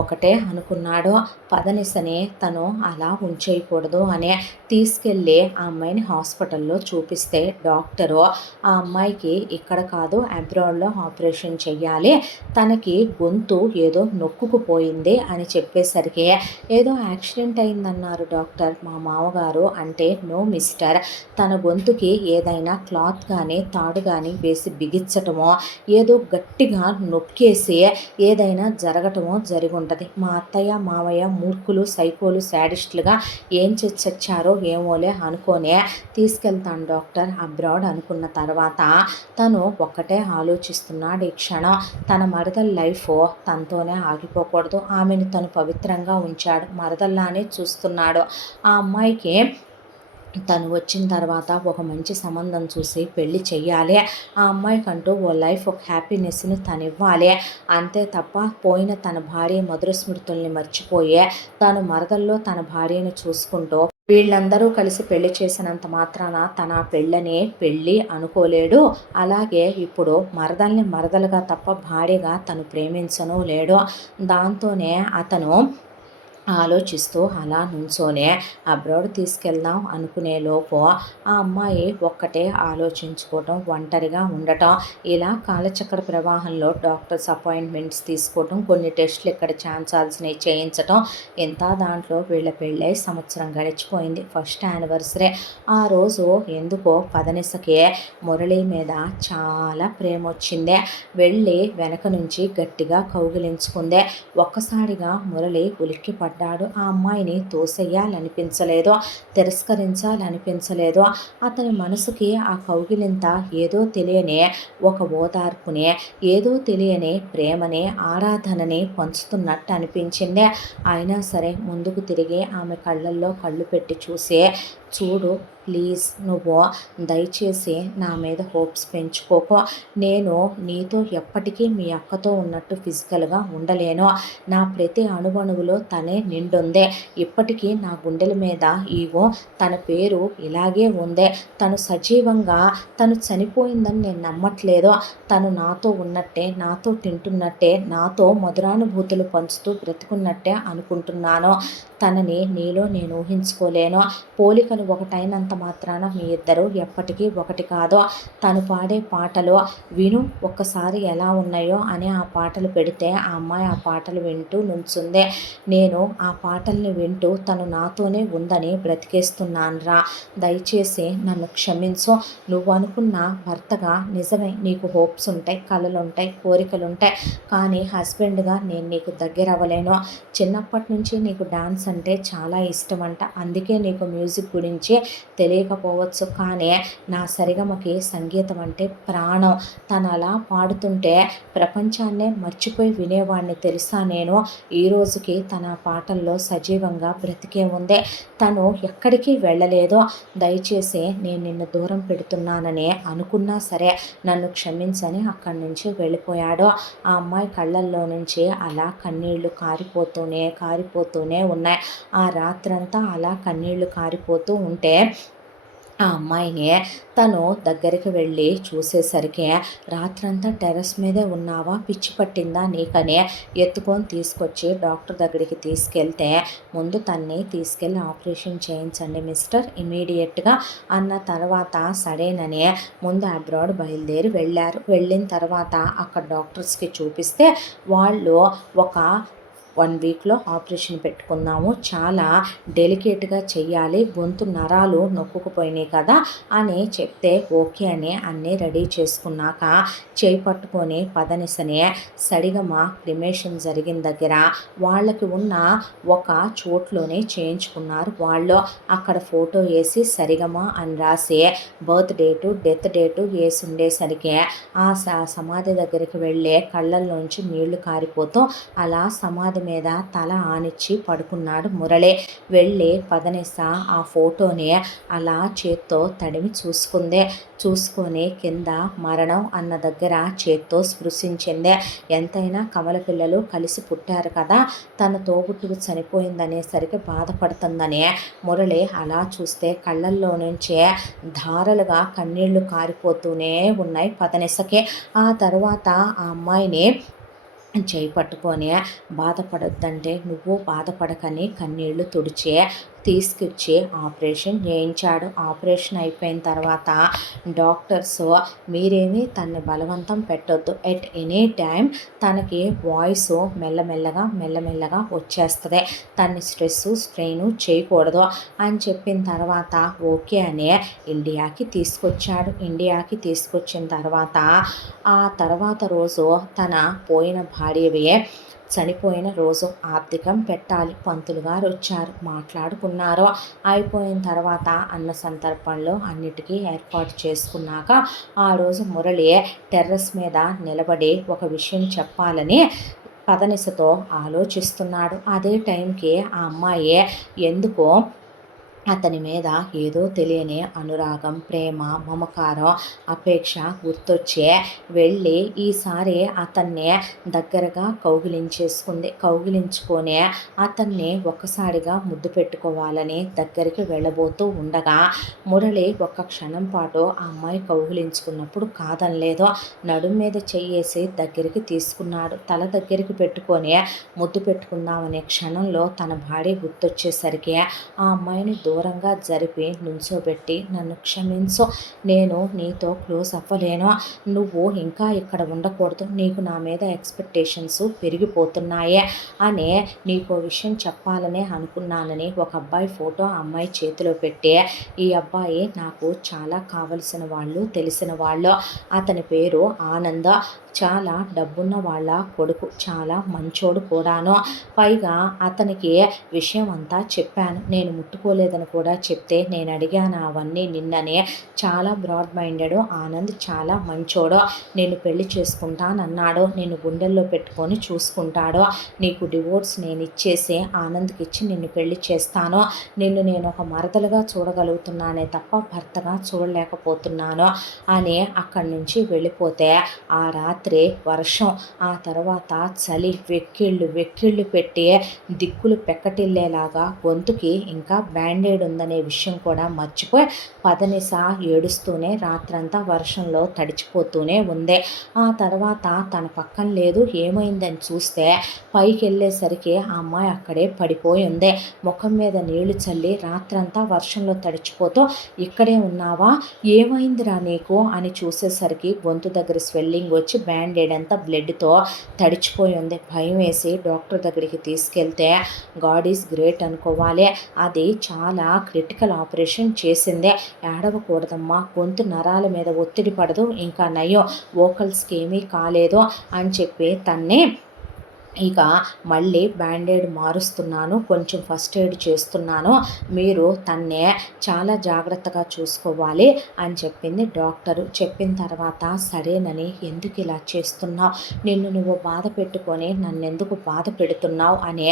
ఒకటే అనుకున్నాడు, పదనిసని తను అలా ఉంచేయకూడదు అని తీసుకెళ్ళి ఆ అమ్మాయిని హాస్పిటల్లో చూపిస్తే డాక్టరు ఆ అమ్మాయికి ఇక్కడ కాదు అబ్రాడ్లో ఆపరేషన్ చెయ్యాలి, తనకి గొంతు ఏదో నొక్కుకుపోయింది అని చెప్పేసరికి ఏదో యాక్సిడెంట్ అయిందన్నారు డాక్టర్ మా మామగారు అంటే, నో మిస్టర్, తన గొంతుకి ఏదైనా క్లాత్ కానీ తాడు కానీ వేసి బిగించటమో ఏదో గట్టిగా నొక్కేసి ఏదైనా జరగటమో జరిగి ఉంటుంది. మా అత్తయ్య మామయ్య మూర్ఖులు సైకోలు శాడిస్టులుగా ఏం చచ్చారో ఏమోలే అనుకోనే తీసుకెళ్తాను డాక్టర్ అబ్రాడ్ అనుకున్న తర్వాత తను ఒక్కటే ఆలోచిస్తున్నాడు ఈ క్షణం, తన మరదల లైఫ్ తనతోనే ఆగిపోకూడదు, ఆమెను తను పవిత్రంగా ఉంచాడు, మరదల్లానే చూస్తున్నాడు. ఆ అమ్మాయికి తను వచ్చిన తర్వాత ఒక మంచి సంబంధం చూసి పెళ్లి చెయ్యాలి, ఆ అమ్మాయికంటూ ఓ లైఫ్ ఒక హ్యాపీనెస్ని తను ఇవ్వాలి, అంతే తప్ప పోయిన తన భార్య మధుర స్మృతుల్ని మర్చిపోయే తను మరదల్లో తన భార్యను చూసుకుంటూ వీళ్ళందరూ కలిసి పెళ్లి చేసినంత మాత్రాన తన పెళ్ళని పెళ్ళి అనుకోలేడు. అలాగే ఇప్పుడు మరదల్ని మరదలుగా తప్ప భార్యగా తను ప్రేమించను లేడు. దాంతోనే అతను ఆలోచిస్తూ అలా నుంచోనే అబ్రాడ్ తీసుకెళ్దాం అనుకునే లోపు ఆ అమ్మాయి ఒక్కటే ఆలోచించుకోవటం, ఒంటరిగా ఉండటం, ఇలా కాలచక్ర ప్రవాహంలో డాక్టర్స్ అపాయింట్మెంట్స్ తీసుకోవటం, కొన్ని టెస్టులు ఇక్కడ ఛాన్సాల్సినవి చేయించటం, ఇంత దాంట్లో వీళ్ళ పెళ్ళై సంవత్సరం గడిచిపోయింది. ఫస్ట్ యానివర్సరీ ఆ రోజు ఎందుకో పదనిసకి మురళి మీద చాలా ప్రేమ వచ్చిందే. వెళ్ళి వెనక నుంచి గట్టిగా కౌగిలించుకుందే. ఒక్కసారిగా మురళి ఉలిక్కి పడ్డాడు. ఆ అమ్మాయిని తోసేయాలనిపించలేదు, తిరస్కరించాలనిపించలేదు. అతని మనసుకి ఆ కౌగిలింత ఏదో తెలియని ఒక ఓదార్పుని, ఏదో తెలియని ప్రేమని, ఆరాధనని పంచుతున్నట్టు అనిపించింది. అయినా సరే ముందుకు తిరిగి ఆమె కళ్ళల్లో కళ్ళు పెట్టి చూడు ప్లీజ్ నువ్వు దయచేసి నా మీద హోప్స్ పెంచుకోకు. నేను నీతో ఎప్పటికీ మీ అక్కతో ఉన్నట్టు ఫిజికల్గా ఉండలేను. నా ప్రతి అణువణువులో తనే నిండుందే. ఇప్పటికీ నా గుండెల మీద ఈగో తన పేరు ఇలాగే ఉందే. తను సజీవంగా తను చనిపోయిందని నేను నమ్మట్లేదు. తను నాతో ఉన్నట్టే, నాతో తింటున్నట్టే, నాతో మధురానుభూతులు పంచుతూ బ్రతుకున్నట్టే అనుకుంటున్నాను. తనని నీలో నేను ఊహించుకోలేను. పోలికలు ఒకటైనంత మాత్రాన మీ ఇద్దరు ఎప్పటికీ ఒకటి కాదు. తను పాడే పాటలు విను ఒక్కసారి ఎలా ఉన్నాయో అని ఆ పాటలు పెడితే ఆ అమ్మాయి ఆ పాటలు వింటూ నుంచుంది. నేను ఆ పాటల్ని వింటూ తను నాతోనే ఉందని బ్రతికేస్తున్నానురా. దయచేసి నన్ను క్షమించు. నువ్వు అనుకున్న భర్తగా నిజమే నీకు హోప్స్ ఉంటాయి, కలలు ఉంటాయి, కోరికలు ఉంటాయి. కానీ హస్బెండ్గా నేను నీకు దగ్గర అవ్వలేను. చిన్నప్పటి నుంచి నీకు డాన్స్ అంటే చాలా ఇష్టమంట. అందుకే నీకు మ్యూజిక్ గురించి తెలియకపోవచ్చు. కానీ నా సరిగమకి సంగీతం అంటే ప్రాణం. తను అలా పాడుతుంటే ప్రపంచాన్నే మర్చిపోయి వినేవాడిని తెలుసా నేను. ఈ రోజుకి తన పాటల్లో సజీవంగా బ్రతికే ఉంది. తను ఎక్కడికి వెళ్ళలేదు. దయచేసి నేను నిన్ను దూరం పెడుతున్నానని అనుకున్నా సరే నన్ను క్షమించని అక్కడి నుంచి వెళ్ళిపోయాడు. ఆ అమ్మాయి కళ్ళల్లో నుంచి అలా కన్నీళ్లు కారిపోతూనే ఉన్నాయి. ఆ రాత్రంతా అలా కన్నీళ్లు కారిపోతూ ఉంటే ఆ అమ్మాయిని తను దగ్గరికి వెళ్ళి చూసేసరికి రాత్రంతా టెర్రస్ మీదే ఉన్నావా, పిచ్చి పట్టిందా నీకని ఎత్తుకొని తీసుకొచ్చి డాక్టర్ దగ్గరికి తీసుకెళ్తే ముందు తన్ని తీసుకెళ్ళి ఆపరేషన్ చేయించండి మిస్టర్ ఇమీడియట్గా అన్న తర్వాత సరేనని ముందు అబ్రాడ్ బయలుదేరి వెళ్ళిన తర్వాత అక్కడ డాక్టర్స్కి చూపిస్తే వాళ్ళు ఒక 1 వీక్లో ఆపరేషన్ పెట్టుకుందాము, చాలా డెలికేట్గా చెయ్యాలి, గొంతు నరాలు నొక్కుకుపోయినాయి కదా అని చెప్తే ఓకే అని అన్నీ రెడీ చేసుకున్నాక చేయి పట్టుకొని పదనిసనే సరిగమ క్రిమేషన్ జరిగిన దగ్గర వాళ్ళకి ఉన్న ఒక చోట్లోనే చేయించుకున్నారు. వాళ్ళు అక్కడ ఫోటో వేసి సరిగమ అని రాసి బర్త్ డేటు డెత్ డేటు వేసి ఉండేసరికి ఆ సమాధి దగ్గరికి వెళ్ళే కళ్ళల్లోంచి నీళ్లు కారిపోతూ అలా సమాధి మీద తల ఆనిచ్చి పడుకున్నాడు మురళి. వెళ్ళి పదనిస ఆ ఫోటోని అలా చేత్తో తడిమి చూసుకొని కింద మరణం అన్న దగ్గర చేత్తో స్పృశించింది. ఎంతైనా కమల పిల్లలు కలిసి పుట్టారు కదా, తన తోబుట్టుకు చనిపోయిందనేసరికి బాధపడుతుందని మురళి అలా చూస్తే కళ్ళల్లో నుంచే ధారలుగా కన్నీళ్లు కారిపోతూనే ఉన్నాయి పదనిసకి. ఆ తర్వాత ఆ అమ్మాయిని చేయి పట్టుకొని బాధపడొద్దంటే నువ్వు బాధపడకని కన్నీళ్లు తుడిచి తీసుకొచ్చి ఆపరేషన్ చేయించాడు. ఆపరేషన్ అయిపోయిన తర్వాత డాక్టర్స్ మీరేమీ తనని బలవంతం పెట్టొద్దు, ఎట్ ఎనీ టైం తనకి వాయిస్ మెల్లమెల్లగా వచ్చేస్తుంది, తన్ని స్ట్రెయిన్ చేయకూడదు అని చెప్పిన తర్వాత ఓకే అని ఇండియాకి తీసుకొచ్చాడు. ఇండియాకి తీసుకొచ్చిన తర్వాత ఆ తర్వాత రోజు తన పోయిన భార్యవే చనిపోయిన రోజు ఆర్థికం పెట్టాలి. పంతులు గారు వచ్చారు, మాట్లాడుకున్నారు. అయిపోయిన తర్వాత అన్న సందర్భంలో అన్నిటికీ ఏర్పాటు చేసుకున్నాక ఆ రోజు మురళి టెర్రస్ మీద నిలబడి ఒక విషయం చెప్పాలని పదనిసతో ఆలోచిస్తున్నాడు. అదే టైంకి ఆ అమ్మాయి ఎందుకో అతని మీద ఏదో తెలియని అనురాగం, ప్రేమ, మమకారం, అపేక్ష గుర్తొచ్చే వెళ్ళి ఈసారి అతన్ని దగ్గరగా కౌగిలించుకొని అతన్ని ఒక్కసారిగా ముద్దు పెట్టుకోవాలని దగ్గరికి వెళ్ళబోతూ ఉండగా మురళి ఒక్క క్షణం పాటు ఆ అమ్మాయి కౌగిలించుకున్నప్పుడు కాదనలేదు. నడుం మీద చెయ్యేసి దగ్గరికి తీసుకున్నాడు. తల దగ్గరికి పెట్టుకొని ముద్దు పెట్టుకుందామనే క్షణంలో తన భార్య గుర్తొచ్చేసరికి ఆ అమ్మాయిని దూరంగా జరిపి నుంచోబెట్టి నన్ను క్షమించు, నేను నీతో క్లోజ్ అవ్వలేను, నువ్వు ఇంకా ఇక్కడ ఉండకూడదు, నీకు నా మీద ఎక్స్పెక్టేషన్స్ పెరిగిపోతున్నాయే అని నీకు విషయం చెప్పాలనే అనుకున్నానని ఒక అబ్బాయి ఫోటో ఆ అమ్మాయి చేతిలో పెట్టి ఈ అబ్బాయి నాకు చాలా కావలసిన వాళ్ళు, తెలిసిన వాళ్ళు, అతని పేరు ఆనంద, చాలా డబ్బున్న వాళ్ళ కొడుకు, చాలా మంచోడు కూడాను, పైగా అతనికి విషయం అంతా చెప్పాను, నేను ముట్టుకోలేదని అని కూడా చెప్తే, నేను అడిగాను అవన్నీ నిన్ననే. చాలా బ్రాడ్ మైండెడ్ ఆనంద్, చాలా మంచోడు, నేను పెళ్లి చేసుకుంటానన్నాడు, నేను గుండెల్లో పెట్టుకొని చూసుకుంటాడు, నీకు డివోర్స్ నేను ఇచ్చేసి ఆనంద్కి ఇచ్చి నిన్ను పెళ్లి చేస్తాను, నిన్ను నేను ఒక మరదలుగా చూడగలుగుతున్నానే తప్ప భర్తగా చూడలేకపోతున్నాను అని అక్కడి నుంచి వెళ్ళిపోతే, ఆ రాత్రి వర్షం, ఆ తర్వాత చలి వెక్కిళ్ళు పెట్టి దిక్కులు పెక్కటిల్లేలాగా గొంతుకి ఇంకా బ్యాండేడ్ ఉందనే విషయం కూడా మర్చిపోయి పదనిస ఏడుస్తూనే రాత్రంతా వర్షంలో తడిచిపోతూనే ఉంది. ఆ తర్వాత తన పక్కన లేదు, ఏమైందని చూస్తే పైకి వెళ్ళేసరికి ఆ అమ్మాయి అక్కడే పడిపోయి ఉంది. ముఖం మీద నీళ్లు చల్లి రాత్రంతా వర్షంలో తడిచిపోతూ, ఇక్కడే ఉన్నావా, ఏమైందిరా నీకు అని చూసేసరికి గొంతు దగ్గర స్వెల్లింగ్ వచ్చి బ్యాండేడ్ అంతా బ్లడ్తో తడిచిపోయి ఉంది. భయం వేసి డాక్టర్ దగ్గరికి తీసుకెళ్తే, గాడ్ ఈజ్ గ్రేట్ అనుకోవాలి, అది చాలా క్రిటికల్ ఆపరేషన్ చేసిందే, ఏడవకూడదమ్మా, గొంతు నరాల మీద ఒత్తిడి పడదు, ఇంకా నయం, వోకల్స్కి ఏమీ కాలేదు అని చెప్పి తన్ని ఇక మళ్ళీ బ్యాండేడ్ మారుస్తున్నాను, కొంచెం ఫస్ట్ ఎయిడ్ చేస్తున్నాను, మీరు తన్నే చాలా జాగ్రత్తగా చూసుకోవాలి అని చెప్పింది డాక్టరు. చెప్పిన తర్వాత సరేనని, ఎందుకు ఇలా చేస్తున్నావు, నిన్ను నువ్వు బాధ పెట్టుకొని నన్నెందుకు బాధ పెడుతున్నావు అని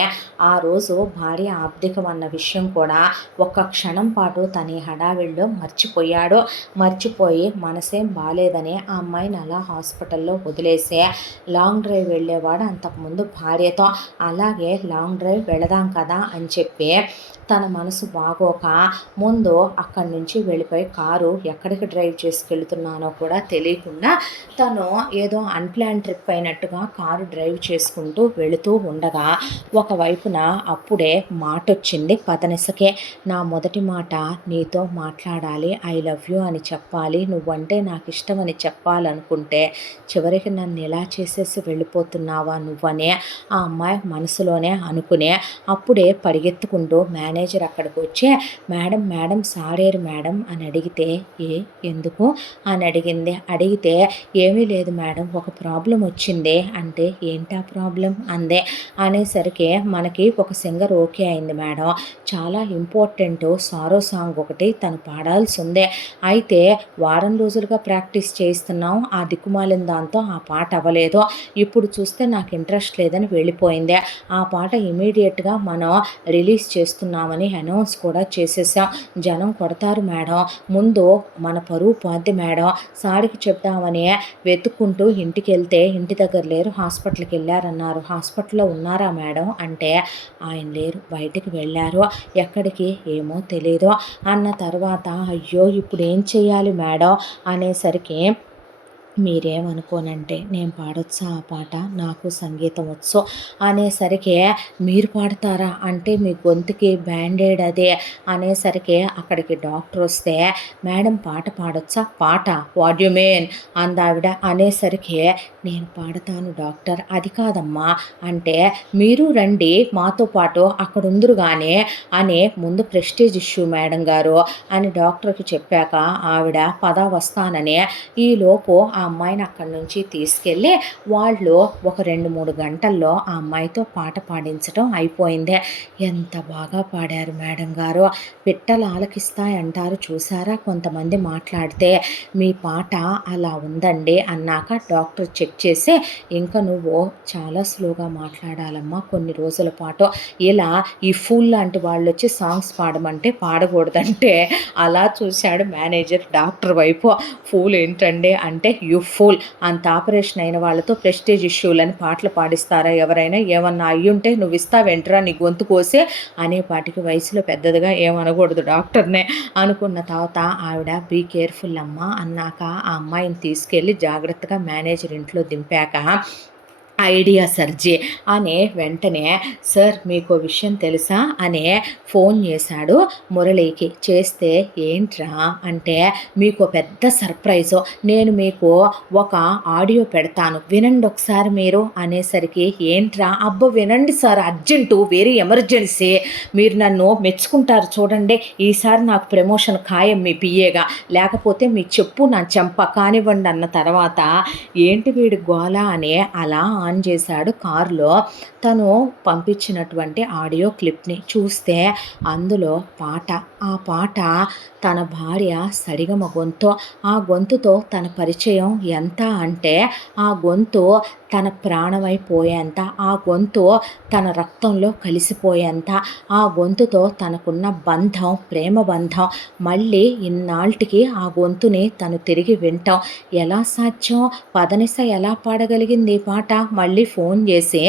ఆ రోజు భార్య ఆబ్దికం అన్న విషయం కూడా ఒక్క క్షణం పాటు తన హడావిడిలో మర్చిపోయి మనసేం బాలేదని ఆ అమ్మాయిని అలా హాస్పిటల్లో వదిలేసి లాంగ్ డ్రైవ్ వెళ్ళేవాడు అంతకుముందు భార్యతో. అలాగే లాంగ్ డ్రైవ్ వెళదాం కదా అని చెప్పి తన మనసు బాగోక ముందు అక్కడి నుంచి వెళ్ళిపోయి కారు ఎక్కడికి డ్రైవ్ చేసుకెళ్తున్నానో కూడా తెలియకుండా తను ఏదో అన్ప్లాన్ ట్రిప్ అయినట్టుగా కారు డ్రైవ్ చేసుకుంటూ వెళుతూ ఉండగా ఒకవైపున అప్పుడే మాట వచ్చింది పదనిసకే. నా మొదటి మాట నీతో మాట్లాడాలి, ఐ లవ్ యూ అని చెప్పాలి, నువ్వంటే నాకు ఇష్టం అని చెప్పాలనుకుంటే చివరికి నన్ను ఎలా చేసేసి వెళ్ళిపోతున్నావా నువ్వనే ఆ అమ్మాయి మనసులోనే అనుకునే అప్పుడే పరిగెత్తుకుంటూ మేనేజర్ అక్కడికి వచ్చి, మేడం సారేరు మేడం అని అడిగితే, ఎందుకు అని అడిగితే ఏమీ లేదు మేడం, ఒక ప్రాబ్లం వచ్చింది అంటే, ఏంటా ప్రాబ్లం అందే. అనేసరికి మనకి ఒక సింగర్ ఓకే అయింది మేడం, చాలా ఇంపార్టెంట్ సారో సాంగ్ ఒకటి తను పాడాల్సి ఉంది, అయితే వారం రోజులుగా ప్రాక్టీస్ చేయిస్తున్నాం, ఆ దిక్కుమాలిన దాంతో ఆ పాట అవ్వలేదు, ఇప్పుడు చూస్తే నాకు ఇంట్రెస్ట్ లేదని వెళ్ళిపోయింది, ఆ పాట ఇమీడియట్గా మనం రిలీజ్ చేస్తున్నామని అనౌన్స్ కూడా చేసేసాం, జనం కొడతారు మేడం, ముందు మన పరువు పోద్ది మేడం, సారికి చెప్దామని వెతుక్కుంటూ ఇంటికి వెళ్తే ఇంటి దగ్గర లేరు, హాస్పిటల్కి వెళ్ళారన్నారు, హాస్పిటల్లో ఉన్నారా మేడం అంటే, ఆయన లేరు, బయటికి వెళ్ళారు, ఎక్కడికి ఏమో తెలీదు అన్న తర్వాత, అయ్యో ఇప్పుడు ఏం చెయ్యాలి మేడం అనేసరికి, మీరేమనుకోనంటే నేను పాడొచ్చా ఆ పాట, నాకు సంగీతం వచ్చు అనేసరికి, మీరు పాడతారా అంటే మీ గొంతుకి బ్యాండేడ్ అదే అనేసరికి అక్కడికి డాక్టర్ వస్తే, మేడం పాట పాడొచ్చా, పాట వాట్ యు మీన్ అందావిడ. అనేసరికి నేను పాడతాను డాక్టర్, అది కాదమ్మా అంటే, మీరు రండి మాతో పాటు అక్కడ ఉందరు కానీ అని ముందు ప్రెస్టేజ్ ఇష్యూ మేడం గారు అని డాక్టర్కి చెప్పాక ఆవిడ పద వస్తానని ఈలోపు ఆ అమ్మాయిని అక్కడి నుంచి తీసుకెళ్ళి వాళ్ళు ఒక 2-3 గంటల్లో ఆ అమ్మాయితో పాట పాడించడం అయిపోయింది. ఎంత బాగా పాడారు మేడం గారు, పిట్టలు ఆలకిస్తాయంటారు చూసారా కొంతమంది మాట్లాడితే, మీ పాట అలా ఉందండి అన్నాక డాక్టర్ చెక్ చేసి, ఇంకా నువ్వు చాలా స్లోగా మాట్లాడాలమ్మా కొన్ని రోజుల పాటు, ఇలా ఈ ఫూల్ లాంటి వాళ్ళు వచ్చి సాంగ్స్ పాడమంటే పాడకూడదంటే అలా చూశాడు మేనేజర్ డాక్టర్ వైపు. ఫూల్ ఏంటండి అంటే, యు ఫూల్, అంత ఆపరేషన్ అయిన వాళ్ళతో ప్రెస్టేజ్ ఇష్యూలని పాటలు పాడిస్తారా ఎవరైనా, ఏమన్నా అయ్యుంటే నువ్వు ఇస్తావెంట్రా నీ గొంతు కోసే అనేపాటికి వయసులో పెద్దదిగా ఏమనకూడదు డాక్టర్నే అనుకున్న తర్వాత ఆవిడ బీ కేర్ఫుల్ అమ్మా అన్నాక ఆ అమ్మాయిని తీసుకెళ్ళి జాగ్రత్తగా మేనేజర్ ఇంట్లో దింపాక, ఐడియా సర్జీ అనే వెంటనే, సార్ మీకు విషయం తెలుసా అనే ఫోన్ చేశాడు మురళికి. చేస్తే ఏంట్రా అంటే, మీకు పెద్ద సర్ప్రైజు, నేను మీకు ఒక ఆడియో పెడతాను వినండి ఒకసారి మీరు అనేసరికి, ఏంట్రా, అబ్బో వినండి సార్, అర్జెంటు, వెరీ ఎమర్జెన్సీ, మీరు నన్ను మెచ్చుకుంటారు చూడండి, ఈసారి నాకు ప్రమోషన్ ఖాయం మీ పిఏగా, లేకపోతే మీ చెప్పు నా చెంప కానివ్వండి అన్న తర్వాత, ఏంటి వీడి గోల అని అలా ఆన్ చేశాడు కారులో తను పంపించినటువంటి ఆడియో క్లిప్ని. చూస్తే అందులో పాట, ఆ పాట తన భార్య సరిగమ గొంతు. ఆ గొంతుతో తన పరిచయం ఎంత అంటే ఆ గొంతు తన ప్రాణమైపోయేంత, ఆ గొంతు తన రక్తంలో కలిసిపోయేంత, ఆ గొంతుతో తనకున్న బంధం, ప్రేమ బంధం మళ్ళీ ఇన్నాళ్ళకి ఆ గొంతుని తను తిరిగి వింటాం ఎలా సాధ్యం? పదనిస ఎలా పాడగలిగింది ఈ పాట? మళ్ళీ ఫోన్ చేసి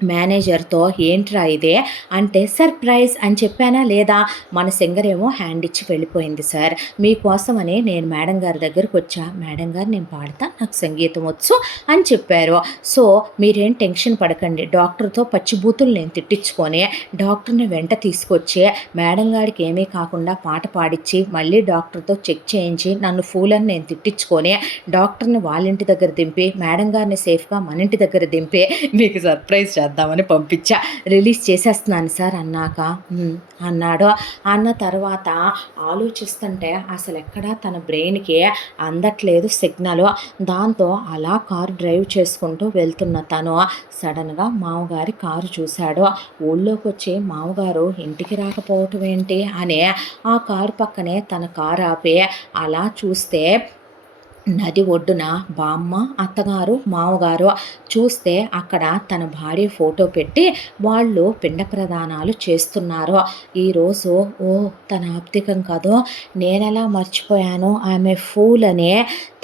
మేనేజర్తో ఏంట్రా ఇదే అంటే సర్ప్రైజ్ అని చెప్పానా లేదా? మన సింగర్ ఏమో హ్యాండ్ ఇచ్చి వెళ్ళిపోయింది సార్, మీకోసమని నేను మేడం గారి దగ్గరకు వచ్చా, మేడం గారు నేను పాడతా, నాకు సంగీతం వచ్చు అని చెప్పారు. సో మీరేం టెన్షన్ పడకండి, డాక్టర్తో పచ్చిబూతులు నేను తిట్టించుకొని డాక్టర్ని వెంట తీసుకొచ్చి మేడం గారికి ఏమీ కాకుండా పాట పాడించి మళ్ళీ డాక్టర్తో చెక్ చేయించి నన్ను ఫూల్ అని నేను తిట్టించుకొని డాక్టర్ని వాళ్ళ ఇంటి దగ్గర దింపి మేడం గారిని సేఫ్గా మన ఇంటి దగ్గర దింపి మీకు సర్ప్రైజ్ చేద్దామని పంపించా, రిలీజ్ చేసేస్తున్నాను సార్ అన్నాక అన్నాడు. అన్న తర్వాత ఆలోచిస్తుంటే అసలు ఎక్కడా తన బ్రెయిన్కి అందట్లేదు సిగ్నల్. దాంతో అలా కారు డ్రైవ్ చేసుకుంటూ వెళ్తున్న తను సడన్గా మామగారి కారు చూశాడు. ఊళ్ళోకి వచ్చి మామగారు ఇంటికి రాకపోవటం ఏంటి అని ఆ కారు పక్కనే తన కారు ఆపి అలా చూస్తే నది ఒడ్డున బామ్మ, అత్తగారు, మామగారు. చూస్తే అక్కడ తన భార్య ఫోటో పెట్టి వాళ్ళు పిండ ప్రదానాలు చేస్తున్నారు. ఈరోజు తన ఆప్తికం కాదు, నేనెలా మర్చిపోయాను, ఆమె ఫూల్ అనే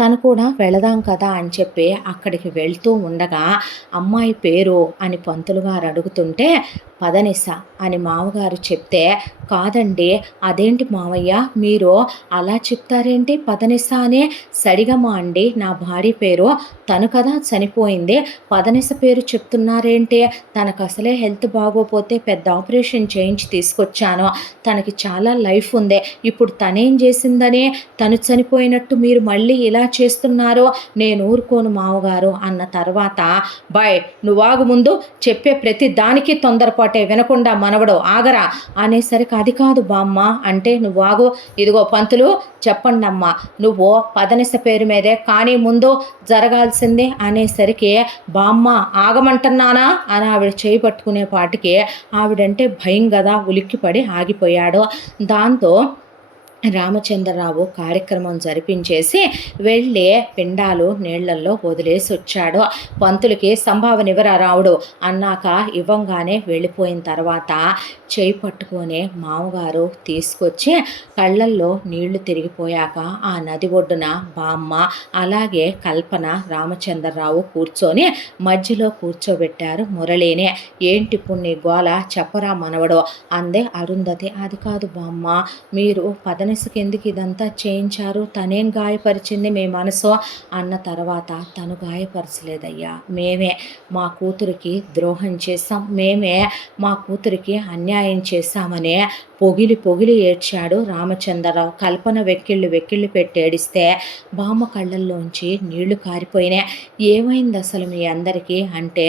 తను కూడా వెళదాం కదా అని చెప్పి అక్కడికి వెళ్తూ ఉండగా అమ్మాయి పేరు అని పంతులు గారు అడుగుతుంటే పదనిస అని మామగారు చెప్తే, కాదండి అదేంటి మావయ్య మీరు అలా చెప్తారేంటి, పదనిస అనే సరిగమ అండి నా భార్య పేరు, తను కదా చనిపోయింది, పదనిస పేరు చెప్తున్నారేంటి, తనకు అసలే హెల్త్ బాగోపోతే పెద్ద ఆపరేషన్ చేయించి తీసుకొచ్చాను, తనకి చాలా లైఫ్ ఉంది, ఇప్పుడు తనేం చేసిందని తను చనిపోయినట్టు మీరు మళ్ళీ ఇలా చేస్తున్నారు, నేను ఊరుకోను మామగారు అన్న తర్వాత బాయ్ నువ్వాగు ముందు చెప్పే ప్రతి దానికి తొందరపాటే, వినకుండా మనవడు ఆగరా అనేసరికి అది కాదు బామ్మ అంటే నువ్వాగు, ఇదిగో పంతులు చెప్పండి అమ్మ, నువ్వు పదనిస పేరు మీదే కానీ ముందు జరగాల్సిందే అనేసరికి బామ్మ ఆగమంటున్నానా అని ఆవిడ చేయి పట్టుకునే పాటికి ఆవిడంటే భయం కదా, ఉలిక్కిపడి ఆగిపోయాడు. దాంతో రామచంద్రరావు కార్యక్రమం జరిపించేసి వెళ్ళి పిండాలు నీళ్లల్లో వదిలేసి వచ్చాడు. పంతులకి సంభావన ఇవ్వరా రావుడు అన్నాక ఇవ్వంగానే వెళ్ళిపోయిన తర్వాత చేయి పట్టుకొని మామగారు తీసుకొచ్చి కళ్ళల్లో నీళ్లు తిరిగిపోయాక ఆ నది ఒడ్డున బామ్మ అలాగే కల్పన, రామచంద్రరావు కూర్చొని మధ్యలో కూర్చోబెట్టారు మురళిని. ఏంటి పుణ్య గోల చెప్పరా మనవడు అందే అరుంధతి. అది కాదు బామ్మ, మీరు పదనిసకి ఎందుకు ఇదంతా చేయించారు, తనేం గాయపరిచింది మీ మనసు అన్న తర్వాత తను గాయపరచలేదయ్యా, మేమే మా కూతురికి ద్రోహం చేశాం, మేమే మా కూతురికి అన్యాయం చేశామనే పొగిలి పొగిలి ఏడ్చాడు రామచంద్రరావు. కల్పన వెక్కిళ్ళు పెట్టి ఏడిస్తే బామ్మ కళ్ళల్లోంచి నీళ్లు కారిపోయినాయి. ఏమైంది అసలు మీ అందరికీ అంటే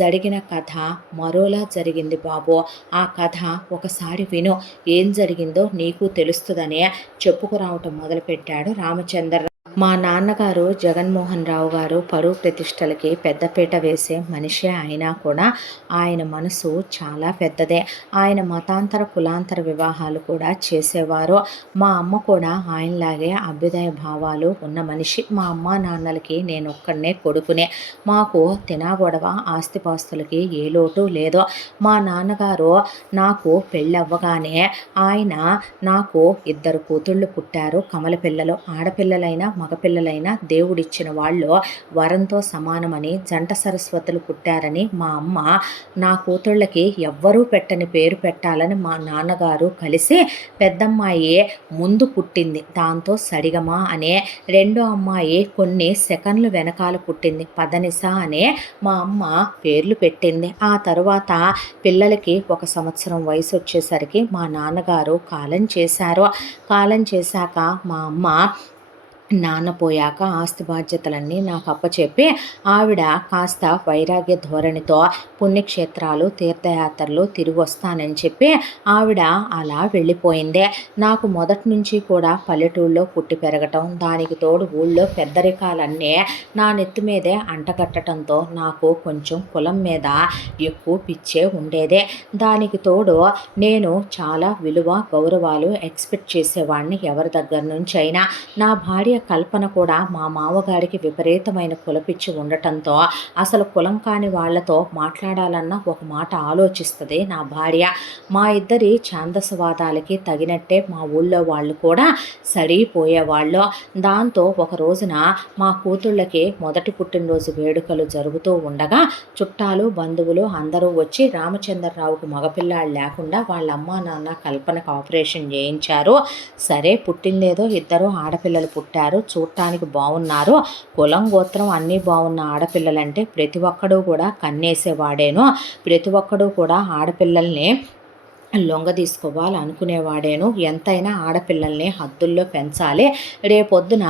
జరిగిన కథ మరోలా జరిగింది బాబు, ఆ కథ ఒకసారి విను, ఏం జరిగిందో నీకు తెలుస్తుందని చెప్పుకురావటం మొదలుపెట్టాడు రామచంద్రరావు. మా నాన్నగారు జగన్మోహన్ రావు గారు పరువు ప్రతిష్టలకి పెద్దపీట వేసే మనిషే అయినా కూడా ఆయన మనసు చాలా పెద్దదే. ఆయన మతాంతర కులాంతర వివాహాలు కూడా చేసేవారు. మా అమ్మ కూడా ఆయనలాగే అభ్యుదయ భావాలు ఉన్న మనిషి. మా అమ్మ నాన్నలకి నేను ఒక్కడనే కొడుకునే. మాకు తినాగొడవ ఆస్తిపాస్తులకి ఏ లోటు లేదో. మా నాన్నగారు నాకు పెళ్ళవ్వగానే ఆయన నాకు 2 కూతుళ్ళు పుట్టారు, కమల పిల్లలు. ఆడపిల్లలైనా మగపిల్లలైనా దేవుడిచ్చిన వాళ్ళు వరంతో సమానమని, జంట సరస్వతులు పుట్టారని మా అమ్మ నా కూతుళ్ళకి ఎవ్వరూ పెట్టని పేరు పెట్టాలని మా నాన్నగారు కలిసి పెద్దమ్మాయి ముందు పుట్టింది, దాంతో సరిగమ అనే, రెండో అమ్మాయి కొన్ని సెకండ్లు వెనకాల పుట్టింది, పదనిస అనే మా అమ్మ పేర్లు పెట్టింది. ఆ తర్వాత పిల్లలకి 1 సంవత్సరం వయసు వచ్చేసరికి మా నాన్నగారు కాలం చేశారు. కాలం చేశాక మా అమ్మ నాన్న పోయాక ఆస్తి బాధ్యతలన్నీ నాకు అప్పచెప్పి ఆవిడ కాస్త వైరాగ్య ధోరణితో పుణ్యక్షేత్రాలు తీర్థయాత్రలు తిరిగి వస్తానని చెప్పి ఆవిడ అలా వెళ్ళిపోయిందే. నాకు మొదటి నుంచి కూడా పల్లెటూళ్ళలో పుట్టి పెరగటం, దానికి తోడు ఊళ్ళో పెద్దరికాలన్నీ నా నెత్తి మీదే అంటగట్టడంతో నాకు కొంచెం కులం మీద ఎక్కువ పిచ్చే ఉండేదే. దానికి తోడు నేను చాలా విలువ గౌరవాలు ఎక్స్పెక్ట్ చేసేవాడిని ఎవరి దగ్గర నుంచి అయినా. నా భార్య కల్పన కూడా మా మామగారికి విపరీతమైన కులపిచ్చి ఉండటంతో అసలు కులం కాని వాళ్లతో మాట్లాడాలన్న ఒక మాట ఆలోచిస్తుంది నా భార్య. మా ఇద్దరి ఛాందసవాదాలకి తగినట్టే మా ఊళ్ళో వాళ్ళు కూడా సరిపోయేవాళ్ళు. దాంతో ఒక రోజున మా కూతుళ్ళకి మొదటి పుట్టినరోజు వేడుకలు జరుగుతూ ఉండగా చుట్టాలు బంధువులు అందరూ వచ్చి రామచంద్రరావుకు మగపిల్లాడు లేకుండా వాళ్ళ అమ్మా నాన్న కల్పనకు ఆపరేషన్ చేయించారు. సరే పుట్టిందేదో ఇద్దరు ఆడపిల్లలు పుట్టారు, చూడటానికి బాగున్నారు, కులం గోత్రం అన్నీ బాగున్న ఆడపిల్లలంటే ప్రతి ఒక్కడూ కూడా కన్నేసేవాడేను, ప్రతి ఒక్కడూ కూడా ఆడపిల్లల్ని లొంగ తీసుకోవాలి అనుకునేవాడేను. ఎంతైనా ఆడపిల్లల్ని హద్దుల్లో పెంచాలి, రేపొద్దున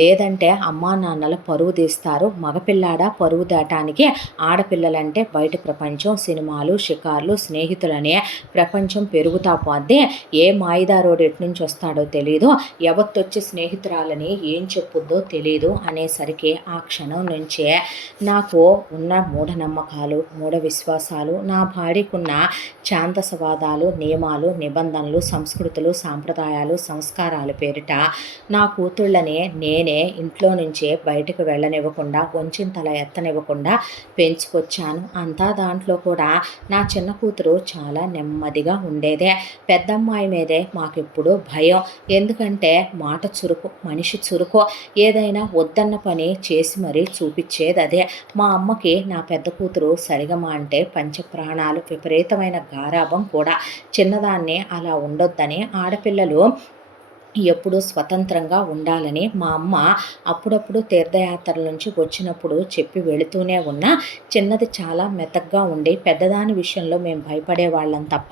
లేదంటే అమ్మా నాన్నలు పరువు తీస్తారు. మగపిల్లాడ పరువు దాటానికి ఆడపిల్లలంటే బయట ప్రపంచం, సినిమాలు, షికార్లు, స్నేహితులనే ప్రపంచం పెరుగుతా పోద్ది. ఏ మాయిదారోడు ఎట్నుంచి వస్తాడో తెలీదు, ఎవత్తొచ్చి స్నేహితురాలని ఏం చెప్పుద్దో తెలీదు అనేసరికి ఆ క్షణం నుంచే నాకు ఉన్న మూఢనమ్మకాలు, మూఢ విశ్వాసాలు, నా భార్యకున్న ఛాందసవాదాలు, నియమాలు, నిబంధనలు, సంస్కృతులు, సాంప్రదాయాలు, సంస్కారాల పేరిట నా కూతుళ్ళని నేనే ఇంట్లో నుంచే బయటకు వెళ్ళనివ్వకుండా, వంచిన తల ఎత్తనివ్వకుండా పెంచుకొచ్చాను. అంతా దాంట్లో కూడా నా చిన్న కూతురు చాలా నెమ్మదిగా ఉండేదే. పెద్దమ్మాయి మీదే మాకెప్పుడు భయం. ఎందుకంటే మాట చురుకు, మనిషి చురుకు, ఏదైనా వద్దన్న పని చేసి మరీ చూపించేది అదే. మా అమ్మకి నా పెద్ద కూతురు సరిగమ అంటే పంచప్రాణాలు, విపరీతమైన గారాబం కూడా. చిన్నదాన్నే అలా ఉండొద్దని, ఆడపిల్లలు ఎప్పుడూ స్వతంత్రంగా ఉండాలని మా అమ్మ అప్పుడప్పుడు తీర్థయాత్రల నుంచి వచ్చినప్పుడు చెప్పి వెళుతూనే ఉన్నా, చిన్నది చాలా మెత్తగా ఉండి పెద్దదాని విషయంలో మేము భయపడేవాళ్ళం తప్ప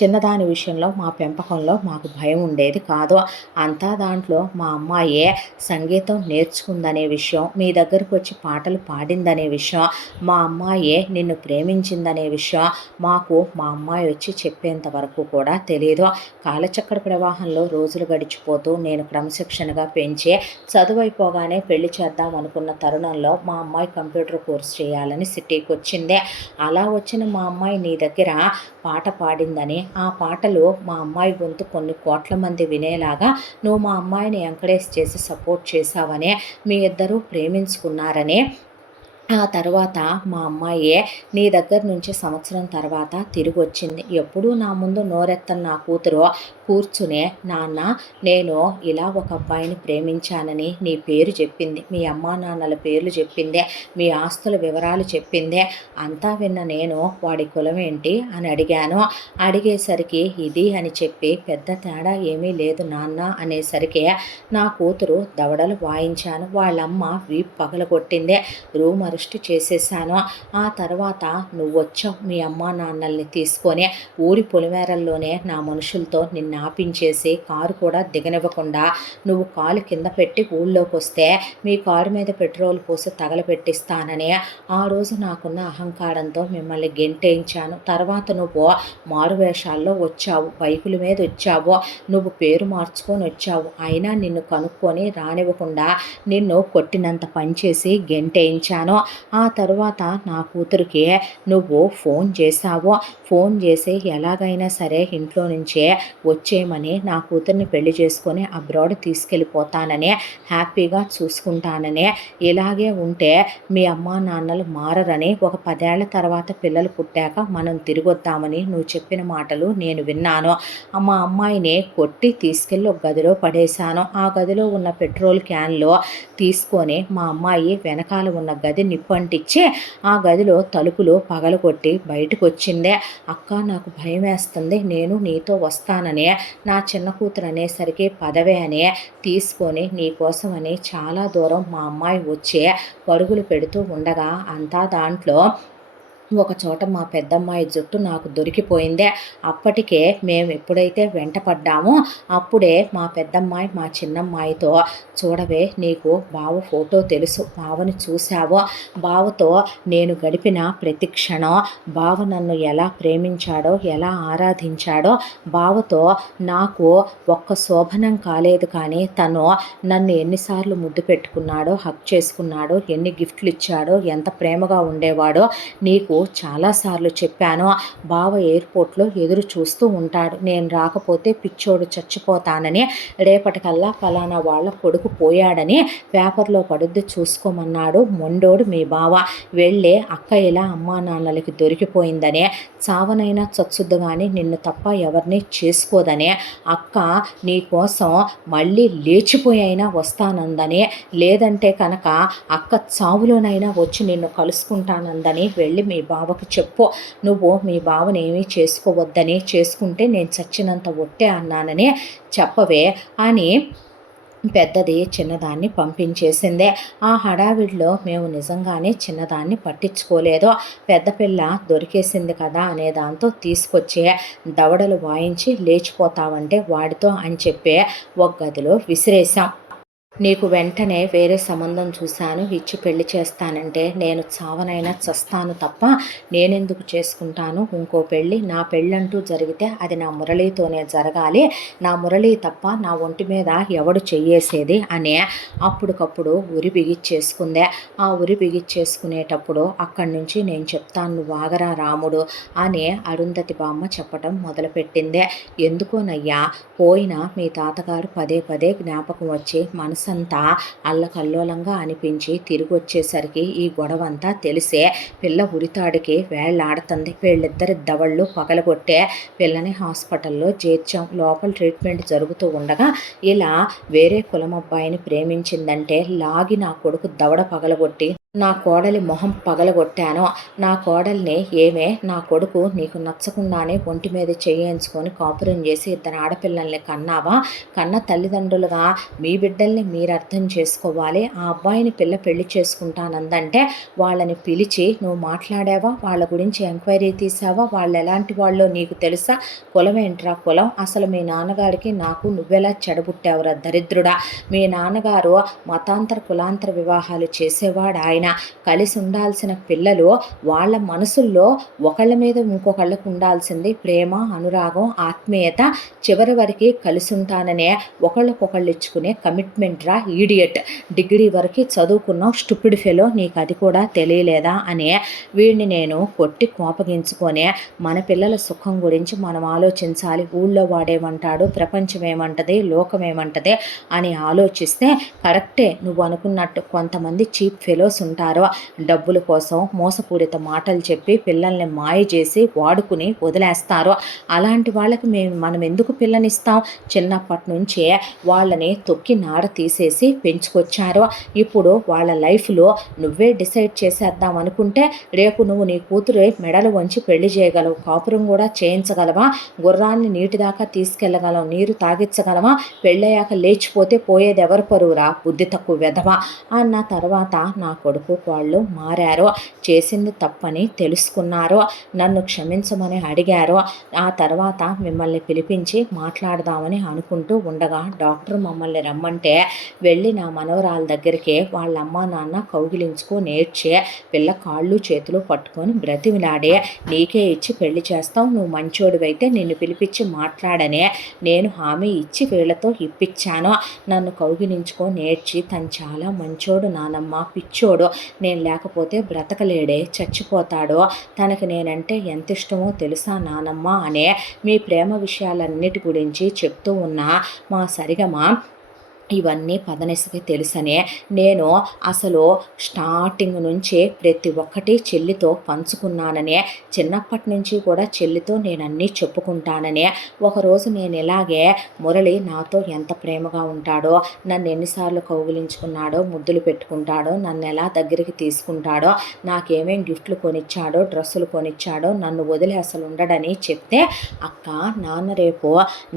చిన్నదాని విషయంలో మా పెంపకంలో మాకు భయం ఉండేది కాదు. అంతా దాంట్లో మా అమ్మాయే సంగీతం నేర్చుకుందనే విషయం, మీ దగ్గరకు వచ్చి పాటలు పాడిందనే విషయం, మా అమ్మాయే నిన్ను ప్రేమించిందనే విషయం మాకు మా అమ్మాయి వచ్చి చెప్పేంత వరకు కూడా తెలియదు. కాలచక్ర ప్రవాహంలో రోజులు గడిచిపోతూ నేను క్రమశిక్షణగా పెంచే చదువైపోగానే పెళ్లి చేద్దాం అనుకున్న తరుణంలో మా అమ్మాయి కంప్యూటర్ కోర్స్ చేయాలని సిటీకి వచ్చిందే. అలా వచ్చిన మా అమ్మాయి నీ దగ్గర పాట పాడిందని, ఆ పాటలు మా అమ్మాయి గొంతు కొన్ని కోట్ల మంది వినేలాగా నువ్వు మా అమ్మాయిని ఎంకరేజ్ చేసి సపోర్ట్ చేశావనే, మీ ఇద్దరూ ప్రేమించుకున్నారని, ఆ తర్వాత మా అమ్మాయే నీ దగ్గర నుంచి సంవత్సరం తర్వాత తిరిగి వచ్చింది. ఎప్పుడూ నా ముందు నోరెత్తని నా కూతురు కూర్చునే, నాన్న నేను ఇలా ఒక అబ్బాయిని ప్రేమించానని నీ పేరు చెప్పింది, మీ అమ్మా నాన్నల పేర్లు చెప్పిందే, మీ ఆస్తుల వివరాలు చెప్పిందే. అంతా విన్న నేను వాడి కులం ఏంటి అని అడిగాను. అడిగేసరికి ఇది అని చెప్పి పెద్ద తేడా ఏమీ లేదు నాన్న అనేసరికి నా కూతురు దవడలు వాయించాను. వాళ్ళమ్మ వీపు పగలగొట్టిందే. రూమ్ అరెస్ట్ చేసేసాను. ఆ తర్వాత నువ్వొచ్చావు మీ అమ్మా నాన్నల్ని తీసుకొని, ఊరి పొలిమేరల్లోనే నా మనుషులతో నిన్ను ఆపించేసి కారు కూడా దిగనివ్వకుండా నువ్వు కాలు కింద పెట్టి ఊళ్ళోకి వస్తే మీ కారు మీద పెట్రోల్ పోసి తగలపెట్టిస్తానని ఆ రోజు నాకున్న అహంకారంతో మిమ్మల్ని గెంటేయించాను. తర్వాత నువ్వు మారువేషాల్లో వచ్చావు, బైకుల మీద వచ్చావు, నువ్వు పేరు మార్చుకొని వచ్చావు, అయినా నిన్ను కనుక్కొని రానివ్వకుండా నిన్ను కొట్టినంత పనిచేసి గెంటేయించాను. ఆ తరువాత నా కూతురికి నువ్వు ఫోన్ చేశావు. ఫోన్ చేసి ఎలాగైనా సరే ఇంట్లో నుంచే వచ్చేయమని, నా కూతుర్ని పెళ్లి చేసుకొని అబ్రాడ్ తీసుకెళ్ళిపోతానని, హ్యాపీగా చూసుకుంటానని, ఇలాగే ఉంటే మీ అమ్మా నాన్నలు మారరని, ఒక 10 ఏళ్ల తర్వాత పిల్లలు పుట్టాక మనం తిరిగొద్దామని నువ్వు చెప్పిన మాటలు నేను విన్నాను. మా అమ్మాయిని కొట్టి తీసుకెళ్ళి ఒక గదిలో పడేశాను. ఆ గదిలో ఉన్న పెట్రోల్ క్యాన్లో తీసుకొని మా అమ్మాయి వెనకాల ఉన్న గది నిప్పంటించి ఆ గదిలో తలుపులు పగలగొట్టి బయటకు వచ్చిందే. అక్క నాకు భయం వేస్తుంది, నేను నీతో వస్తానని నా చిన్న కూతురు అనేసరికి పదవే అని తీసుకొని నీకోసమని చాలా దూరం మా అమ్మాయి వచ్చే పరుగులు పెడుతూ ఉండగా అంతా దాంట్లో ఒకచోట మా పెద్దమ్మాయి జుట్టు నాకు దొరికిపోయిందే. అప్పటికే మేము ఎప్పుడైతే వెంట పడ్డామో అప్పుడే మా పెద్దమ్మాయి మా చిన్నమ్మాయితో, చూడవే నీకు బావ ఫోటో తెలుసు, బావని చూశావో, బావతో నేను గడిపిన ప్రతి క్షణం, బావ నన్ను ఎలా ప్రేమించాడో, ఎలా ఆరాధించాడో, బావతో నాకు ఒక్క శోభనం కాలేదు కానీ తను నన్ను ఎన్నిసార్లు ముద్దు పెట్టుకున్నాడో, హగ్ చేసుకున్నాడో, ఎన్ని గిఫ్ట్లు ఇచ్చాడో, ఎంత ప్రేమగా ఉండేవాడో నీకు చాలాసార్లు చెప్పాను. బావ ఎయిర్పోర్ట్లో ఎదురు చూస్తూ ఉంటాడు, నేను రాకపోతే పిచ్చోడు చచ్చిపోతానని, రేపటికల్లా ఫలానా వాళ్ళ కొడుకు పోయాడని పేపర్లో పడుద్ది చూసుకోమన్నాడు మొండోడు మీ బావ. వెళ్ళే అక్క ఇలా అమ్మా నాన్నలకి దొరికిపోయిందనే, చావనైనా చచ్చుద్దు కానీ నిన్ను తప్ప ఎవరిని చేసుకోదనే, అక్క నీ కోసం మళ్ళీ లేచిపోయైనా వస్తానందని, లేదంటే కనుక అక్క చావులోనైనా వచ్చి నిన్ను కలుసుకుంటానందని వెళ్ళి మీ బావకు చెప్పు, నువ్వు మీ బావని ఏమీ చేసుకోవద్దని, చేసుకుంటే నేను చచ్చినంత ఒట్టే అన్నానని చెప్పవే అని పెద్దది చిన్నదాన్ని పంపించేసిందే. ఆ హడావిడిలో మేము నిజంగానే చిన్నదాన్ని పట్టించుకోలేదు. పెద్ద పిల్ల దొరికేసింది కదా అనే దాంతో తీసుకొచ్చే దవడలు వాయించి లేచిపోతావంటే వాడితో అని చెప్పే ఒక గదిలో విసిరేశాం. నీకు వెంటనే వేరే సంబంధం చూశాను, ఇచ్చి పెళ్లి చేస్తానంటే నేను చావనైనా చస్తాను తప్ప నేనెందుకు చేసుకుంటాను ఇంకో పెళ్ళి. నా పెళ్ళంటూ జరిగితే అది నా మురళితోనే జరగాలి, నా మురళి తప్ప నా ఒంటి మీద ఎవడు చెయ్యేసేది అనే అప్పటికప్పుడు ఉరి బిగిచ్చేసుకుందే. ఆ ఉరి బిగిచ్చేసుకునేటప్పుడు అక్కడి నుంచి నేను చెప్తాను నువ్వు ఆగరా రాముడు అని అరుంధతి బామ్మ చెప్పటం మొదలుపెట్టిందే. ఎందుకోనయ్యా, పోయిన మీ తాతగారు పదే పదే జ్ఞాపకం వచ్చి మనసంతా అల్లకల్లోలంగా అనిపించి తిరిగి వచ్చేసరికి ఈ గొడవంతా తెలిసే పిల్ల ఉరితాడికి వేళ్లాడుతుంది. వీళ్ళిద్దరి దవళ్ళు పగలగొట్టే పిల్లని హాస్పిటల్లో చేర్చాం. లోపల ట్రీట్మెంట్ జరుగుతూ ఉండగా ఇలా వేరే కులం అబ్బాయిని ప్రేమించిందంటే లాగి నా కొడుకు దవడ పగలగొట్టి నా కోడలి మొహం పగలగొట్టాను. నా కోడల్ని ఏమే, నా కొడుకు నీకు నచ్చకుండానే ఒంటి మీద చేయించుకొని కాపురం చేసి ఇద్దరు ఆడపిల్లల్ని కన్నావా? కన్న తల్లిదండ్రులుగా మీ బిడ్డల్ని మీరు అర్థం చేసుకోవాలి. ఆ అబ్బాయిని పిల్ల పెళ్లి చేసుకుంటానందంటే వాళ్ళని పిలిచి నువ్వు మాట్లాడావా? వాళ్ళ గురించి ఎంక్వైరీ తీసావా? వాళ్ళు ఎలాంటి వాళ్ళో నీకు తెలుసా? కులం ఏంట్రా కులం? అసలు మీ నాన్నగారికి నాకు నువ్వెలా చెడబుట్టావురా దరిద్రుడా? మీ నాన్నగారు మతాంతర కులాంతర వివాహాలు చేసేవాడు ఆయన. కలిసి ఉండాల్సిన పిల్లలు వాళ్ళ మనసుల్లో ఒకళ్ళ మీద ఇంకొకళ్ళకు ఉండాల్సింది ప్రేమ, అనురాగం, ఆత్మీయత, చివరి వరకు కలిసి ఉంటాననే ఒకళ్ళకొకళ్ళు ఇచ్చుకునే కమిట్మెంట్ రా ఈడియట్. డిగ్రీ వరకు చదువుకున్నావు స్టూపిడ్ ఫెలో, నీకు అది కూడా తెలియలేదా అనే వీడిని నేను కొట్టి కోపగించుకొని మన పిల్లల సుఖం గురించి మనం ఆలోచించాలి. ఊళ్ళో వాడేమంటాడు, ప్రపంచం ఏమంటది, లోకం ఏమంటది అని ఆలోచిస్తే కరెక్టే నువ్వు అనుకున్నట్టు కొంతమంది చీప్ ఫెలోస్ ఉంటారో, డబ్బుల కోసం మోసపూరిత మాటలు చెప్పి పిల్లల్ని మాయ చేసి వాడుకుని వదిలేస్తారో, అలాంటి వాళ్ళకి మనం ఎందుకు పిల్లనిస్తాం? చిన్నప్పటి నుంచే వాళ్ళని తొక్కి నార తీసేసి పెంచుకొచ్చారో, ఇప్పుడు వాళ్ళ లైఫ్లో నువ్వే డిసైడ్ చేసేద్దాం అనుకుంటే రేపు నువ్వు నీ కూతురు మెడలు వంచి పెళ్లి చేయగలవు, కాపురం కూడా చేయించగలవా? గుర్రాన్ని నీటి దాకా తీసుకెళ్ళగలవు, నీరు తాగించగలవా? పెళ్ళయ్యాక లేచిపోతే పోయేది ఎవరు పరువురా, బుద్ధి తక్కువ వెధవా అన్న తర్వాత నా కొడుకు వాళ్ళు మారారో, చేసింది తప్పని తెలుసుకున్నారో, నన్ను క్షమించమని అడిగారో, ఆ తర్వాత మిమ్మల్ని పిలిపించి మాట్లాడదామని అనుకుంటూ ఉండగా డాక్టర్ మమ్మల్ని రమ్మంటే వెళ్ళి నా మనవరాల దగ్గరికి వాళ్ళ అమ్మ నాన్న కౌగిలించుకో నేర్చే పిల్ల కాళ్ళు చేతులు పట్టుకొని బ్రతిమిలాడే, నీకే ఇచ్చి పెళ్లి చేస్తాం, నువ్వు మంచోడివైతే నిన్ను పిలిపించి మాట్లాడనే నేను హామీ ఇచ్చి వీళ్ళతో ఇప్పించాను. నన్ను కౌగిలించుకో నేర్చి తను చాలా మంచోడు నానమ్మ, పిచ్చోడు, నేను లేకపోతే బ్రతకలేడే, చచ్చిపోతాడో, తనకి నేనంటే ఎంత ఇష్టమో తెలుసా నానమ్మ అనే మీ ప్రేమ విషయాలన్నిటి గురించి చెప్తూ ఉన్న మా సరిగమ ఇవన్నీ పదనిసకి తెలుసనే నేను అసలు స్టార్టింగ్ నుంచి ప్రతి ఒక్కటి చెల్లితో పంచుకున్నాననే, చిన్నప్పటి నుంచి కూడా చెల్లితో నేను అన్నీ చెప్పుకుంటాననే. ఒకరోజు నేను ఇలాగే మురళి నాతో ఎంత ప్రేమగా ఉంటాడో, నన్ను ఎన్నిసార్లు కౌగిలించుకున్నాడో, ముద్దులు పెట్టుకుంటాడో, నన్ను ఎలా దగ్గరికి తీసుకుంటాడో, నాకేమేం గిఫ్ట్లు కొనిచ్చాడో, డ్రెస్సులు కొనిచ్చాడో, నన్ను వదిలి అసలు ఉండడని చెప్తే, అక్క నాన్న రేపు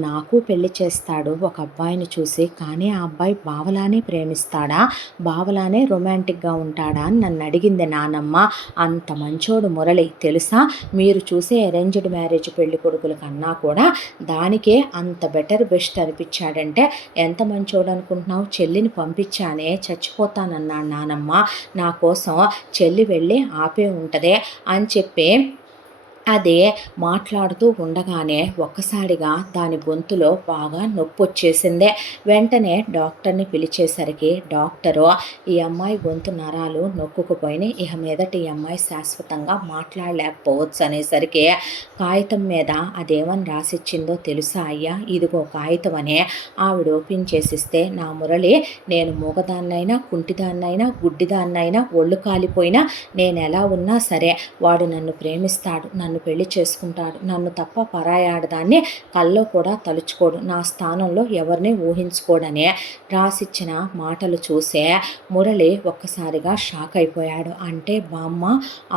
నాకు పెళ్లి చేస్తాడు ఒక అబ్బాయిని చూసి, కానీ ఆ అబ్బాయి బావలానే ప్రేమిస్తాడా, బావలానే రొమాంటిక్గా ఉంటాడా అని నన్ను అడిగింది నానమ్మ. అంత మంచోడు మురళి తెలుసా, మీరు చూసే అరేంజ్డ్ మ్యారేజ్ పెళ్లి కొడుకుల కన్నా కూడా దానికే అంత బెటర్ బెస్ట్ అనిపించాడంటే ఎంత మంచోడు అనుకుంటున్నావు. చెల్లిని పంపించానే చచ్చిపోతానన్నాడు నానమ్మ. నా కోసం చెల్లి వెళ్ళి ఆపే ఉంటదే అని చెప్పి అదే మాట్లాడుతూ ఉండగానే ఒక్కసారిగా దాని గొంతులో బాగా నొప్పి వచ్చేసిందే. వెంటనే డాక్టర్ని పిలిచేసరికి డాక్టరు ఈ అమ్మాయి గొంతు నరాలు నొక్కుకుపోయినాయి, ఇక మీదట ఈ అమ్మాయి శాశ్వతంగా మాట్లాడలేకపోవచ్చు అనేసరికి కాగితం మీద అదేమని రాసిచ్చిందో తెలుసా అయ్యా, ఇదిగో కాగితం అనే ఆవిడ ఓపెన్ చేసిస్తే, నా మురళి నేను మూగదాన్నైనా కుంటిదాన్నైనా గుడ్డిదాన్నైనా ఒళ్ళు కాలిపోయినా నేను ఎలా ఉన్నా సరే వాడు నన్ను ప్రేమిస్తాడు, నన్ను పెళ్లి చేసుకుంటాడు, నన్ను తప్ప పరాయి ఆడదాన్ని కల్లో కూడా తలుచుకోడు, నా స్థానంలో ఎవరిని ఊహించుకోడనే రాసిచ్చిన మాటలు చూసే మురళి ఒక్కసారిగా షాక్ అయిపోయాడు. అంటే బామ్మ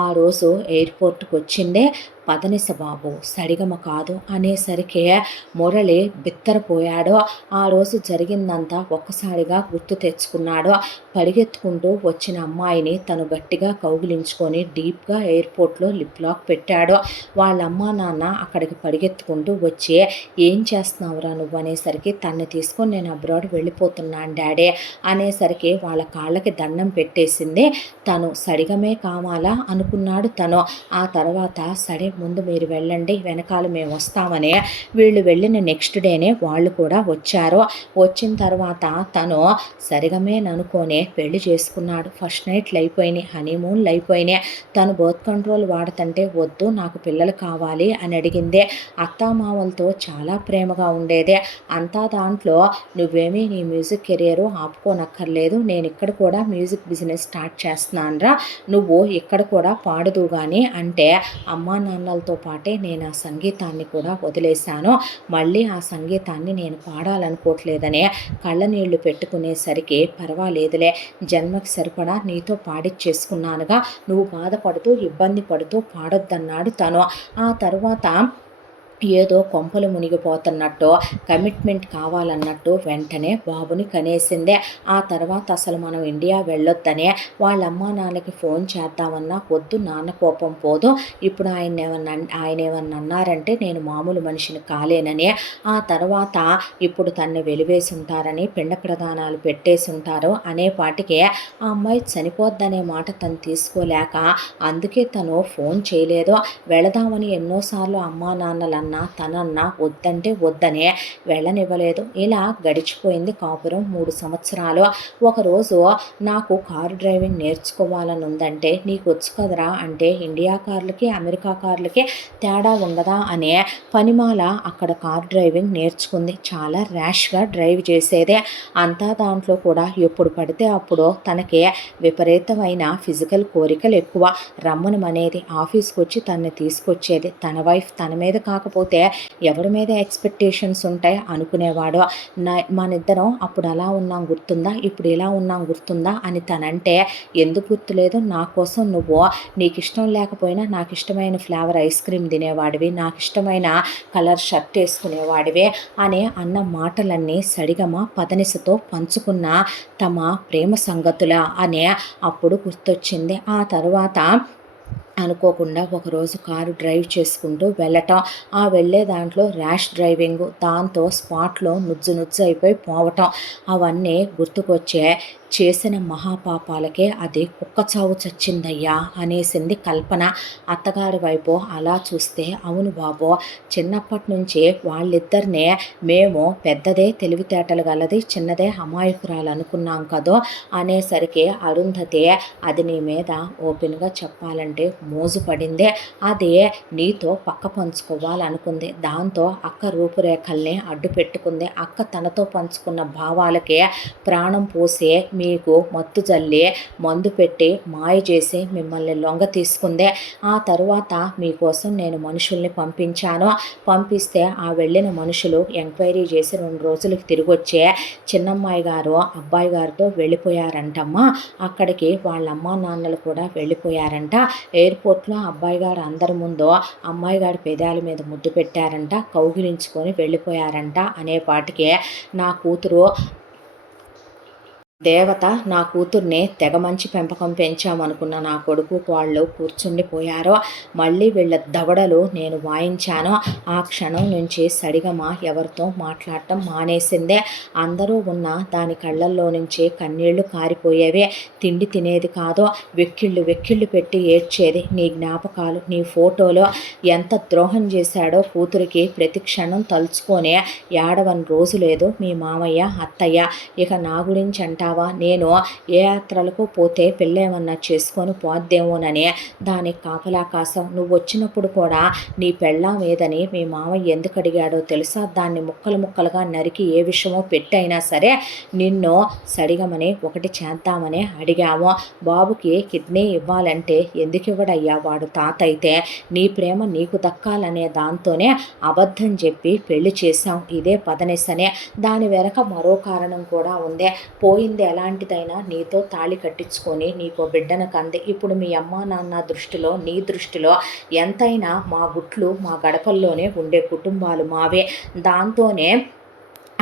ఆ రోజు ఎయిర్పోర్ట్కి వచ్చిందే పదనిస బాబు, సరిగమ కాదు అనేసరికి మురళి బిత్తరపోయాడు. ఆ రోజు జరిగిందంతా ఒక్కసారిగా గుర్తు తెచ్చుకున్నాడు. పరిగెత్తుకుంటూ వచ్చిన అమ్మాయిని తను గట్టిగా కౌగిలించుకొని డీప్గా ఎయిర్పోర్ట్లో లిప్ లాక్ పెట్టాడు. వాళ్ళ అమ్మా నాన్న అక్కడికి పరిగెత్తుకుంటూ వచ్చి ఏం చేస్తున్నావురా నువ్వు అనేసరికి, తన్ని తీసుకొని నేను అబ్రాడ్ వెళ్ళిపోతున్నాను డాడీ అనేసరికి వాళ్ళ కాళ్ళకి దండం పెట్టేసింది తను. సరిగమే కావాలా అనుకున్నాడు తను. ఆ తర్వాత సరే ముందు మీరు వెళ్ళండి, వెనకాల మేము వస్తామని వీళ్ళు వెళ్ళిన నెక్స్ట్ డేనే వాళ్ళు కూడా వచ్చారు. వచ్చిన తర్వాత తను సరిగమేననుకోనే పెళ్లి చేసుకున్నాడు. ఫస్ట్ నైట్లు అయిపోయినాయి, హనీమూన్లు అయిపోయినాయి. తను బర్త్ కంట్రోల్ వాడుతుంటే వద్దు నాకు పిల్లలు కావాలి అని అడిగిందే. అత్తామామలతో చాలా ప్రేమగా ఉండేదే. అంతా దాంట్లో నువ్వేమీ నీ మ్యూజిక్ కెరియరు ఆపుకోనక్కర్లేదు, నేను ఇక్కడ కూడా మ్యూజిక్ బిజినెస్ స్టార్ట్ చేస్తున్నానురా, నువ్వు ఇక్కడ కూడా పాడదు కానీ అంటే అమ్మా నాన్నలతో పాటే నేను ఆ సంగీతాన్ని కూడా వదిలేశాను, మళ్ళీ ఆ సంగీతాన్ని నేను పాడాలనుకోవట్లేదనే కళ్ళ నీళ్లు పెట్టుకునేసరికి, పర్వాలేదులే జన్మకి సరిపడా నీతో పాడిచ్చేసుకున్నానుగా, నువ్వు బాధపడుతూ ఇబ్బంది పడుతూ పాడొద్దన్నాడు తను. ఆ తర్వాత ఏదో కొంపలు మునిగిపోతున్నట్టు కమిట్మెంట్ కావాలన్నట్టు వెంటనే బాబుని కనేసిందే. ఆ తర్వాత అసలు మనం ఇండియా వెళ్ళొద్దనే వాళ్ళ అమ్మా నాన్నకి ఫోన్ చేద్దామన్నా వద్దు, నాన్న కోపం పోదు, ఇప్పుడు ఆయన ఏమన్నా అన్నారంటే నేను మామూలు మనిషిని కాలేనని, ఆ తర్వాత ఇప్పుడు తన్ని వెలివేసి ఉంటారని పిండ ప్రదానాలు పెట్టేసి ఉంటారు అనేపాటికే ఆ అమ్మాయి చనిపోద్దనే మాట తను తీసుకోలేక అందుకే తను ఫోన్ చేయలేదు. వెళదామని ఎన్నోసార్లు అమ్మా నాన్నలు తనన్నా వద్దంటే వద్దనే వెళ్ళనివ్వలేదు. ఇలా గడిచిపోయింది కాపురం 3 సంవత్సరాలు. ఒకరోజు నాకు కారు డ్రైవింగ్ నేర్చుకోవాలని ఉందంటే, నీకు వచ్చు కదరా అంటే, ఇండియా కార్లకి అమెరికా కార్లకి తేడా ఉండదా అనే పనిమాల అక్కడ కారు డ్రైవింగ్ నేర్చుకుంది. చాలా ర్యాష్గా డ్రైవ్ చేసేదే. అంతా దాంట్లో కూడా ఎప్పుడు పడితే అప్పుడు తనకి విపరీతమైన ఫిజికల్ కోరికలు ఎక్కువ. రమ్మనమనేది, ఆఫీస్కి వచ్చి తనని తీసుకొచ్చేది. తన వైఫ్ తన మీద కాకపోతే ఎవరి మీద ఎక్స్పెక్టేషన్స్ ఉంటాయి అనుకునేవాడు. మనిద్దరం అప్పుడు అలా ఉన్నాం గుర్తుందా, ఇప్పుడు ఇలా ఉన్నాం గుర్తుందా అని తనంటే, ఎందుకు గుర్తులేదు, నా కోసం నువ్వు నీకు ఇష్టం లేకపోయినా నాకు ఇష్టమైన ఫ్లేవర్ ఐస్ క్రీమ్ తినేవాడివి, నాకు ఇష్టమైన కలర్ షర్ట్ వేసుకునేవాడివి అనే అన్న మాటలన్నీ సరిగమ పదనిసతో పంచుకున్న తమ ప్రేమ సంగతుల అనే అప్పుడు గుర్తొచ్చింది. ఆ తర్వాత అనుకోకుండా ఒకరోజు కారు డ్రైవ్ చేసుకుంటూ వెళ్ళటం, ఆ వెళ్ళే దాంట్లో ర్యాష్ డ్రైవింగ్, దాంతో స్పాట్లో నుజ్జు అయిపోయి పోవటం అవన్నీ గుర్తుకొచ్చే. చేసిన మహాపాపాలకే అది కుక్క చావు చచ్చిందయ్యా అనేసింది కల్పన. అత్తగారి వైపు అలా చూస్తే, అవును బాబు, చిన్నప్పటి నుంచి వాళ్ళిద్దరినే మేము పెద్దదే తెలివితేటలు గలది, చిన్నదే అమాయకురాలు అనుకున్నాం కదో అనేసరికి అరుంధతి అది నీ మీద ఓపెన్గా చెప్పాలంటే మోజు పడిందే, అదే నీతో పక్క పంచుకోవాలనుకుంది, దాంతో అక్క రూపురేఖల్ని అడ్డు పెట్టుకుంది, అక్క తనతో పంచుకున్న భావాలకే ప్రాణం పోసే మీకు మత్తు జల్లి మందు పెట్టి మాయ చేసి మిమ్మల్ని లొంగ తీసుకుందే. ఆ తరువాత మీకోసం నేను మనుషుల్ని పంపిస్తే ఆ వెళ్ళిన మనుషులు ఎంక్వైరీ చేసి 2 రోజులకు తిరిగి వచ్చే చిన్నమ్మాయి గారు అబ్బాయి గారితో వెళ్ళిపోయారంటమ్మా. అక్కడికి వాళ్ళ అమ్మా నాన్నలు కూడా వెళ్ళిపోయారంట. ఎయిర్పోర్ట్లో అబ్బాయి గారు అందరి ముందు అమ్మాయి గారి పెదాల మీద ముద్దు పెట్టారంట, కౌగిలించుకొని వెళ్ళిపోయారంట అనేపాటికే నా కూతురు దేవత నా కూతుర్ని తెగ మంచి పెంపకం పెంచామనుకున్న నా కొడుకు వాళ్ళు కూర్చుండిపోయారో, మళ్ళీ వీళ్ళ దవడలు నేను వాయించానో ఆ క్షణం నుంచి సడిగమ ఎవరితో మాట్లాడటం మానేసిందే. అందరూ ఉన్న దాని కళ్ళల్లో నుంచి కన్నీళ్లు కారిపోయేవి. తిండి తినేది కాదో, వెక్కిళ్ళు వెక్కిళ్ళు పెట్టి ఏడ్చేది. నీ జ్ఞాపకాలు, నీ ఫోటోలో ఎంత ద్రోహం చేశాడో కూతురికి ప్రతి క్షణం తలుచుకొనే ఏడవని రోజు లేదు మీ మామయ్య అత్తయ్య. ఇక నా గురించి అంటావా, నేను ఏ యాత్రలకు పోతే పెళ్ళేమన్నా చేసుకొని పోద్దేమోనని దానికి కాపలా కాసం. నువ్వు వచ్చినప్పుడు కూడా నీ పెళ్ళాం ఏదని మీ మామయ్య ఎందుకు అడిగాడో తెలుసా? దాన్ని ముక్కలు ముక్కలుగా నరికి ఏ విషయమో పెట్టైనా సరే నిన్ను సడిగమని ఒకటి చేద్దామని అడిగాము. బాబుకి కిడ్నీ ఇవ్వాలంటే ఎందుకు ఇవ్వడయ్యా, వాడు తాత అయితే. నీ ప్రేమ నీకు దక్కాలనే దాంతోనే అబద్ధం చెప్పి పెళ్లి చేశాం. ఇదే పదనిసనే. దాని వెనక మరో కారణం కూడా ఉందే. పోయింది ఎలాంటిదైనా నీతో తాళి కట్టించుకొని నీకో బిడ్డను కంది. ఇప్పుడు మీ అమ్మ నాన్న దృష్టిలో, నీ దృష్టిలో ఎంతైనా మా గుట్లు మా గడపల్లోనే ఉండే కుటుంబాలు మావే. దాంతోనే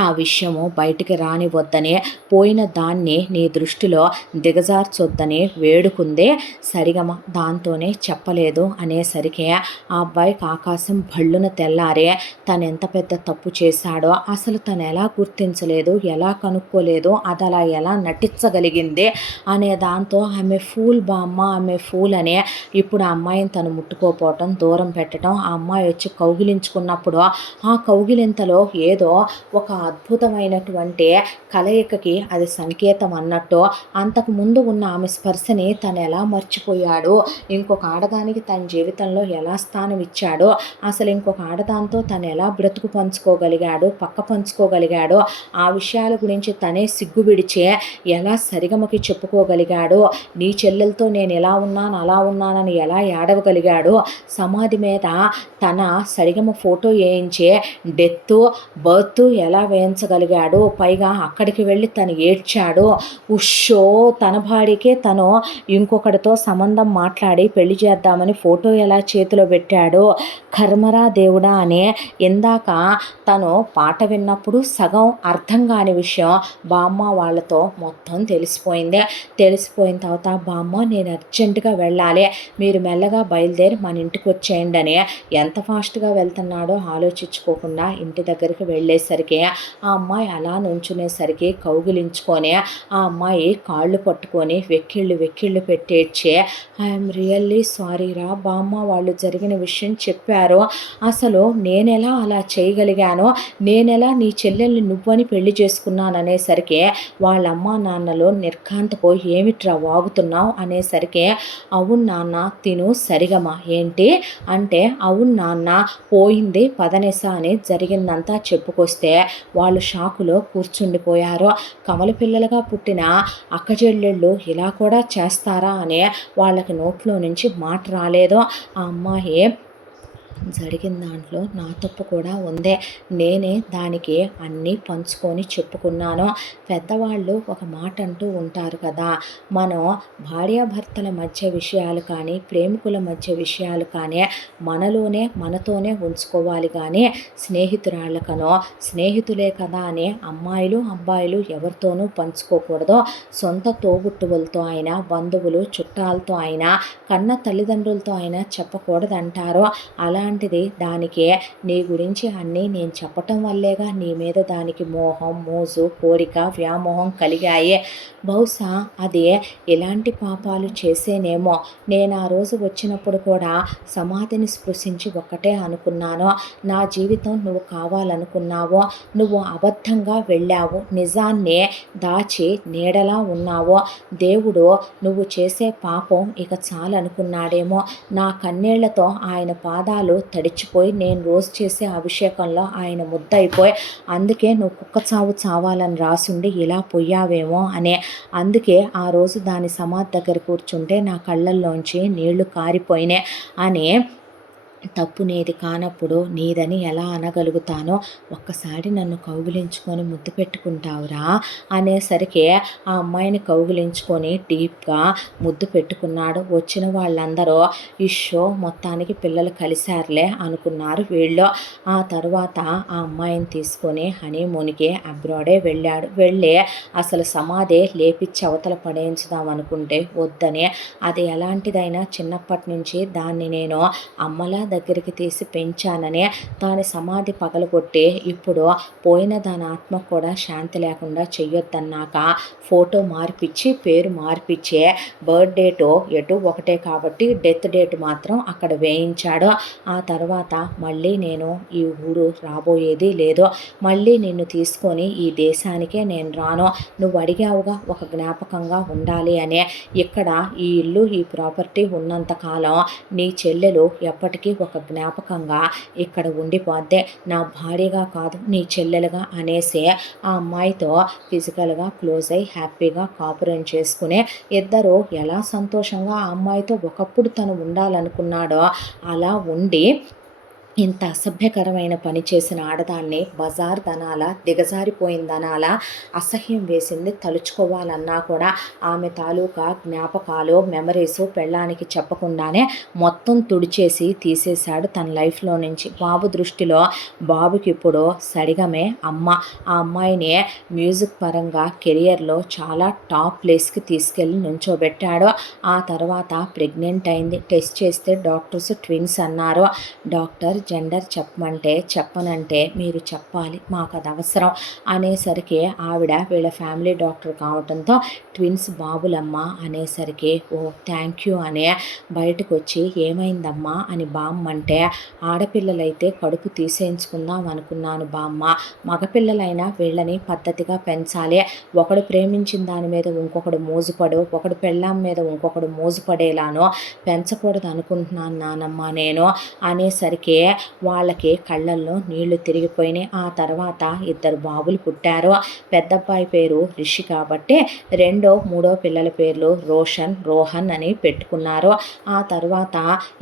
ఆ విషయము బయటికి రానివద్దని, పోయిన దాన్ని నీ దృష్టిలో దిగజార్చొద్దని వేడుకుందే సరిగమ. దాంతోనే చెప్పలేదు అనేసరికి ఆ అబ్బాయికి ఆకాశం భళ్ళున తెల్లారే. తను ఎంత పెద్ద తప్పు చేశాడో అసలు తను ఎలా గుర్తించలేదు, ఎలా కనుక్కోలేదు, అది అలా ఎలా నటించగలిగింది అనే దాంతో ఆమె ఫూల్ బామ్మ, ఆమె ఫూల్ అనే. ఇప్పుడు ఆ అమ్మాయిని తను ముట్టుకోపోవటం, దూరం పెట్టడం, ఆ అమ్మాయి వచ్చి కౌగిలించుకున్నప్పుడు ఆ కౌగిలింతలో ఏదో ఒక అద్భుతమైనటువంటి కలయికకి అది సంకేతం అన్నట్టు అంతకు ముందు ఉన్న ఆమె స్పర్శని తను ఎలా మర్చిపోయాడు, ఇంకొక ఆడదానికి తన జీవితంలో ఎలా స్థానం ఇచ్చాడో, అసలు ఇంకొక ఆడదాంతో తను ఎలా బ్రతుకు పంచుకోగలిగాడు, పక్క పంచుకోగలిగాడో, ఆ విషయాల గురించి తనే సిగ్గు విడిచే ఎలా సరిగమకి చెప్పుకోగలిగాడో, నీ చెల్లెలతో నేను ఎలా ఉన్నాను అలా ఉన్నానని ఎలా ఏడవగలిగాడో, సమాధి మీద తన సరిగమ ఫోటో వేయించే డెత్ బర్త్ ఎలా వేయించగలిగాడు, పైగా అక్కడికి వెళ్ళి తను ఏడ్చాడు. ఉషో, తన భార్యకే తను ఇంకొకటితో సంబంధం మాట్లాడి పెళ్లి చేద్దామని ఫోటో ఎలా చేతిలో పెట్టాడు. కర్మరా దేవుడా అనే ఇందాక తను పాట విన్నప్పుడు సగం అర్థం కాని విషయం బామ్మ వాళ్ళతో మొత్తం తెలిసిపోయింది. తెలిసిపోయిన తర్వాత బామ్మ నేను అర్జెంటుగా వెళ్ళాలి, మీరు మెల్లగా బయలుదేరి మన ఇంటికి వచ్చేయండి అని ఎంత ఫాస్ట్గా వెళ్తున్నాడో ఆలోచించుకోకుండా ఇంటి దగ్గరికి వెళ్ళేసరికి ఆ అమ్మాయి అలా నుంచునేసరికి కౌగిలించుకొని ఆ అమ్మాయి కాళ్ళు పట్టుకొని వెక్కిళ్ళు వెక్కిళ్ళు పెట్టేడ్చే ఐఎమ్ రియల్లీ సారీ రా బామ్మ, వాళ్ళు జరిగిన విషయం చెప్పారు. అసలు నేనెలా అలా చేయగలిగానో, నేనెలా నీ చెల్లెల్ని నువ్వని పెళ్లి చేసుకున్నాను అనేసరికి వాళ్ళ అమ్మ నాన్నలు నిర్ఘాంతపోయి ఏమిట్రా వాగుతున్నావు అనేసరికి అవును నాన్న తిను సరిగమ. ఏంటి అంటే అవును నాన్న పోయింది పదనిస అని జరిగిందంతా చెప్పుకొస్తే వాళ్ళు షాకులో కూర్చుండిపోయారు. కమల పిల్లలుగా పుట్టిన అక్కచెల్లెళ్ళు ఇలా కూడా చేస్తారా అనే వాళ్ళకి నోట్లో నుంచి మాట రాలేదు. ఆ అమ్మాయి జరిగిన దాంట్లో నా తప్పు కూడా ఉందే, నేనే దానికి అన్నీ పంచుకొని చెప్పుకున్నాను. పెద్దవాళ్ళు ఒక మాట అంటూ ఉంటారు కదా, మనం భార్యాభర్తల మధ్య విషయాలు కానీ, ప్రేమికుల మధ్య విషయాలు కానీ మనతోనే ఉంచుకోవాలి కానీ స్నేహితురాళ్ళకనో, స్నేహితులే కదా అని అమ్మాయిలు అబ్బాయిలు ఎవరితోనూ పంచుకోకూడదు. సొంత తోబుట్టువులతో అయినా, బంధువులు చుట్టాలతో అయినా, కన్న తల్లిదండ్రులతో అయినా చెప్పకూడదంటారు. అలాంటిది దానికే నీ గురించి అన్నీ నేను చెప్పటం వల్లేగా నీ మీద దానికి మోహం, మోజు, కోరిక, వ్యామోహం కలిగాయి. బహుశా అది ఎలాంటి పాపాలు చేసేనేమో. నేను ఆ రోజు వచ్చినప్పుడు కూడా సమాధిని స్పృశించి ఒక్కటే అనుకున్నాను, నా జీవితం నువ్వు కావాలనుకున్నావో, నువ్వు అబద్ధంగా వెళ్ళావు, నిజాన్నే దాచి నీడలా ఉన్నావో, దేవుడు నువ్వు చేసే పాపం ఇక చాలనుకున్నాడేమో. నా కన్నీళ్లతో ఆయన పాదాలు తడిచిపోయి నేను రోజు చేసే అభిషేకంలో ఆయన ముద్దయిపోయి అందుకే నువ్వు కుక్క చావు చావాలని రాసుండి ఇలా పోయావేమో అనే. అందుకే ఆ రోజు దాని సమాధి దగ్గర కూర్చుంటే నా కళ్ళల్లోంచి నీళ్లు కారిపోయినాయి అని తప్పు నీది కానప్పుడు నీదని ఎలా అనగలుగుతానో, ఒక్కసారి నన్ను కౌగిలించుకొని ముద్దు పెట్టుకుంటావురా అనేసరికి ఆ అమ్మాయిని కౌగిలించుకొని డీప్గా ముద్దు పెట్టుకున్నాడు. వచ్చిన వాళ్ళందరూ ఈ షో మొత్తానికి పిల్లలు కలిశారులే అనుకున్నారు వీళ్ళు. ఆ తర్వాత ఆ అమ్మాయిని తీసుకొని హనీమూన్కి అబ్రాడే వెళ్ళాడు. వెళ్ళి అసలు సమాధి లేపిచ్చి అవతల పడేయించుదాం అనుకుంటే వద్దని, అది ఎలాంటిదైనా చిన్నప్పటి నుంచి దాన్ని నేను అమ్మలా దగ్గరికి తీసి పెంచానని దాని సమాధి పగలగొట్టి ఇప్పుడు పోయిన దాని ఆత్మ కూడా శాంతి లేకుండా చెయ్యొద్దన్నాక ఫోటో మార్పిచ్చి పేరు మార్పిచ్చే బర్త్ డేటు ఎటు ఒకటే కాబట్టి డెత్ డేట్ మాత్రం అక్కడ వేయించాడు. ఆ తర్వాత మళ్ళీ నేను ఈ ఊరు రాబోయేది లేదు, మళ్ళీ నిన్ను తీసుకొని ఈ దేశానికే నేను రాను, నువ్వు అడిగావుగా ఒక జ్ఞాపకంగా ఉండాలి అని. ఇక్కడ ఈ ఇల్లు ఈ ప్రాపర్టీ ఉన్నంతకాలం నీ చెల్లెలు ఎప్పటికీ ఒక జ్ఞాపకంగా ఇక్కడ ఉండిపోద్దే, నా భార్యగా కాదు నీ చెల్లెలుగా అనేసి ఆ అమ్మాయితో ఫిజికల్గా క్లోజ్ అయ్యి హ్యాపీగా కాపురం చేసుకునే ఇద్దరు ఎలా సంతోషంగా ఆ అమ్మాయితో ఒకప్పుడు తను ఉండాలనుకున్నాడో అలా ఉండి ఇంత అసభ్యకరమైన పని చేసిన ఆడదాన్ని బజార్ దనాలా దిగజారిపోయిందనాలా అసహ్యం వేసింది. తలుచుకోవాలన్నా కూడా ఆమె తాలూకా జ్ఞాపకాలు మెమరీస్ పెళ్ళానికి చెప్పకుండానే మొత్తం తుడిచేసి తీసేశాడు తన లైఫ్లో నుంచి. బాబు దృష్టిలో బాబుకి ఇప్పుడు సడిగమే అమ్మ. ఆ అమ్మాయిని మ్యూజిక్ పరంగా కెరియర్లో చాలా టాప్ ప్లేస్కి తీసుకెళ్ళి నుంచోబెట్టాడు. ఆ తర్వాత ప్రెగ్నెంట్ అయింది. టెస్ట్ చేస్తే డాక్టర్స్ ట్విన్స్ అన్నారు. డాక్టర్ జెండర్ చెప్పమంటే చెప్పనంటే మీరు చెప్పాలి, మాకు అది అవసరం అనేసరికి ఆవిడ వీళ్ళ ఫ్యామిలీ డాక్టర్ కావడంతో ట్విన్స్ బాబులమ్మ అనేసరికి ఓ థ్యాంక్ యూ అనే బయటకు వచ్చి ఏమైందమ్మా అని బామ్మ అంటే, ఆడపిల్లలైతే కడుపు తీసేయించుకుందాం అనుకున్నాను బామ్మ, మగపిల్లలైనా వీళ్ళని పద్ధతిగా పెంచాలి, ఒకడు ప్రేమించిన దాని మీద ఇంకొకడు మోజుపడు, ఒకడు పెళ్ళాం మీద ఇంకొకడు మోజుపడేలానో పెంచకూడదు అనుకుంటున్నాను నానమ్మ నేను అనేసరికి వాళ్ళకి కళ్ళల్లో నీళ్లు తిరిగిపోయినాయి. ఆ తర్వాత ఇద్దరు బాబులు పుట్టారు. పెద్దబ్బాయి పేరు రిషి కాబట్టి రెండో మూడో పిల్లల పేర్లు రోషన్ రోహన్ అని పెట్టుకున్నారు. ఆ తర్వాత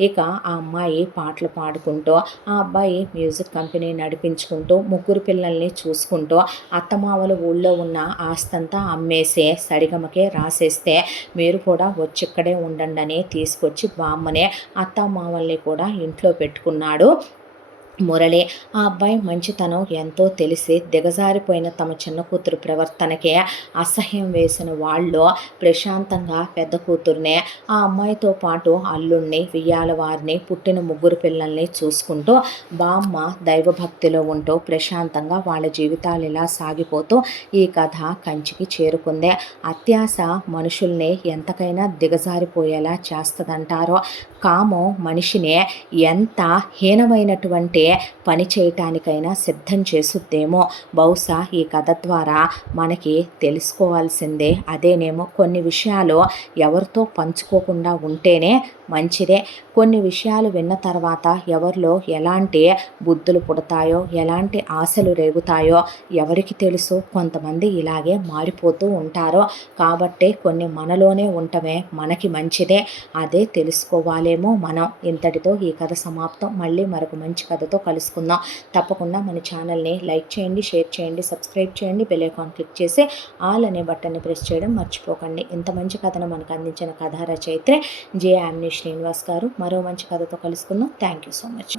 ఇక ఆ అమ్మాయి పాటలు పాడుకుంటూ ఆ అబ్బాయి మ్యూజిక్ కంపెనీ నడిపించుకుంటూ ముగ్గురు పిల్లల్ని చూసుకుంటూ అత్తమామల ఊళ్ళో ఉన్న ఆస్తంతా అమ్మేసే సడిగమకే రాసేస్తే మీరు కూడా వచ్చి ఇక్కడే ఉండండి అని తీసుకొచ్చి బామ్మనే అత్తమామల్ని కూడా ఇంట్లో పెట్టుకున్నాడు మురళి. ఆ అబ్బాయి మంచితనం ఎంతో తెలిసి దిగజారిపోయిన తమ చిన్న కూతురు ప్రవర్తనకే అసహ్యం వేసిన వాళ్ళు ప్రశాంతంగా పెద్ద కూతుర్నే ఆ అమ్మాయితో పాటు అల్లుణ్ణి వియ్యాల వారిని పుట్టిన ముగ్గురు పిల్లల్ని చూసుకుంటూ బామ్మ దైవభక్తిలో ఉంటూ ప్రశాంతంగా వాళ్ళ జీవితాలు ఇలా సాగిపోతూ ఈ కథ కంచికి చేరుకుందే. అత్యాశ మనుషుల్ని ఎంతకైనా దిగజారిపోయేలా చేస్తుందంటారో, కామం మనిషిని ఎంత హీనమైనటువంటి పని చేయటానికైనా సిద్ధం చేసుద్దేమో. బహుశా ఈ కథ ద్వారా మనకి తెలుసుకోవాల్సిందే అదేనేమో. కొన్ని విషయాలు ఎవరితో పంచుకోకుండా ఉంటేనే మంచిదే. కొన్ని విషయాలు విన్న తర్వాత ఎవరిలో ఎలాంటి బుద్ధులు పుడతాయో ఎలాంటి ఆశలు రేగుతాయో ఎవరికి తెలుసు. కొంతమంది ఇలాగే మారిపోతూ ఉంటారో కాబట్టి కొన్ని మనలోనే ఉండటమే మనకి మంచిదే. అదే తెలుసుకోవాలేమో మనం. ఇంతటితో ఈ కథ సమాప్తం. మళ్ళీ మరొక మంచి కథతో కలుసుకుందాం. తప్పకుండా మన ఛానల్ని లైక్ చేయండి, షేర్ చేయండి, సబ్స్క్రైబ్ చేయండి, బెల్ ఐకాన్ క్లిక్ చేసి ఆల్ అనే బటన్ని ప్రెస్ చేయడం మర్చిపోకండి. ఇంత మంచి కథను మనకు అందించిన కథా రచయిత్రి జే. శ్రీనివాస్ గారు. మరో మంచి కథతో కలుసుకుందాం. Thank you so much.